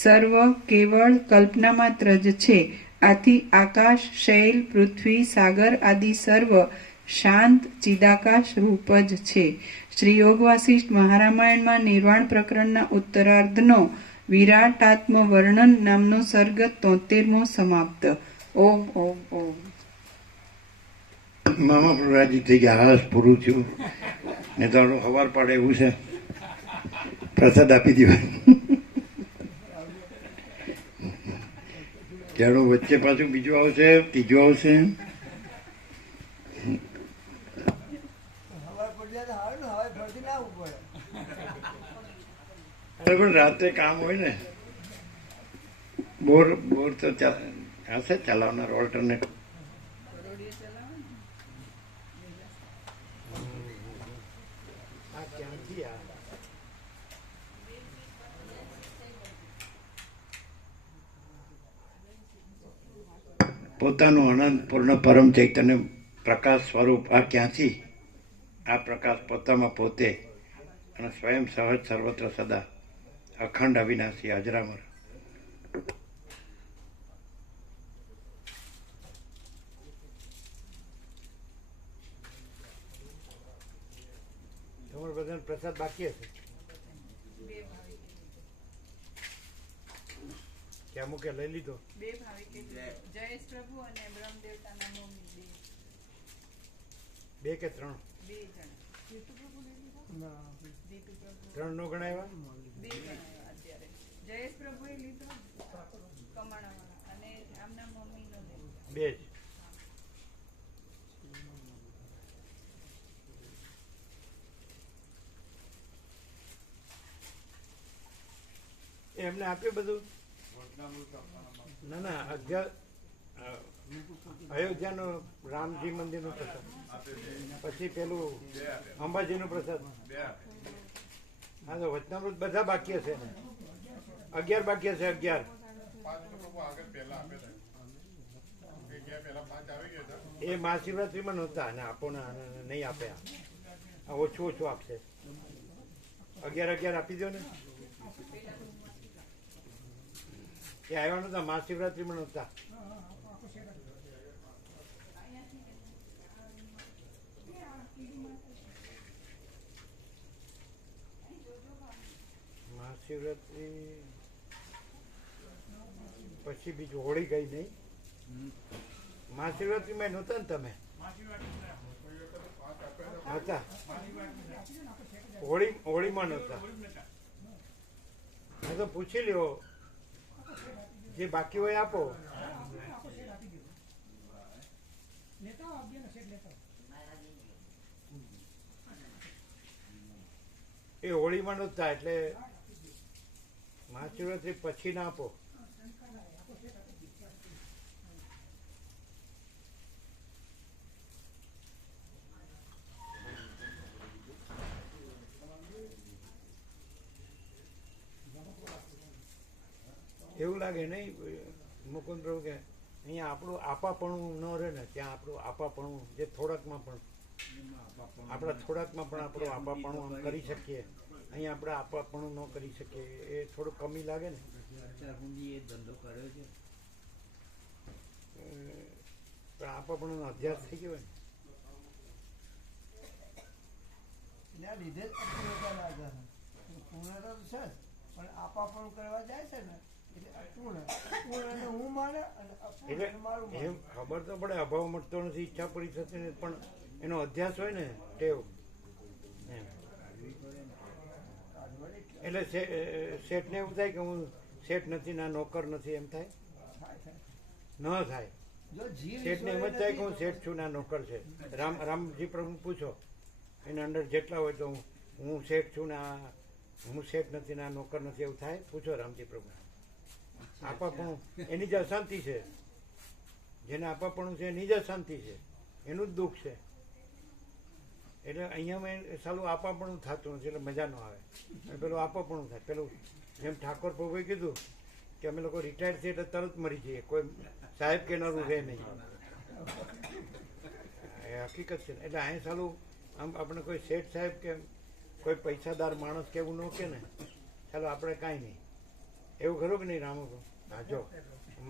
સર્વ કેવળ કલ્પના માત્ર જ છે. આથી આકાશ, શૈલ, પૃથ્વી, સાગર આદિ સર્વ શાંત ચિદાકાશ રૂપ જ છે. શ્રી યોગ વાસિષ્ઠ મહારામાયણમાં નિર્વાણ પ્રકરણના ઉત્તરાર્ધનો વિરાટાત્મ વર્ણન નામનો સર્ગ 73મો સમાપ્ત. ઓમ ઓમ ઓમ. મામા પણ રાજી થઈ ગયા, હાસ પૂરું થયું ને તો સવાર પાડે એવું છે, પ્રસાદ આપી દેવા. જાણો વચ્ચે પાછું બીજું આવશે, ત્રીજું આવશે. પણ રાત્રે કામ હોય ને, બોર તો હશે ચલાવનાર ઓલ્ટરનેટ. પોતાનું અનંત પૂર્ણ પરમ ચૈતન્ય પ્રકાશ સ્વરૂપ આ ક્યાંથી? આ પ્રકાશ પોતામાં પોતે અને સ્વયં સહજ સર્વત્ર સદા અખંડ અવિનાશી અજરામર. તમારે બધાને પ્રસાદ બાકી હશે કે અમુકે લઈ લીધો? જયેશ પ્રભુ અને બ્રહ્મદેવતાના મમ્મી બે કે ત્રણ? 2 જણ. ત્રણ નો ગણાવ્યા? 2 ગણાવ્યા અત્યારે. જયેશ પ્રભુએ લીધો કમાણાવાળા અને આમના મમ્મીનો લીધો. બે જ. એમને આપ્યું બધું. ના ના, અયોધ્યાનો રામજી મંદિરનો પ્રસાદ, પછી પેલું અંબાજીનો પ્રસાદ. હા તો વચનામૃત બધા બાકી હશે ને? 11 બાકી હશે. 11 એ મહાશિવરાત્રીમાં નહોતા ને આપો નહીં આપ્યા. ઓછું ઓછું આપશે. 11 આપી દો ને. એ આવ્યા નહોતા મહાશિવરાત્રીમાં નહોતા. મહાશિવરાત્રી પછી બીજું હોળી ગઈ નહીં. મહાશિવરાત્રીમાં નહોતા ને તમે? હતા. હોળીમાં નહોતા. મેં તો પૂછી લ્યો, જે બાકી હોય આપો. એ હોળીમાં નહોતા એટલે મહાશિવરાત્રી પછી ના આપો. એવું લાગે નહીં મુકુંદ પ્રભુ કે અહીંયા આપણું આપાપણું ન રહે ને, ત્યાં આપણું આપાપણું જે થોડાકમાં પણ આપણા થોડાકમાં પણ આપણું આપાપણું આમ કરી શકીએ, અહીંયા આપણે આપાપણું ન કરી શકીએ, એ થોડું કમી લાગે ને. અત્યાર સુધી એ ધંધો કર્યો છે પણ આપાપણુંનો અભ્યાસ થઈ ગયો ને. એના લીધે જ અપૂર્ણતા લાગે છે. પૂર્ણતા તો છે જ, પણ આપાપણું કરવા જાય છે ને એટલે અપૂર્ણને હું માને અને અપૂર્ણ મારું એટલે એમ ખબર તો પડે, અભાવ મળતો નથી, ઈચ્છા પૂરી થતી નથી, પણ એનો અધ્યાસ હોય ને ટેવ એમ. એટલે શેઠને એવું થાય કે હું શેઠ નથી, ના નોકર નથી, એમ થાય ન થાય. શેઠને એમ જ થાય કે હું શેઠ છું, ના નોકર છે. રામજી પ્રભુ પૂછો, એના અંદર જેટલા હોય તો હું શેઠ છું, ના હું શેઠ નથી, ના નોકર નથી, એવું થાય? પૂછો રામજી પ્રભુ. આપાપણું એની જ અશાંતિ છે. જેને આપાપણું છે એની જ અશાંતિ છે, એનું જ દુઃખ છે. એટલે અહીંયા મેં સાલું આપાપણું થતું નથી એટલે મજા ન આવે. પેલું આપાપણું થાય. પેલું જેમ ઠાકોર પ્રભુએ કીધું કે અમે લોકો રિટાયર્ડ થઈએ એટલે તરત મરી જઈએ, કોઈ સાહેબ કેનારું રહે નહીં. એ હકીકત છે. એટલે અહીં સાલું આમ આપણે કોઈ શેઠ સાહેબ કે કોઈ પૈસાદાર માણસ કે એવું ન કે ને, ચાલો આપણે કાંઈ નહીં. એવું ખરું કે નહીં રામો? હા જો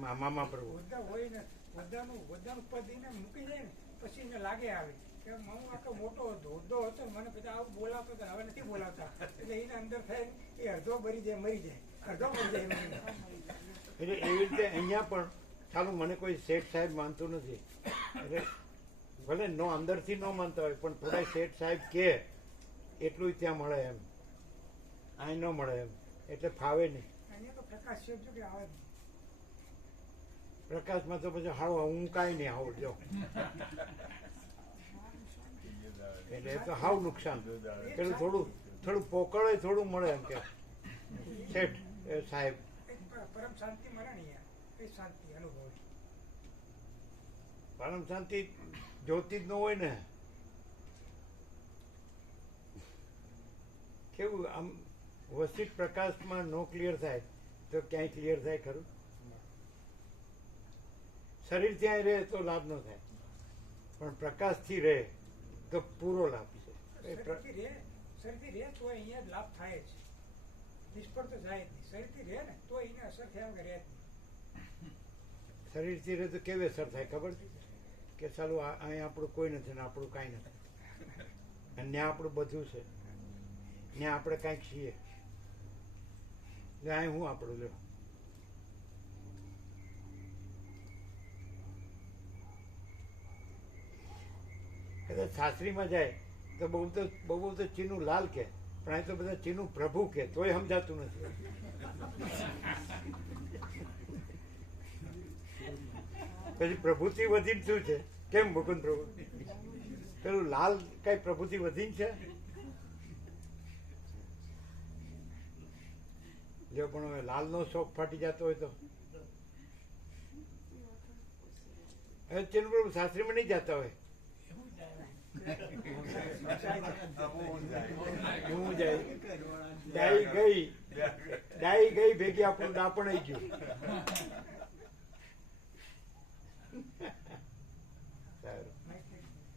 મામા પ્રભુ હોય ને વદાનું પદીને મૂકી જાય ને પછી એને લાગે આવે કે હું આખો મોટો હોદ્દો હતો, મને બધા આવું બોલાવતો હતો, હવે નથી બોલાવતા. એટલે એને અંદર થાય એ અડધો મરી જાય, અડધો મરી જાય. એટલે એવી રીતે અહીંયા પણ ચાલું મને કોઈ શેઠ સાહેબ માનતું નથી. એટલે ભલે નો અંદરથી ન માનતા હોય પણ થોડા શેઠ સાહેબ કે એટલું ત્યાં મળે એમ, અહીં ન મળે એમ. એટલે ફાવે નહીં. અહીંયા તો પ્રકાશ છે કે આવે પ્રકાશમાં તો પછી હાવ હું કાંઈ નહીં આવું જો. એટલે એ તો હાવ નુકસાન. પેલું થોડું પોકળ હોય, થોડું મળે એમ કે શેઠ સાહેબ. પરમ શાંતિ મળે ને યાર, એ શાંતિ અનુભવ. પરમ શાંતિ જોતી જ ન હોય ને. કેવું આમ વસિત પ્રકાશમાં નો ક્લિયર થાય તો ક્યાંય ક્લિયર થાય ખરું? શરીર ત્યાં રહે તો લાભ ન થાય, પણ પ્રકાશથી રહે તો પૂરો લાભ છે. શરીરથી રહે તો અહીંયા લાભ થાય જ, નિષ્ફળ તો જાય જ નહીં. શરીરથી રહે ને તો એને અસર થયા વગર રહે જ નહીં. શરીરથી રહે તો કેવી અસર થાય ખબર છે? કે ચાલો અહીંયા આપણું કોઈ નથી ને આપણું કાંઈ નથી, અને ત્યાં આપણું બધું છે, ત્યાં આપણે કાંઈક છીએ. અહીં હું આપણું લ્યો. કદાચ સાસરીમાં જાય તો બહુ તો ચીનું લાલ કે પણ આ તો બધા ચીનું પ્રભુ કે તોય સમજાતું નથી. પછી પ્રભુથી વધીને શું છે? કેમ મુકુંદ પ્રભુ પેલું લાલ કઈ પ્રભુથી વધીને છે? જો પણ હવે લાલનો શોખ ફાટી જતો હોય તો હવે ચીનું પ્રભુ શાસ્ત્રીમાં નહીં જતા હોય. હું ડાઈ ગઈ ભેગી આપણું દાપણ આવી ગયું.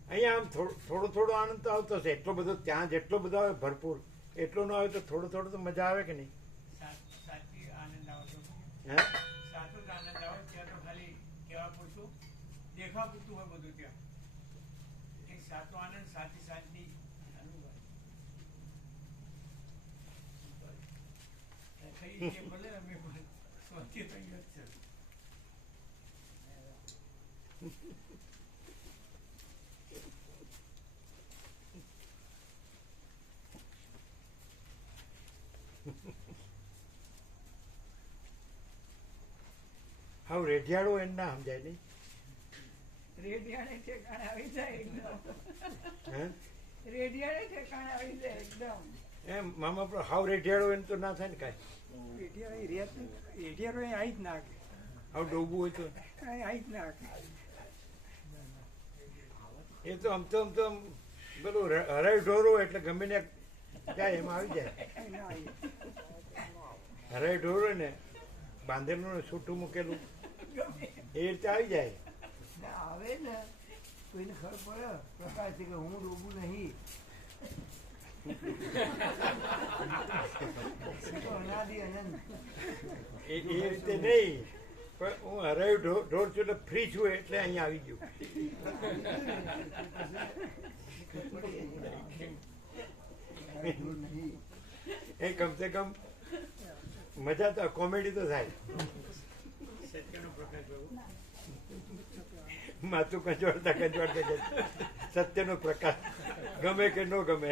અહીંયા આમ થોડો થોડો આનંદ તો આવતો હશે. એટલો બધો ત્યાં જેટલો બધો આવે ભરપૂર એટલો ન આવે તો થોડો થોડો તો મજા આવે કે નહીં? સાચી આનંદ આવતો હે સાચો જ આનંદ આવે. ત્યાં તો ખાલી કેવા પૂરતું દેખા પૂરતું હોય બધું. ત્યાં એક સાચો આનંદ સાચી શાંતિ થઈ છે. ભલે અમે સ્વચ્છ થઈ જ છે. હાવ રેઢિયાળું એને ના સમજાય નહીં. રેડિયાને ઠેકાણે આવી જાય એકદમ. હે રેડિયાને ઠેકાણે આવી જાય એકદમ. એમ મામા પણ હાવ રેઢિયાળું એને તો ના થાય ને કાંઈ. એડિયારો આવી જ નાખે, હાવ ડોબું હોય તો આવી જ નાખે. એ તો આમ તો પેલું હરાય ઢોરો એટલે ગમે ને જાય એમાં આવી જાય. હરાય ઢોરો ને બાંધેલું ને છૂટું મૂકેલું એ રીતે આવી જાય. આવે ને કોઈને ખબર પડે પ્રકાશ કે હું ડોબું નહીં. અનાદિ અનંત. એ રીતે નહીં, પણ હું હરાયું ઢોર છું એટલે ફ્રી છું એટલે અહીંયા આવી ગયું. એ કમસે કમ મજા તો કોમેડી તો થાય. માથું કંચવાડતા કે સત્યનો પ્રકાશ ગમે કે ન ગમે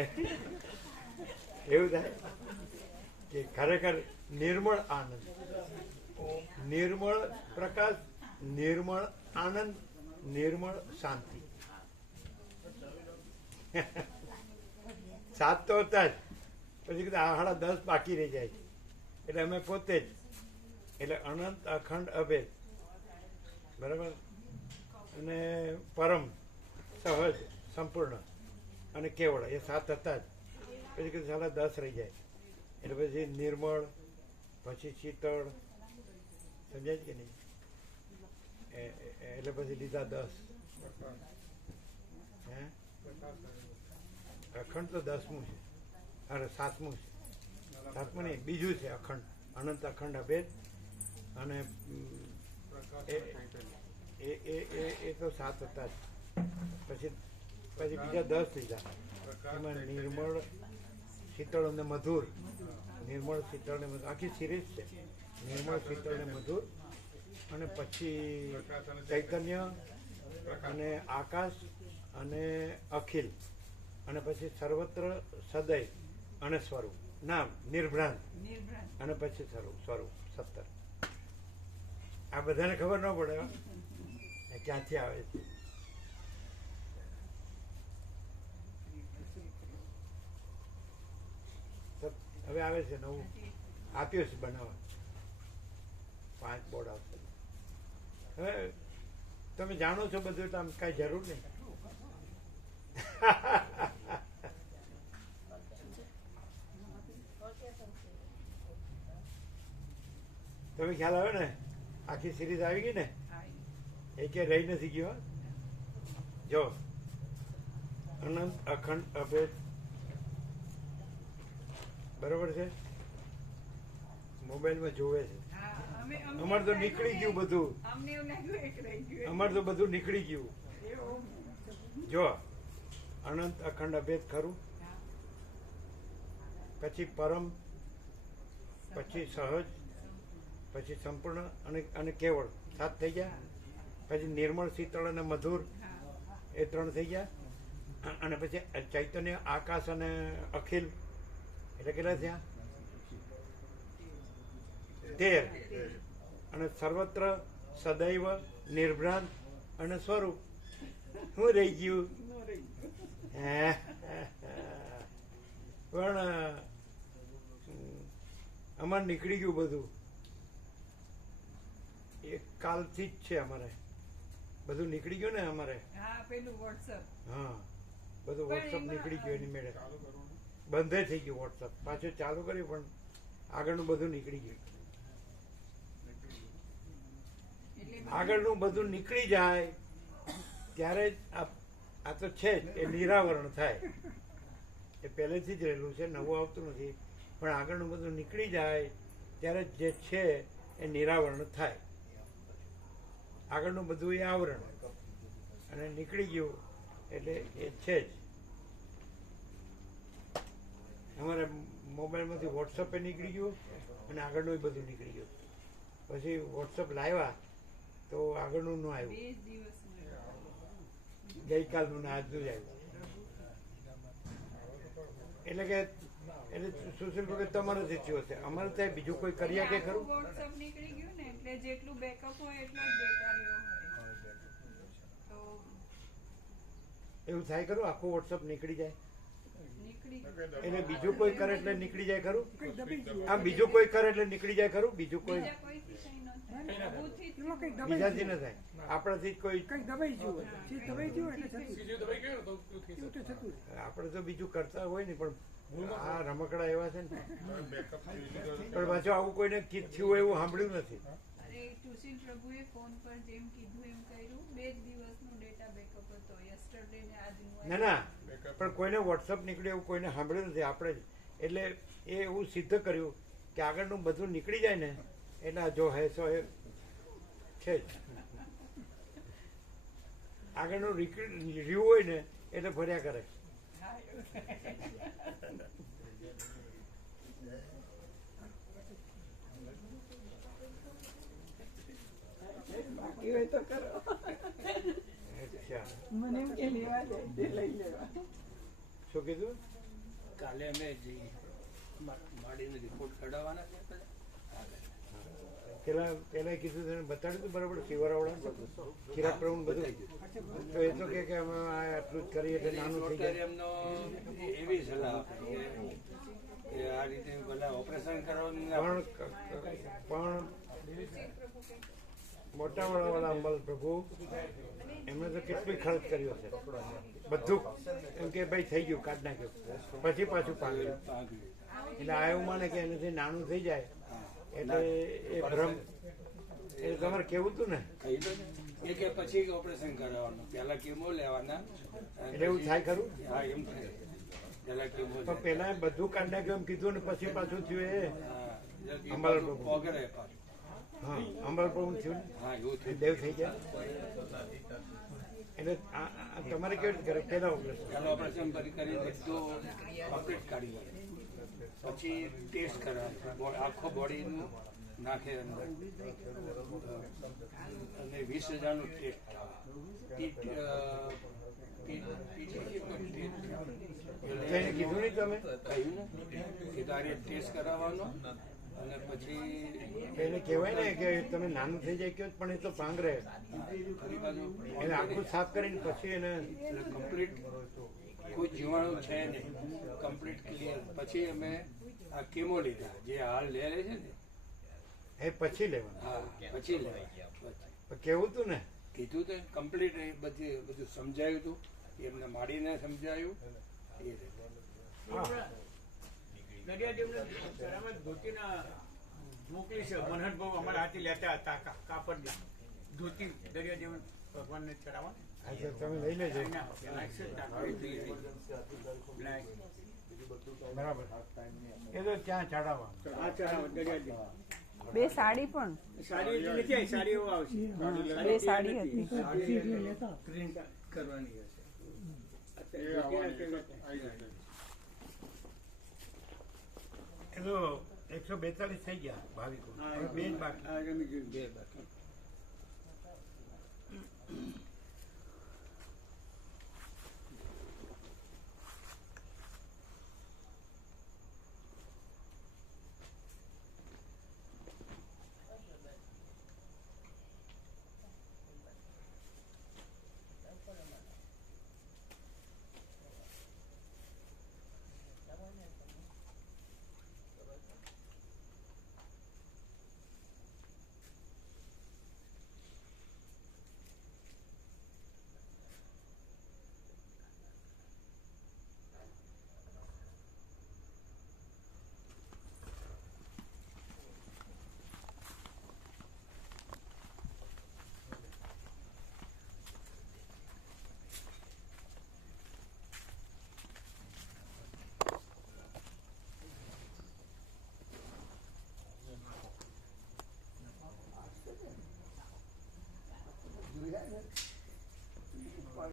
એવું થાય કે ખરેખર નિર્મળ આનંદ, નિર્મળ પ્રકાશ, નિર્મળ આનંદ, નિર્મળ શાંતિ. 7 તો હતા જ, પછી કીધું 10 બાકી રહી જાય. એટલે અમે પોતે જ એટલે અનંત અખંડ અભેદ બરાબર અને પરમ સહજ સંપૂર્ણ અને કેવળ એ 7 હતા જ. પછી કીધું 10 રહી જાય. એટલે પછી નિર્મળ, પછી શીતળ, સમજાય કે નહીં? એટલે પછી લીધા 10. હે અખંડ તો 10મું છે, અરે 7મું છે. 7મું નહીં, બીજું છે અખંડ, અનંત અખંડ અભેદ. અને એ તો 7 હતા જ. પછી બીજા 10 લીધા. એમાં નિર્મળ, શીતળ અને મધુર. નિર્મળ, શીતળ ને મધુર આખી સિરીઝ છે. નિર્મળ, શીતળ ને મધુર. અને પછી ચૈતન્ય અને આકાશ અને અખિલ. અને પછી સર્વત્ર સદય અને સ્વરૂપ નામ નિર્ભ્રાંત. અને પછી સ્વરૂપ 17. આ બધાને ખબર ન પડે એ ક્યાંથી આવે છે. હવે આવે છે નવું આપ્યું છે બનાવવા. 5 બોર્ડ આવશે. હવે તમે જાણો છો બધું એટલે આમ કાંઈ જરૂર નહીં. તમે ખ્યાલ આવે ને આખી સિરીઝ આવી ગઈ ને એ કે રહી નથી ગયો. જો અનંત અખંડ અભેદ બરોબર છે. મોબાઈલમાં જોવે છે. અમારે તો નીકળી ગયું બધું. અમારે તો બધું નીકળી ગયું. જો અનંત અખંડ અભેદ ખરું, પછી પરમ, પછી સહજ, પછી સંપૂર્ણ અને કેવળ 7 થઈ ગયા. પછી નિર્મળ, શીતળ અને મધુર એ 3 થઈ ગયા. અને પછી ચૈતન્ય, આકાશ અને અખિલ એટલે કેટલા થયા 13. અને સર્વત્ર સદૈવ નિર્ભ્રાંત અને સ્વરૂપ શું રહી ગયું? પણ અમારે નીકળી ગયું બધું. એ કાલથી જ છે અમારે બધું નીકળી ગયું ને અમારે. હા પેલું વોટ્સઅપ હા બધું પણ વોટ્સઅપ એમાં નીકળી ગયું એની મેળે. બંધ થઈ ગયું વોટ્સઅપ. પાછું ચાલુ કર્યું પણ આગળનું બધું નીકળી ગયું. આગળનું બધું નીકળી જાય ત્યારે જ આ તો છે જ એ નિરાવરણ થાય. એ પહેલેથી જ રહેલું છે, નવું આવતું નથી. પણ આગળનું બધું નીકળી જાય ત્યારે જે છે એ નિરાવરણ થાય. આગળનું બધું એ આવરણ અને નીકળી ગયું એટલે એ છે જ. અમારે મોબાઈલમાંથી વોટ્સઅપે નીકળી ગયું અને આગળનું બધું નીકળી ગયું. પછી વોટ્સઅપ લાવ્યા તો આગળનું ન આવ્યું. 2 દિવસમાં ગઈકાલનું ને આજનું જ આવ્યું. એટલે કે સુશીલ ભગત તમારાથી થયું હશે. અમારે ત્યાં બીજું કોઈ કર્યા કે ખરું? વોટ્સઅપ નીકળી ગયું ને એટલે જેટલું બેકઅપ હોય એટલો જ ડેટા રહ્યો હોય તો એવું થાય ખરું? આખું વોટ્સઅપ નીકળી જાય નીકળી ગયું. એટલે બીજું કોઈ કરે એટલે નીકળી જાય ખરું? કંઈક દબાઈ ગયું. આમ બીજું કોઈ કરે એટલે નીકળી જાય ખરું? બીજું કોઈ બીજા કોઈથી કંઈ ન થાય. પ્રભુથી જ એમાં કંઈક દબાઈ બીજાથી ગયું. ન થાય. આપણાથી જ કોઈ કંઈક દબાઈ ગયું હોય. જે દબાઈ ગયું એટલે થતું. એવું તો થતું જ. આપણે તો બીજું કરતા હોય ને પણ આ રમકડા એવા છે ને. પણ પાછું આવું કોઈને થયું હોય એવું સાંભળ્યું નથી. અરે સુશીલ પ્રભુએ ફોન પર જેમ કીધું એમ કર્યું. 2 દિવસનો ડેટા બેકઅપ હતો યસ્ટરડે ને આજનું. ના ના પણ કોઈને વોટ્સઅપ નીકળ્યું એવું કોઈને સાંભળ્યું નથી આપણે જ. એટલે એ એવું સિદ્ધ કર્યું કે આગળનું બધું નીકળી જાય ને એટલે આ જો હે સો એ છે જ. આગળનું રહ્યું હોય ને એટલે ફર્યા કરે. બાકી હોય તો કરો. અચ્છા મને એમ કે લેવા જાય તે લઈ લેવા. શું કીધું? કાલે અમે જઈએ માડીનો રિપોર્ટ કઢાવવાના છે પેલા કીધું તેને બતાડ્યું હતું બરાબર શિવરાવડા ચિરાગ પ્રભુ બધું. તો એ તો કે અમે આટલું જ કરીએ એટલે નાનું થઈ જાય. એમનો એવી સલાહ આપે કે આ રીતે બધા ઓપરેશન કરવાનું પણ મોટા વાળા અંબલ પ્રભુ એમણે તો કેટલી ખર્ચ કર્યો છે બધું. એમ કે ભાઈ થઈ ગયું કાઢ નાખ્યું પછી પાછું પાક્યું. એટલે આ એવું માને કે એનાથી નાનું થઈ જાય એટલે એ ભ્રમ. એ તમારે કેવું હતું ને એ કે પછી ઓપરેશન કરવાનું પેલા કેમો લેવાના એટલે એવું થાય ખરું? હા એમ થાય પેલા કેમો પણ પેલા બધું કાઢ નાખ્યું એમ કીધું ને પછી પાછું થયું એ અંબાલાલ પ્રભુ. પગરે પાછું હા અંબાલાલ પ્રભુ થયું ને હા એવું થયું દેવ થઈ ગયા. એટલે તમારે કેવી રીતે કરે? પેલા ઓપરેશન પેલા ઓપરેશન કરી બધું કમ્પ્લીટ કાઢી લે પછી ટેસ્ટ કરાવે આખો બોડીનું નાખે અંદર અને 20,000નું ટેસ્ટ એને કીધું નહીં તમે? કહ્યું ને કે તારે ટેસ્ટ કરાવવાનો અને પછી એને કહેવાય ને કે તમે નાનું થઈ જાય કયો પણ એ તો પાંગ રહે. ફરી બાજુ એને આખું સાફ કરીને પછી એને કમ્પ્લીટ કોઈ જીવાણું છે નહીં કમ્પ્લીટ ક્લિયર. પછી અમે આ કેમો લીધા જે હાલ લે છે ને એ પછી લેવાનું. હા પછી લેવા પણ કેવું તું ને કીધું તો કમ્પ્લીટ બધું સમજાયું હતું એમને માડીને સમજાયું એ રીતે. હા મોકલી છે મનહર બહુ અમારા હાથે લેતા હતા કાપડની ધોતી દરિયાદેવ ભગવાનને ચડાવવા. હા તો તમે લઈ લેજો. બરાબર એ તો ત્યાં ચડાવવા. આ ચડાવવા દરિયાદેવ. 2 સાડી પણ સાડી હજી નથી આવી સાડી એવો આવશે. 2 સાડી હતી. પ્રિન્ટ કરવાની હશે. એ તો 142 થઈ ગયા ભાવિકો. હવે બે જ બાકી. બે બાકી